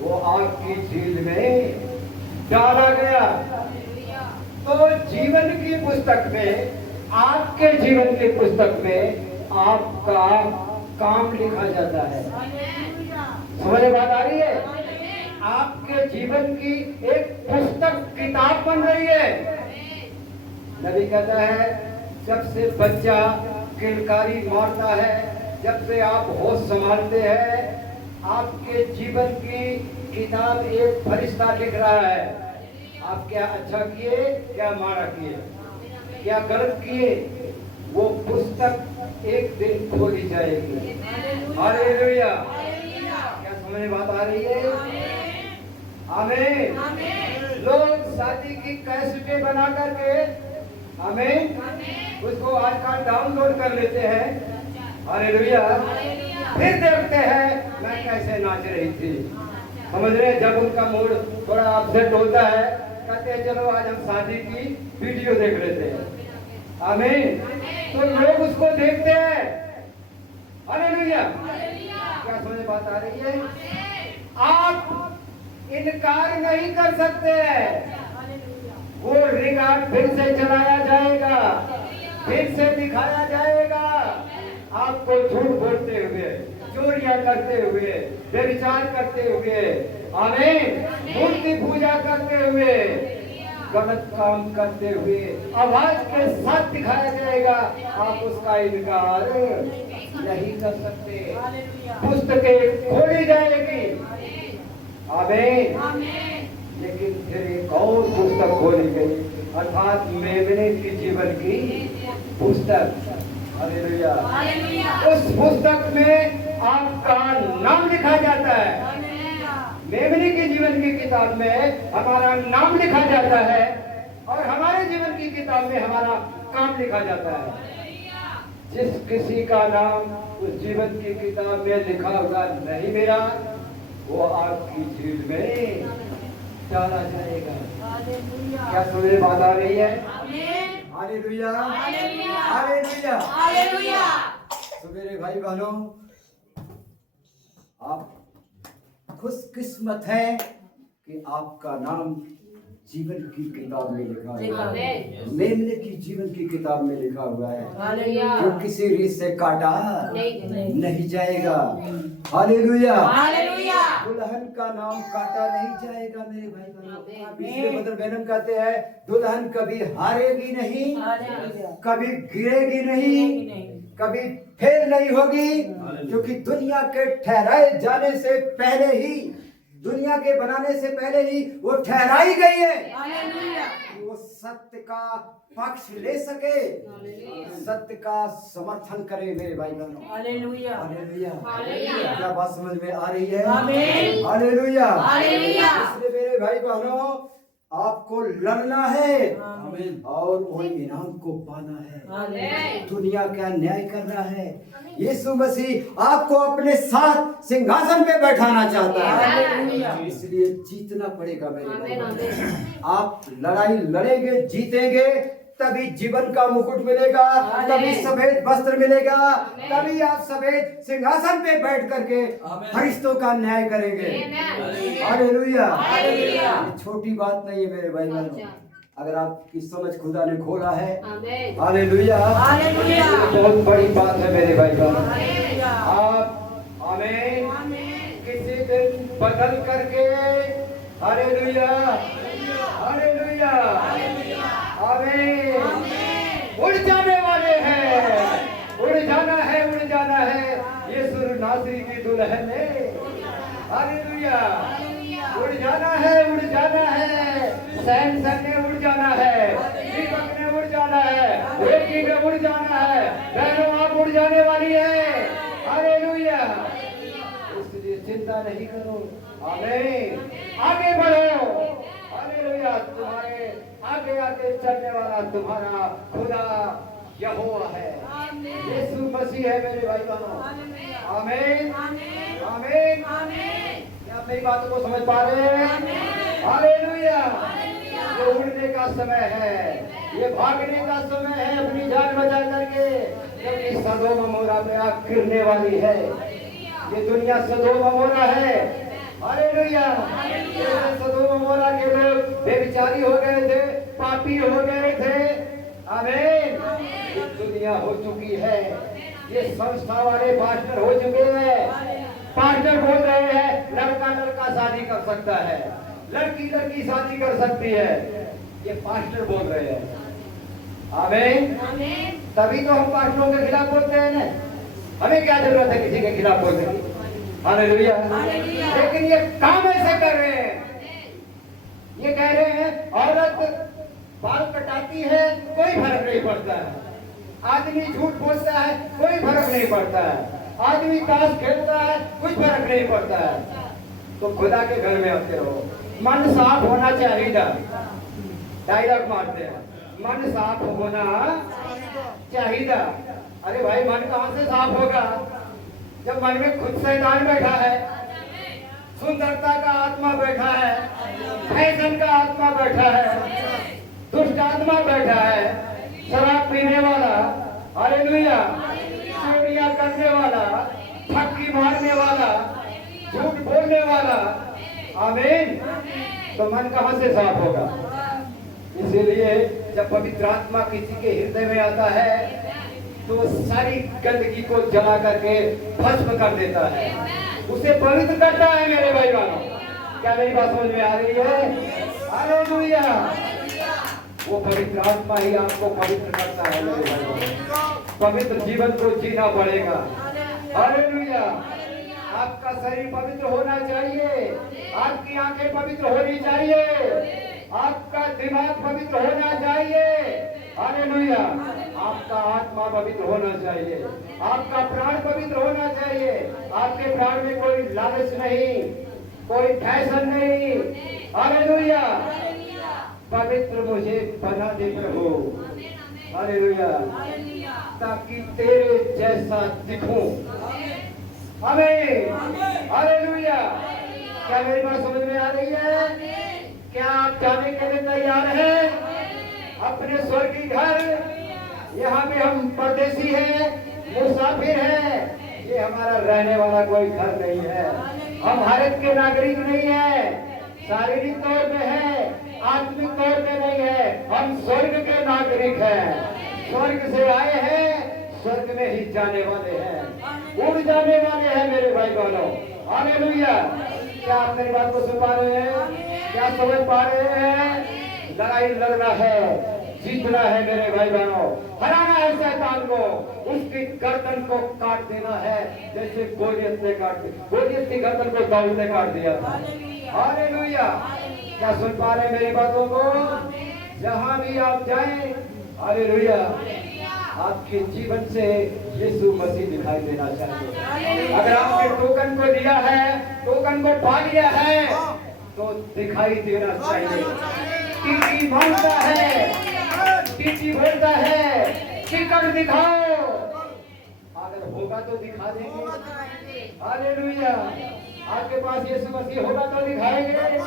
वो आग की झील में डाला गया। तो जीवन की पुस्तक में, आपके जीवन की पुस्तक में आपका काम लिखा जाता है। समझ बात आ रही है? आपके जीवन की एक पुस्तक किताब बन रही है। नबी कहता है जब से बच्चा किलकारी मारता है, जब से आप होश संभालते हैं, आपके जीवन की किताब एक फरिश्ता लिख रहा है। आप क्या अच्छा किए, क्या माड़ा किए, क्या गलत किए, वो पुस्तक एक दिन खोली जाएगी। हालेलुया क्या समझ में बात आ रही है? आमीन। लोग शादी की कैसेटें बना करके आमीन उसको आजकल डाउनलोड कर लेते हैं। हालेलुया फिर देखते हैं मैं कैसे नाच रही थी। समझ रहे? जब उनका मूड थोड़ा अपसेट होता है कहते हैं चलो आज हम शादी की वीडियो देख लेते हैं। आमीन। तो लोग उसको देखते हैं। हालेलुया क्या समझ में बात आ रही है? आप इनकार नहीं कर सकते। वो रिकॉर्ड फिर से चलाया जाएगा, फिर से दिखाया जाएगा। आपको झूठ बोलते हुए, चोरियां करते हुए, व्यभिचार करते हुए, आमीन, मूर्ति पूजा करते हुए, गलत काम करते हुए आवाज के साथ दिखाया जाएगा। आप उसका इनकार नहीं कर सकते। पुस्तकें खोली जाएगी। आमीन। लेकिन फिर एक और पुस्तक खोली गई अर्थात मेमने की जीवन की पुस्तक। हालेलुया उस पुस्तक में आपका नाम लिखा जाता है। मेमने के जीवन की किताब में हमारा नाम लिखा जाता है और हमारे जीवन की किताब में हमारा काम लिखा जाता है। जिस किसी का नाम उस जीवन की किताब में लिखा हुआ नहीं मिला वो आग की झील में डाला जाएगा। क्या समझ में बात आ रही है? Hallelujah hallelujah. तो मेरे भाई बहनों आप खुशकिस्मत हैं कि आपका नाम जीवन की किताब में लिखा हुआ है। मेमने की जीवन की किताब में लिखा हुआ है जो किसी रीत से काटा नहीं जाएगा। हालेलुया दुल्हन का नाम काटा नहीं जाएगा मेरे भाई बहनों। इसलिए मदर बहन कहते हैं दुल्हन कभी हारेगी नहीं, कभी गिरेगी नहीं, कभी फेल नहीं होगी, क्योंकि दुनिया के ठहराए जाने से पहले ही, दुनिया के बनाने से पहले ही वो ठहराई गई है कि वो सत्य का पक्ष ले सके, सत्य का समर्थन करे मेरे भाई बहनों। Hallelujah hallelujah. क्या बात समझ में आ रही है? हालेलुया। इसलिए मेरे भाई बहनों आपको लड़ना है और वो इनाम को पाना है। दुनिया का न्याय करना है। यीशु मसीह आपको अपने साथ सिंहासन पे बैठाना चाहता है, इसलिए जीतना पड़ेगा मेरे भाई। आप लड़ाई लड़ेंगे, जीतेंगे, तभी जीवन का मुकुट मिलेगा, तभी सफेद वस्त्र मिलेगा, तभी आप सफेद सिंहासन पे बैठ करके फरिश्तों का न्याय करेंगे। हालेलुया। छोटी बात नहीं है मेरे भाई बहनों, अगर आपकी समझ खुदा ने खोला है। हालेलुया बहुत बड़ी बात है मेरे भाई बहनों। आप आमीन किसी दिन बदल करके हालेलुया हालेलुया आमीन उड़ जाने वाले हैं, उड़ दुल्हन ने हालेलुया उड़ जाना है, उड़ जाना है, सैन ने उड़ जाना है, दीपक ने उड़ जाना है, रेखी ने उड़ जाना है, बहनों आप उड़ जाने वाली है हालेलुया। इसलिए चिंता नहीं करो, आमीन, आगे बढ़ो हालेलुया। तुम्हारे आगे आगे चलने वाला तुम्हारा खुदा यहोवा है, यीशु मसीह है मेरे भाई बहनों, आमीन आमीन। क्या मेरी बातों को समझ पा रहे हैं? हालेलुया। ये उड़ने का समय है, ये भागने का समय है अपनी जान बचा करके, क्योंकि सदोम अमोरा पे आग गिरने वाली है। ये दुनिया सदोम अमोरा है हालेलुया। सदोम अमोरा के लोग बेविचारी हो गए थे, पापी हो गए थे, आमीन। ये दुनिया हो चुकी है, ये संस्था वाले पास्टर हो चुके हैं। पास्टर बोल रहे हैं लड़का लड़का शादी कर सकता है, लड़की लड़की शादी कर सकती है, ये पास्टर बोल रहे हैं, आमीन। तभी तो हम पास्टरों के खिलाफ बोलते हैं ना, हमें क्या जरूरत है किसी के खिलाफ बोलने की, हालेलुया। लेकिन ये काम ऐसे कर रहे हैं, ये कह रहे हैं औरत बाल कटाती है कोई फर्क नहीं पड़ता है, आदमी झूठ बोलता है कोई फर्क नहीं पड़ता है, आदमी ताश खेलता है कुछ फर्क नहीं पड़ता है। तो खुदा के घर में आते रहो, मन साफ होना चाहिए, डायलॉग मारते हैं, मन साफ होना चाहिए। अरे भाई मन कहां से साफ होगा जब मन में खुद शैतान बैठा है, सुंदरता का आत्मा बैठा है, फैशन का आत्मा बैठा है, दुष्ट आत्मा बैठा है, शराब पीने वाला हालेलुया, चोरियां करने वाला, ठगी मारने वाला, झूठ बोलने वाला, आमीन। तो मन कहां से साफ होगा? इसीलिए जब पवित्र आत्मा किसी के हृदय में आता है तो सारी गंदगी को जला करके भस्म कर देता है, उसे पवित्र करता है मेरे भाई बहनों। क्या मेरी बात समझ में आ रही है? हालेलुया। वो पवित्र आत्मा ही आपको पवित्र करता है मेरे भाई बहनों। पवित्र जीवन को जीना पड़ेगा, हालेलुया। आपका शरीर पवित्र होना चाहिए, आपकी आंखें पवित्र होनी चाहिए, आपका दिमाग पवित्र होना चाहिए, हालेलुया। आपका आत्मा पवित्र होना चाहिए, आपका प्राण पवित्र होना चाहिए। आपके प्राण में कोई लालच नहीं, कोई फैशन नहीं, हालेलुया। पवित्र मुझे बना दे प्रभु, हालेलुया, ताकि तेरे जैसा दिखूं, आमीन, हालेलुया। क्या मेरी बात समझ में आ रही है? क्या आप जाने के लिए तैयार हैं अपने स्वर्गीय घर? यहाँ पे हम परदेसी हैं, मुसाफिर हैं, ये हमारा रहने वाला कोई घर नहीं है। हम भारत के नागरिक नहीं है, शारीरिक तौर पे है, आत्मिक तौर पे नहीं है, हम स्वर्ग के नागरिक हैं, स्वर्ग से आए हैं, स्वर्ग में ही जाने वाले हैं, उड़ जाने वाले हैं मेरे भाई बहनों, हालेलुया। क्या आप मेरी बात को सुन पा रहे हैं? क्या समझ पा रहे हैं? लड़ाई लड़ना है, जीतना है मेरे भाई बहनों, हराना है शैतान को, उसकी गर्दन को काट देना है, जैसे गोलियत ने काट दिया, गोलियत की गर्दन को दाऊद ने काट दिया था, हालेलुया। क्या सुन पा रहे हैं मेरी बातों को? जहां भी आप जाएं, हालेलुया, आपके जीवन से यीशु मसीह दिखाई देना चाहिए। अगर आपने टोकन को दिया है, टोकन को पा लिया है, तो दिखाई देना चाहिए। टीटी मांगता है, टीटी बोलता है, टिकट दिखाओ, अगर होगा तो दिखा देंगे, हालेलुया। आपके पास यीशु मसीह होगा तो दिखाएंगे,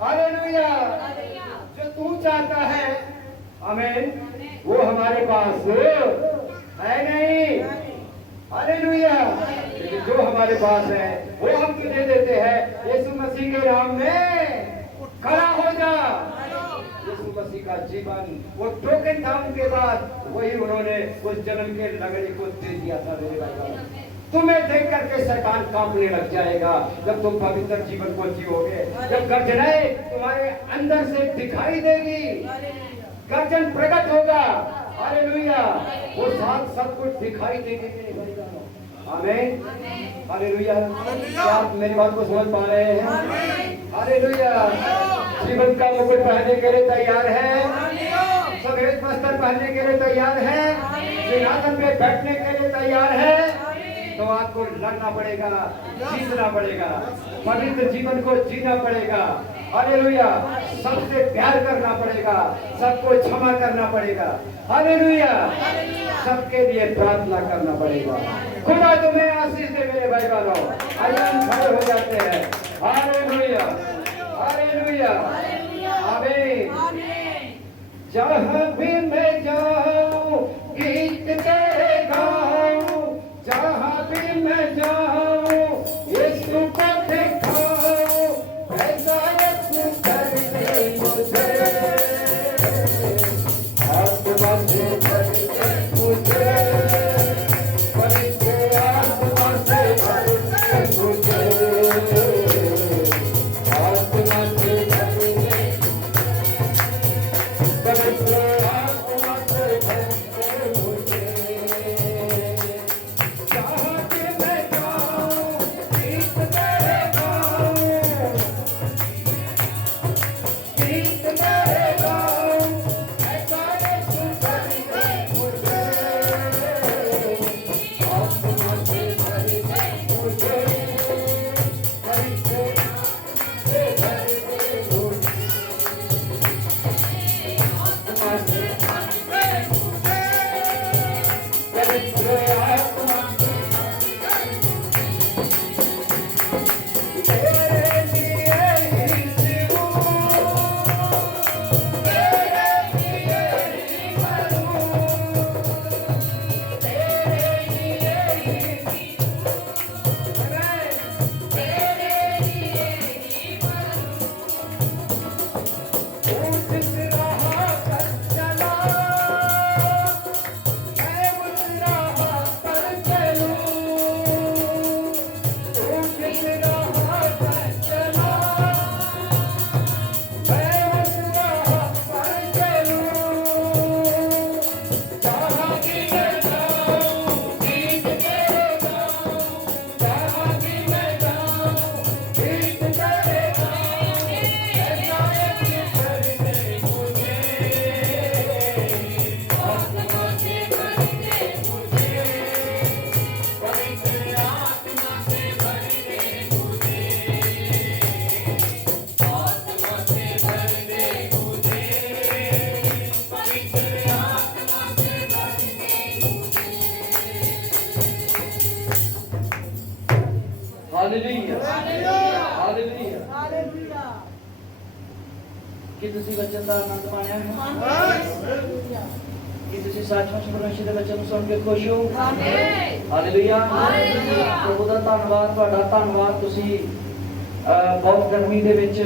हालेलुया। जो तू चाहता है, आमीन, वो हमारे पास है नहीं, हालेलुया। लेकिन जो हमारे पास है वो हम तुझे देते हैं, यीशु मसीह के नाम में खड़ा हो जा। यीशु मसीह का जीवन, वो टोकन था उनके बाद, वही उन्होंने उस जन्म के लगड़ी को दे दिया था मेरे भाई। तुम्हें देख करके शैतान कांपने लग जाएगा जब तुम पवित्र जीवन को जियोगे, जब गर्जनाएं तुम्हारे अंदर से दिखाई देगी, गर्जन प्रकट होगा, हालेलुया। वो साथ सब कुछ दिखाई देगी मेरे भाई बहनों, आमीन हालेलुया। क्या आप मेरी बात को समझ पा रहे हैं? हालेलुया। जीवन का मुकुट पहनने के लिए तैयार है? सफेद वस्त्र पहनने के लिए तैयार है? सिंहासन पे बैठने के लिए तैयार है? तो आपको लड़ना पड़ेगा, जीतना पड़ेगा, पवित्र जीवन को जीना पड़ेगा। हालेलुया। सबसे प्यार करना पड़ेगा, सबको क्षमा करना पड़ेगा। हालेलुया। सबके लिए प्रार्थना करना पड़ेगा। खुदा तुम्हें आशीष दे मेरे भाई बहनों। आइए हम खड़े हो जाते हैं। हालेलुया हालेलुया आमीन। जहाँ भी मैं जाऊं गीत तेरे गाऊं, जहाँ भी मैं जाऊं यीशु को दिखाऊं, ऐसा यीशु कर दे मुझे, आत्मा से भर दे मुझे, पवित्र आत्मा से भर दे मुझे, आत्मा से भर दे, पवित्र आत्मा से भर दे मुझे। जहाँ भी मैं जाऊं गीत तेरे गाऊं, गीत तेरे गाऊं, ऐसा यीशु कर दे मुझे, आत्मा से भर दे मुझे, पवित्र आत्मा से भर दे मुझे, आत्मा से भर दे मुझे, पवित्र आत्मा से तेरे लिए ही जीऊं, तेरे लिए ही मरूं, तेरे लिए ही जीऊं, मैं तेरे लिए ही मरूं। तू जिस राह पर चला मैं उस राह पर चलूं, तू जिस राह पर चला मैं उस राह पर चलूं। जहाँ भी मैं जाऊं गीत तेरे गाऊं, जहाँ भी मैं जाऊं गीत तेरे गाऊं, ऐसा यीशु कर दे मुझे, आत्मा से भर दे मुझे, पवित्र आत्मा से भर दे मुझे, आत्मा से भर दे मुझे, पवित्र आत्मा से भर दे मुझे। Hallelujah hallelujah. ਕਿ ਤੁਸੀਂ ਵਚਨ ਦਾ ਆਨੰਦ ਮਾਣਿਆ ਹੈ ਕਿ ਤੁਸੀਂ ਸੱਚਮੁੱਚ ਪਰਮੇਸ਼ਰ ਦੇ ਵਚਨ ਨੂੰ ਸੁਣ ਕੇ ਖੁਸ਼ ਹੋ ਹਾਲੇਲੂਇਆ ਪ੍ਰਭੂ ਦਾ ਧੰਨਵਾਦ ਤੁਹਾਡਾ ਧੰਨਵਾਦ ਤੁਸੀਂ ਬਹੁਤ ਗਰਮੀ ਦੇ ਵਿੱਚ